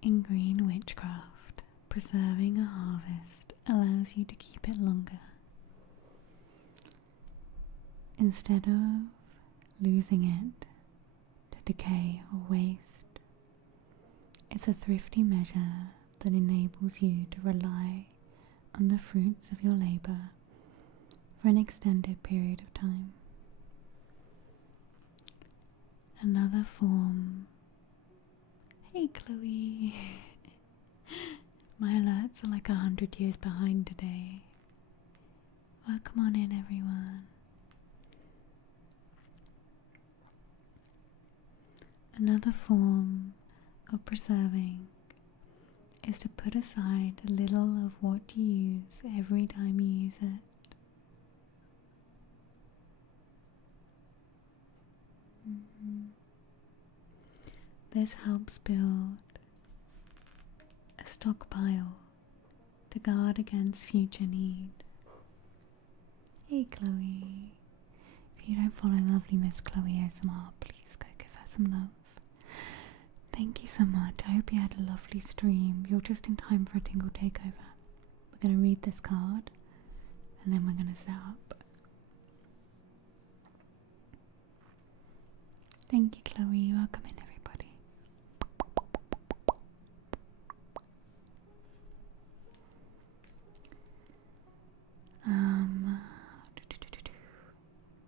In green witchcraft, preserving a harvest allows you to keep it longer. Instead of losing it to decay or waste, it's a thrifty measure that enables you to rely on the fruits of your labor for an extended period of time. Another form. Hey Chloe! My alerts are like 100 years behind today. Welcome on in, everyone. Another form of preserving is to put aside a little of what you use every time you use it. This helps build a stockpile to guard against future need. Hey Chloe, if you don't follow lovely Miss Chloe ASMR, please go give her some love. Thank you so much. I hope you had a lovely stream. You're just in time for a tingle takeover. We're going to read this card and then we're going to set up. Thank you, Chloe. Welcome in, everybody.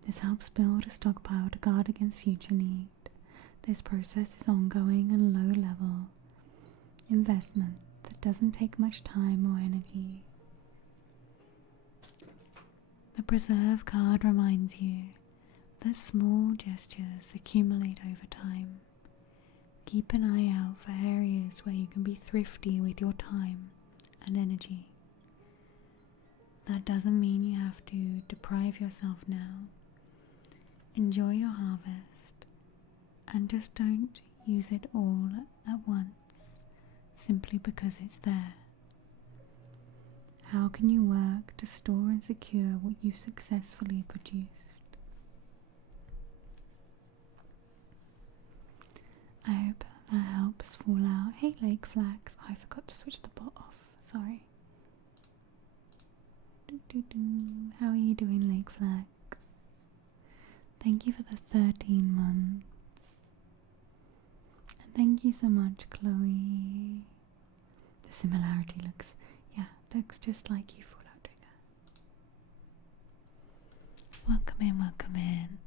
This helps build a stockpile to guard against future need. This process is ongoing and low-level investment that doesn't take much time or energy. The Preserve card reminds you that small gestures accumulate over time. Keep an eye out for areas where you can be thrifty with your time and energy. That doesn't mean you have to deprive yourself now. Enjoy your harvest and just don't use it all at once simply because it's there. How can you work to store and secure what you've successfully produced? I hope that helps Fallout. Hey Lake Flags, I forgot to switch the bot off, sorry. How are you doing, Lake Flags? Thank you for the 13 months. And thank you so much, Chloe. The similarity looks just like you, Fallout Trigger. Welcome in, welcome in.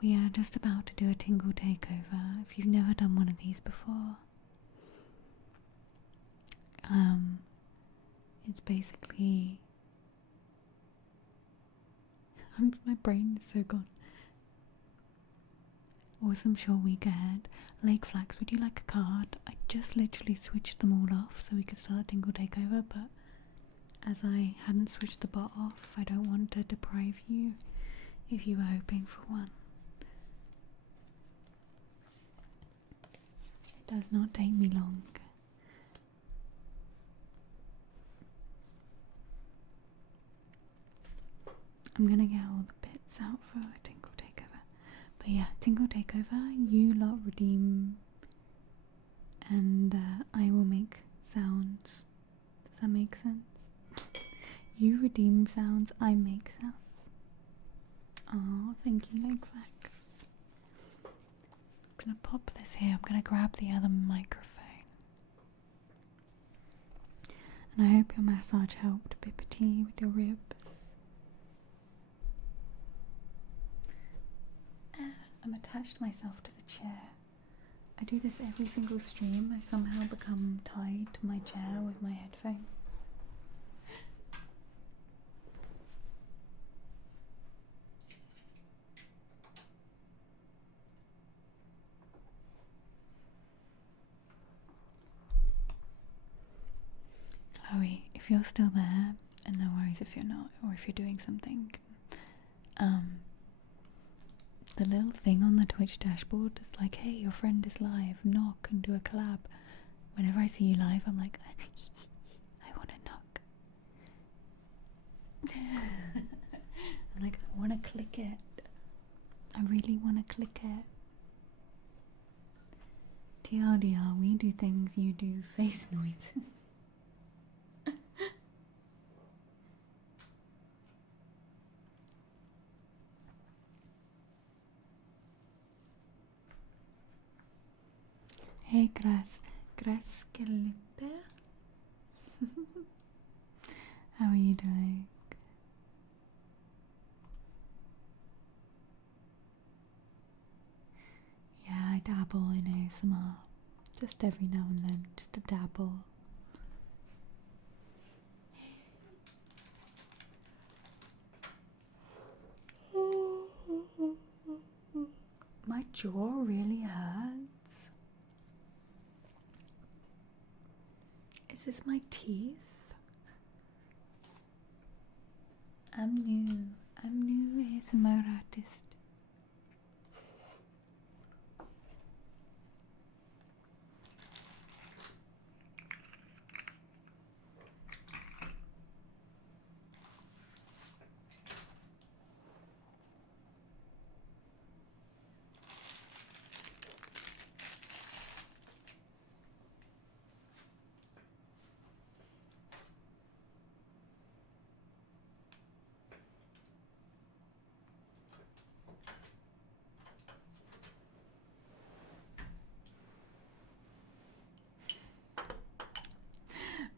We are just about to do a tingle takeover. If you've never done one of these before, it's basically my brain is so gone. Awesome short week ahead. Lake Flags, would you like a card? I just literally switched them all off so we could start tingle takeover, but as I hadn't switched the bot off, I don't want to deprive you if you were hoping for one. It does not take me long. I'm gonna get all the bits out for a tingle takeover. But yeah, tingle takeover, you lot redeem and I will make sounds. Does that make sense? You redeem sounds, I make sounds. Oh, thank you, Lake Flags. I'm gonna pop this here. I'm gonna grab the other microphone. And I hope your massage helped, Bippity, with your ribs. I'm attached myself to the chair. I do this every single stream. I somehow become tied to my chair with my headphones. Chloe, if you're still there, and no worries if you're not, or if you're doing something, the little thing on the Twitch dashboard is like, hey, your friend is live, knock and do a collab. Whenever I see you live, I'm like, I want to knock. I'm like, I want to click it. I really want to click it. TLDR, we do things, you do face noises. Hey, Grasskelippe. How are you doing? Yeah, I dabble in ASMR. Just every now and then, just a dabble. My jaw really hurts. Is this my teeth? I'm new ASMR artist.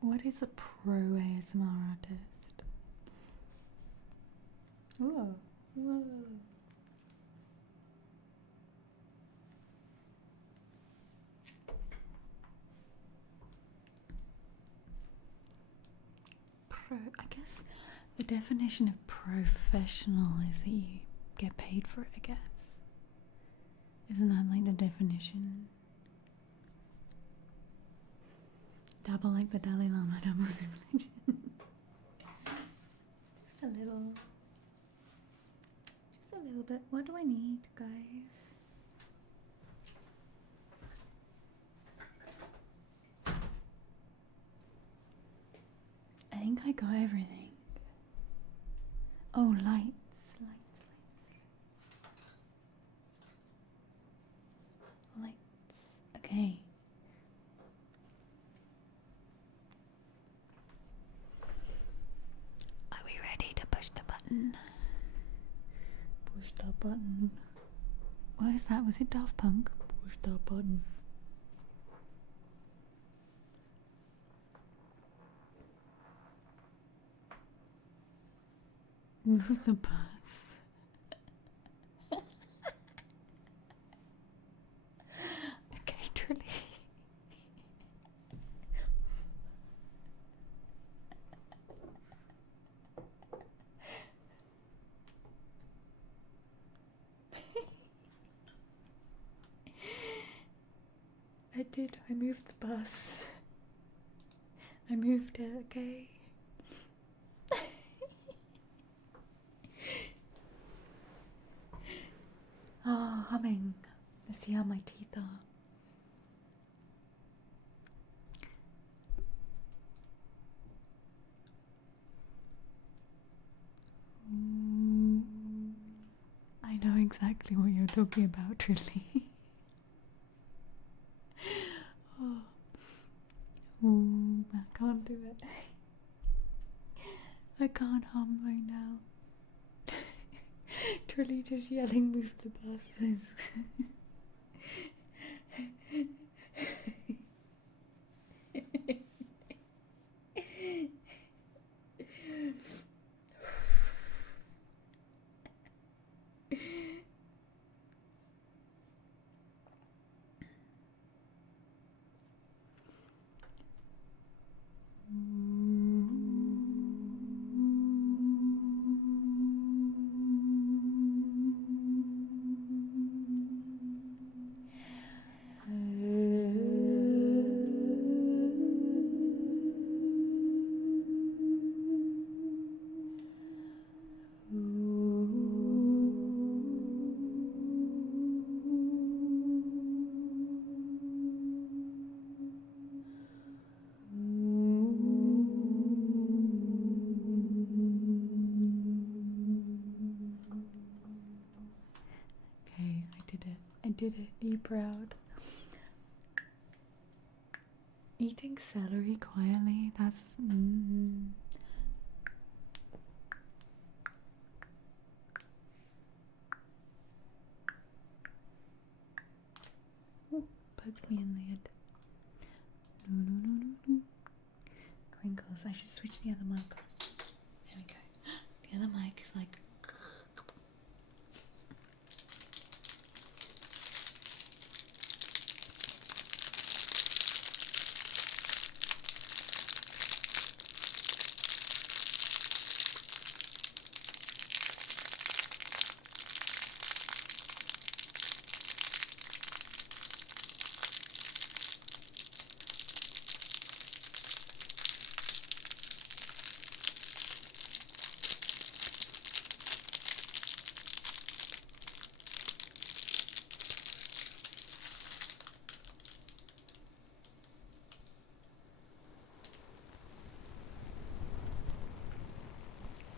What is a pro ASMR artist? Whoa, whoa. I guess the definition of professional is that you get paid for it, I guess. Isn't that like the definition? Dabble like the Dalai Lama, double privilege. Just a little bit. What do I need, guys? I think I got everything. Oh, lights. Okay. Are we ready to push the button? Push the button. What is that? Was it Daft Punk? Push the button. Move the bus. Okay, truly. I did. I moved the bus. I moved it, okay? Oh, humming. Let's see how my teeth are. Ooh. I know exactly what you're talking about, truly. Oh. Ooh, I can't do it. I can't hum right now. Truly just yelling, move the buses. Okay, I did it. I did it. Be proud. Eating celery quietly, that's... Ooh, poked me in the head. No, no, no, no, no. Crinkles. I should switch the other mic. There we go. The other mic is like...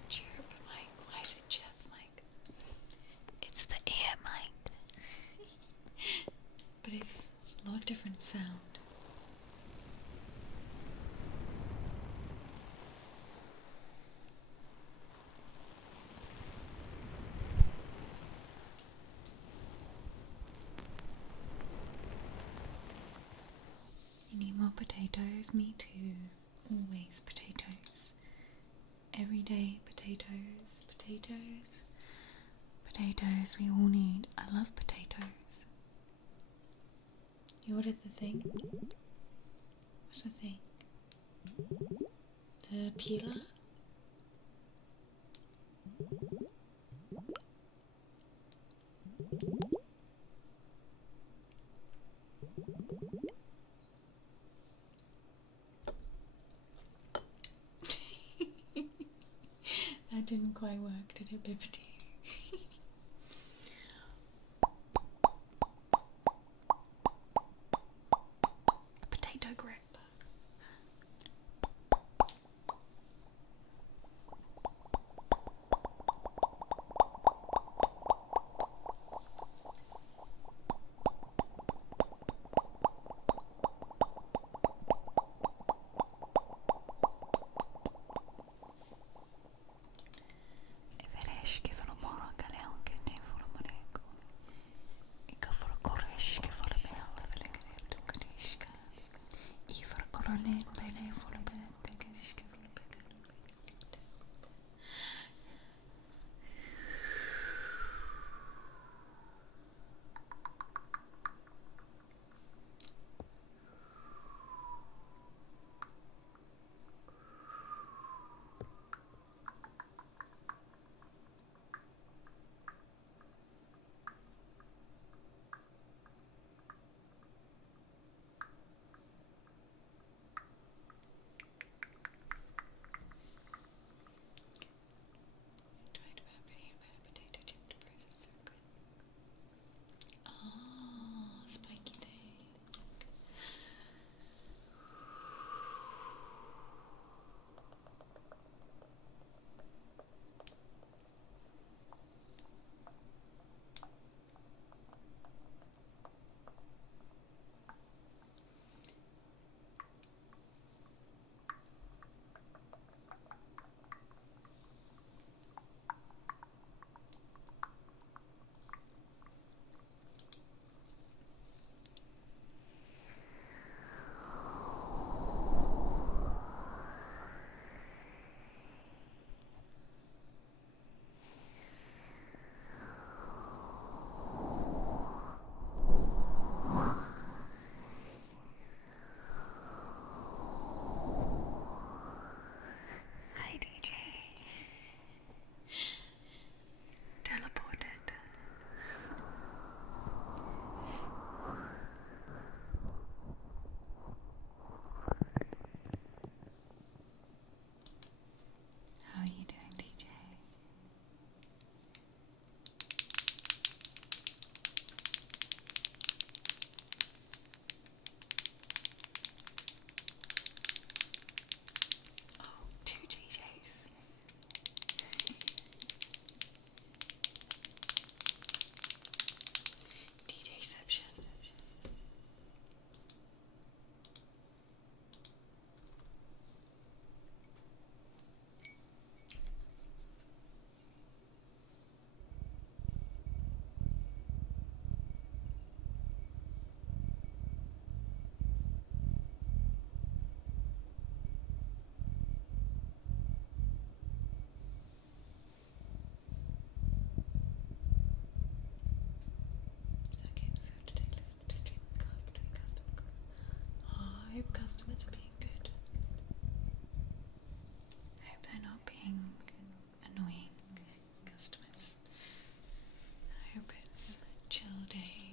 Chirp mic. Why is it chirp mic? It's the ear mic. But it's a lot different sound. You need more potatoes? Me too. Always potatoes. Everyday potatoes. Potatoes. Potatoes we all need. I love potatoes. You ordered the thing? What's the thing? The peeler? That didn't quite work, did it, Bibbidi? A potato grip. hope customers are being good. I hope they're not being annoying customers. I hope it's a chill day.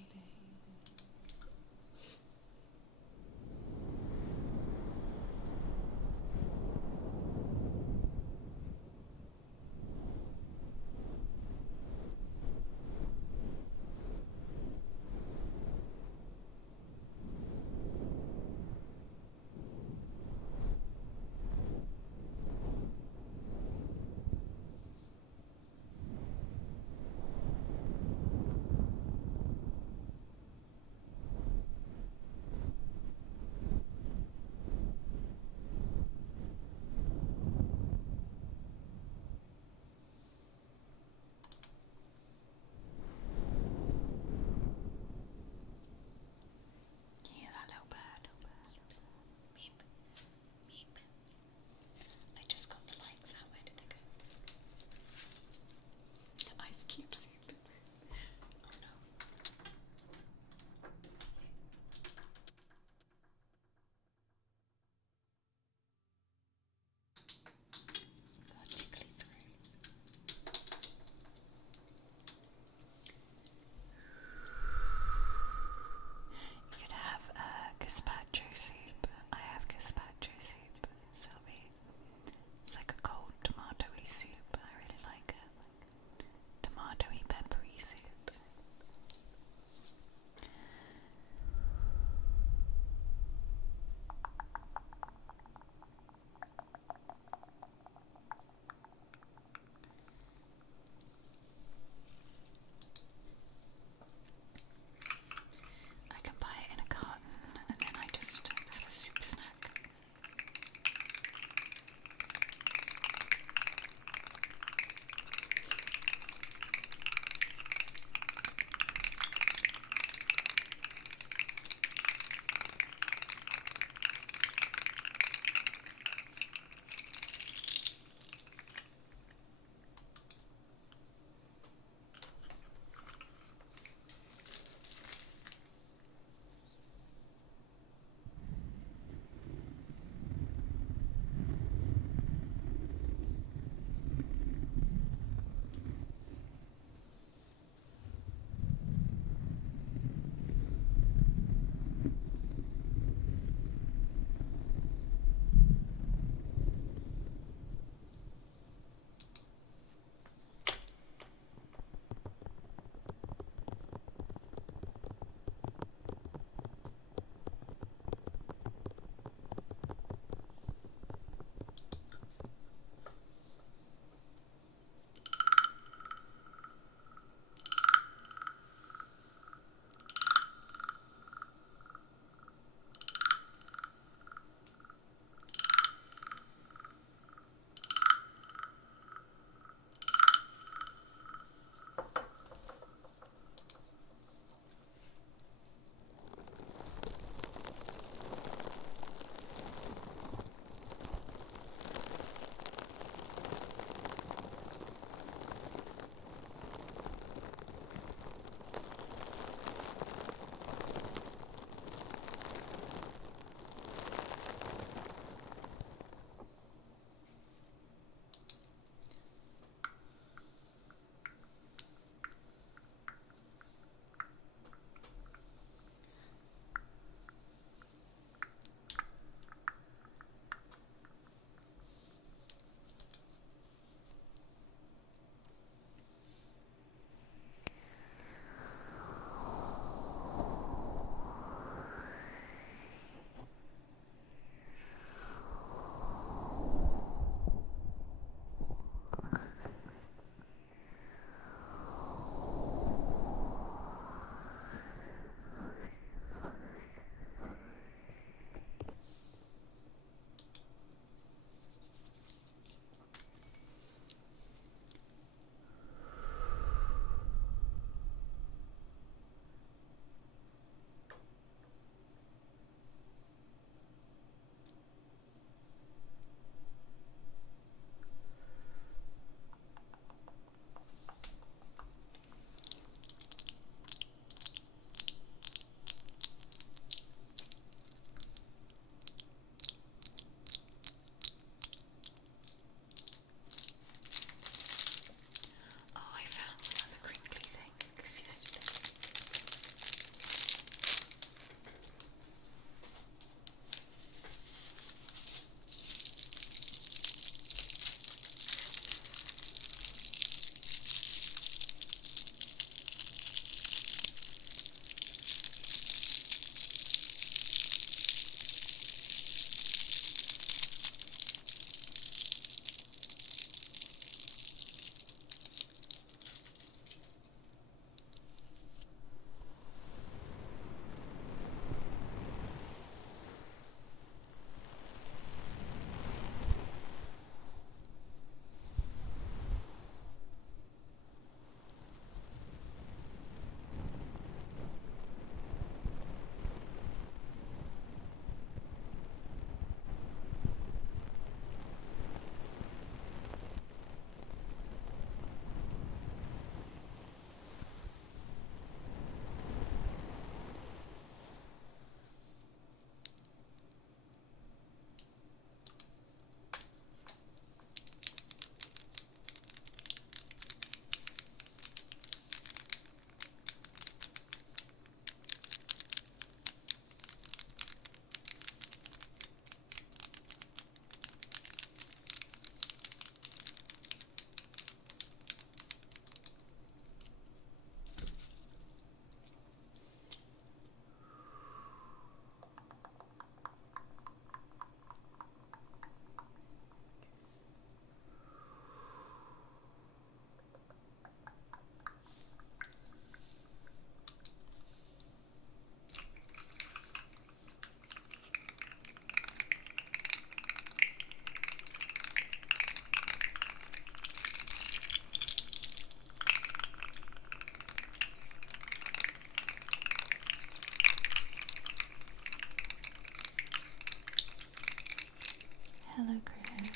Hello, Chris.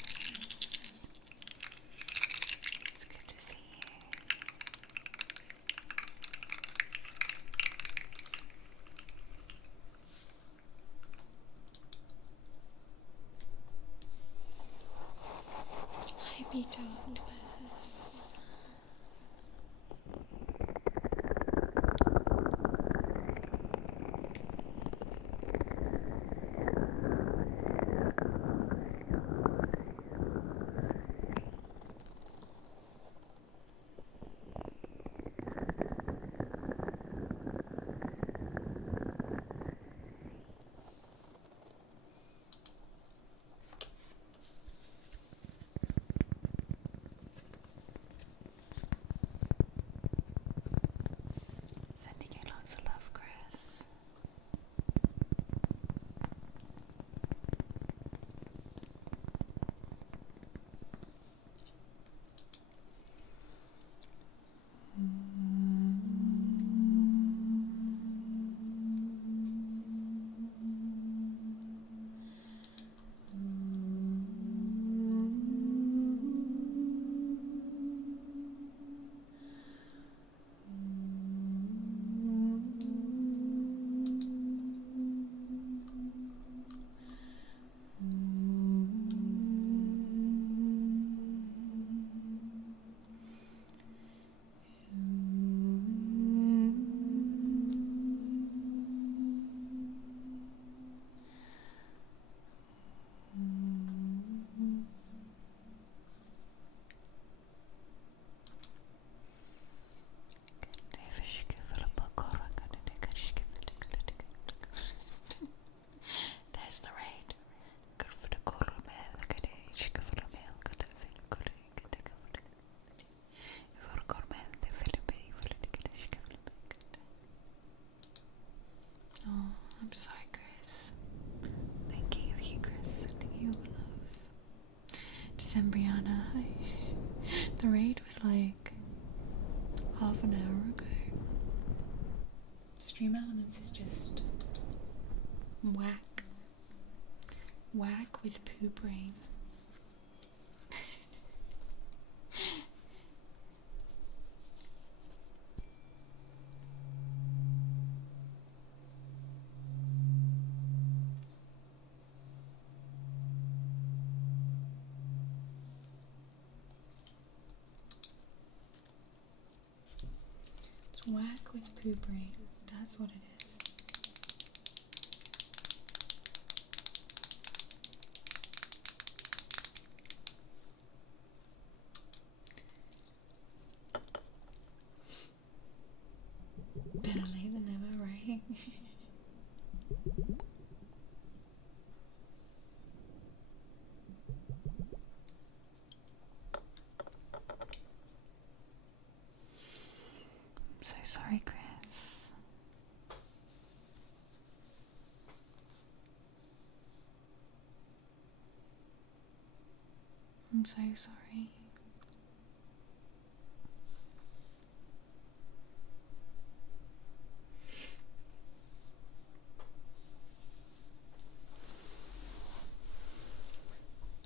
It's good to see you. Hi, Peter Octopus. Sending you lots of love, Chris. There's the raid. Oh, I'm sorry, Chris. Thinking of you, Chris. Sending you love. Decembriana, hi. The raid was like half an hour ago. Stream Elements is just whack. Whack with poo brain. It's whack with poo brain. That's what it is. Better late than never, right? I'm so sorry, Chris. I'm so sorry.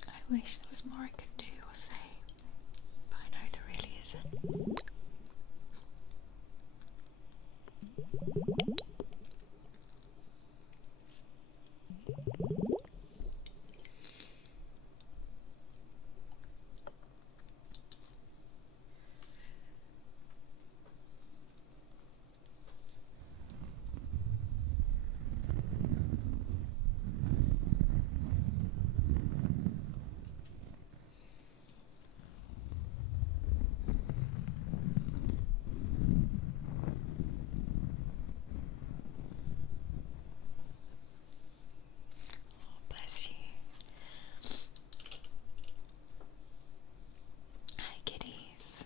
I wish there was more I could do or say, but I know there really isn't. Bless you. Hi, kitties.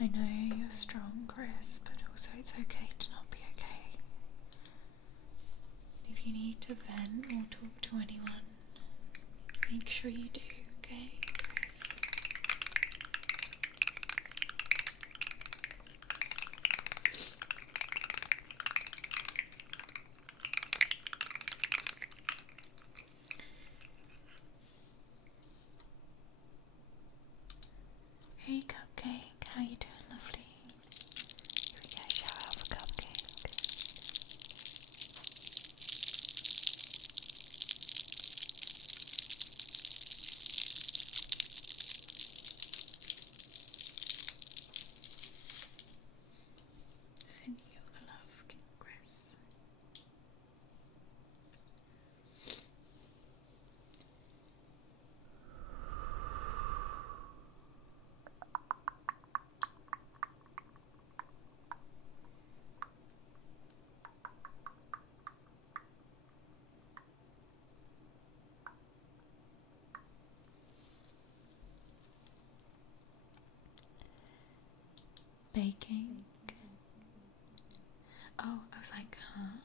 I know you're strong, Chris, but also it's okay to not be okay. If you need to vent or talk to anyone, Make sure you do, okay, Chris? Hey, Cupcake, how you doing, lovely? Here we go, show out for Cupcake. Send you a love, Chris. Baking. Oh, I was like, huh?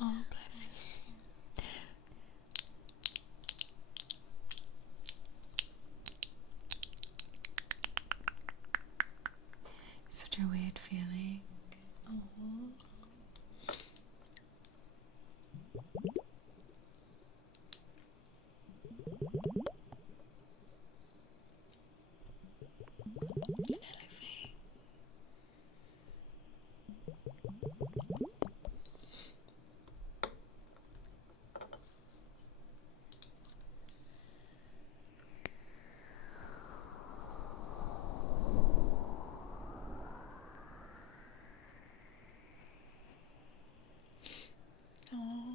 Oh, bless you. Such a weird feeling. Oh. Oh.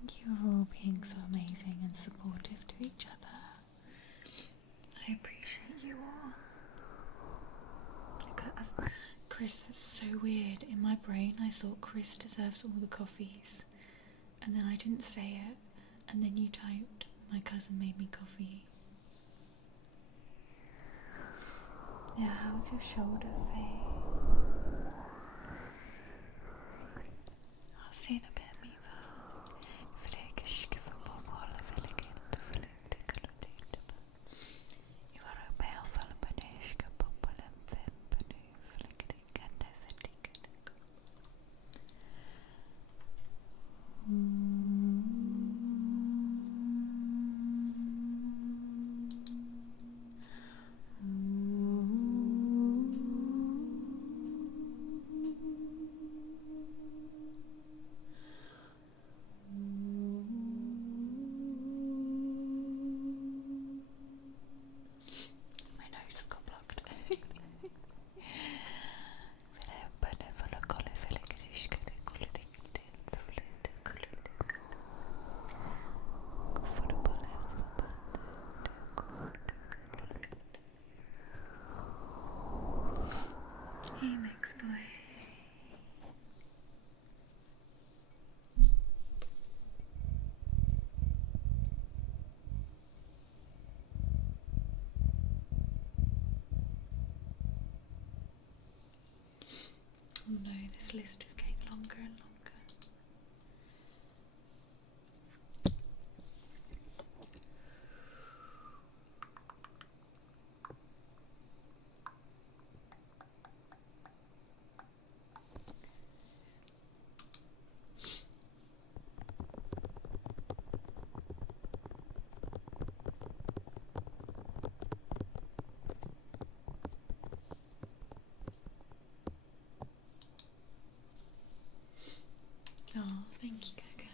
Thank you for all being so amazing and supportive to each other. I appreciate you all. Chris, that's so weird. In my brain, I thought Chris deserves all the coffees. And then I didn't say it. And then you typed, my cousin made me coffee. Yeah, how's your shoulder, Faye? I'll see in a bit, Miva. Hey, Max boy. Oh no, this list is getting longer and longer. Oh, thank you, Gaga.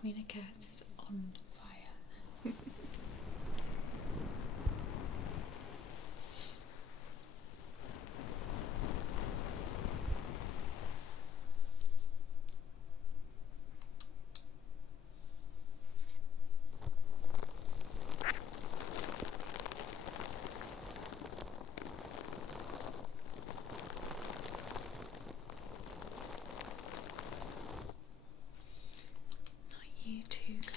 Queen of Cats is on fire. Not you too, Coco.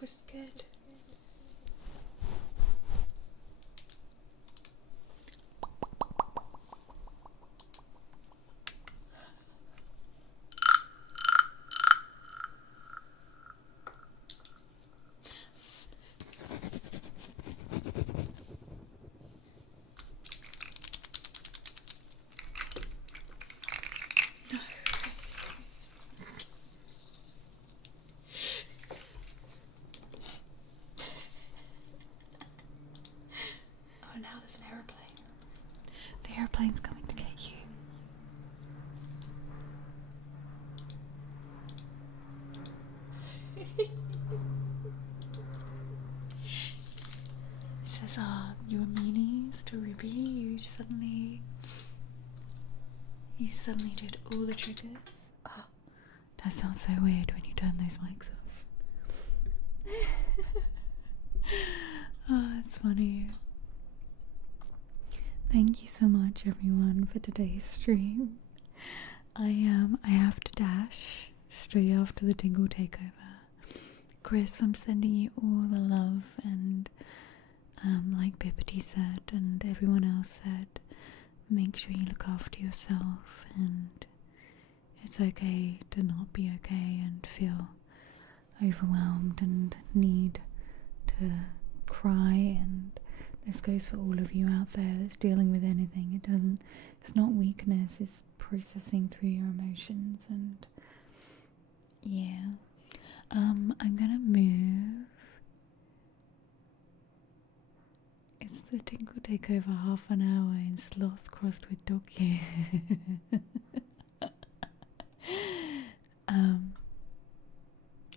Was good. Oh, now there's an aeroplane. The aeroplane's coming to get you. It says, you were meanies to Ruby, you suddenly did all the triggers. Oh, that sounds so weird when you turn those mics off. That's funny. Thank you so much, everyone, for today's stream. I have to dash straight after the Tingle Takeover. Chris, I'm sending you all the love, and like Bippity said and everyone else said, make sure you look after yourself, and it's okay to not be okay and feel overwhelmed and need to cry, and this goes for all of you out there that's dealing with anything. It's not weakness, it's processing through your emotions. And yeah, I'm gonna move. It's the Tingle Takeover half an hour in sloth crossed with dog year.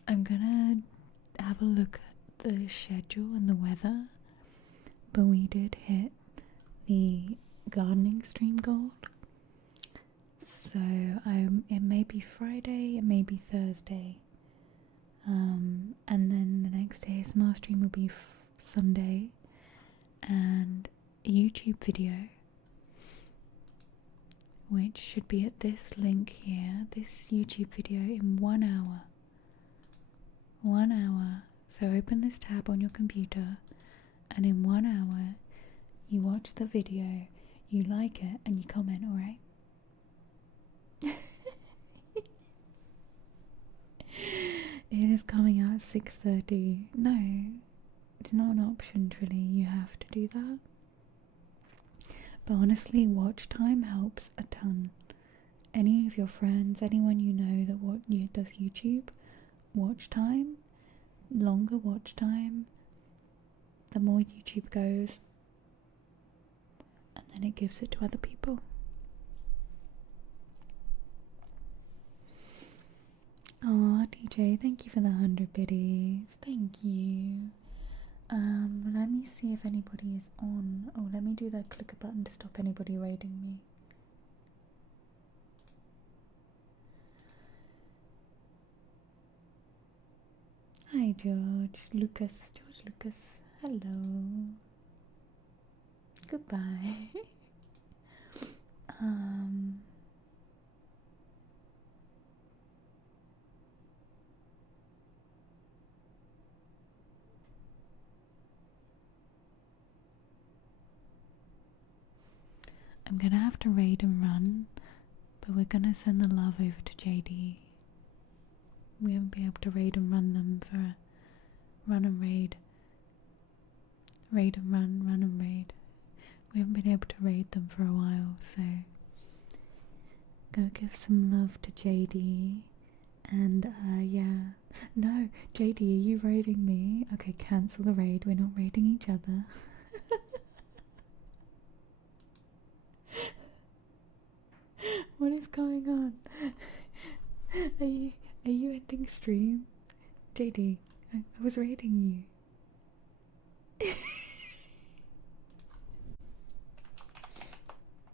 I'm gonna have a look at the schedule and the weather, but we did hit the gardening stream goal, so it may be Friday, it may be Thursday, and then the next ASMR stream will be Sunday, and a YouTube video, which should be at this link here, this YouTube video in 1 hour. 1 hour. So open this tab on your computer, and in 1 hour you watch the video, you like it, and you comment, alright? It is coming out at 6:30. No, it's not an option, Trilly. You have to do that. But honestly, watch time helps a ton. Any of your friends, anyone you know that does YouTube, watch time, longer watch time, the more YouTube goes, and then it gives it to other people. Oh, DJ, thank you for the 100 biddies. Thank you. Let me see if anybody is on. Oh, let me do that click a button to stop anybody raiding me. Hi, George Lucas. Hello. Goodbye. I'm gonna have to raid and run, but we're gonna send the love over to JD. We haven't been able to raid and run them for a run and raid. Raid and run and raid. We haven't been able to raid them for a while, so go give some love to JD. And yeah. No, JD, are you raiding me? Okay, cancel the raid. We're not raiding each other. What is going on? Are you ending stream? JD, I was raiding you.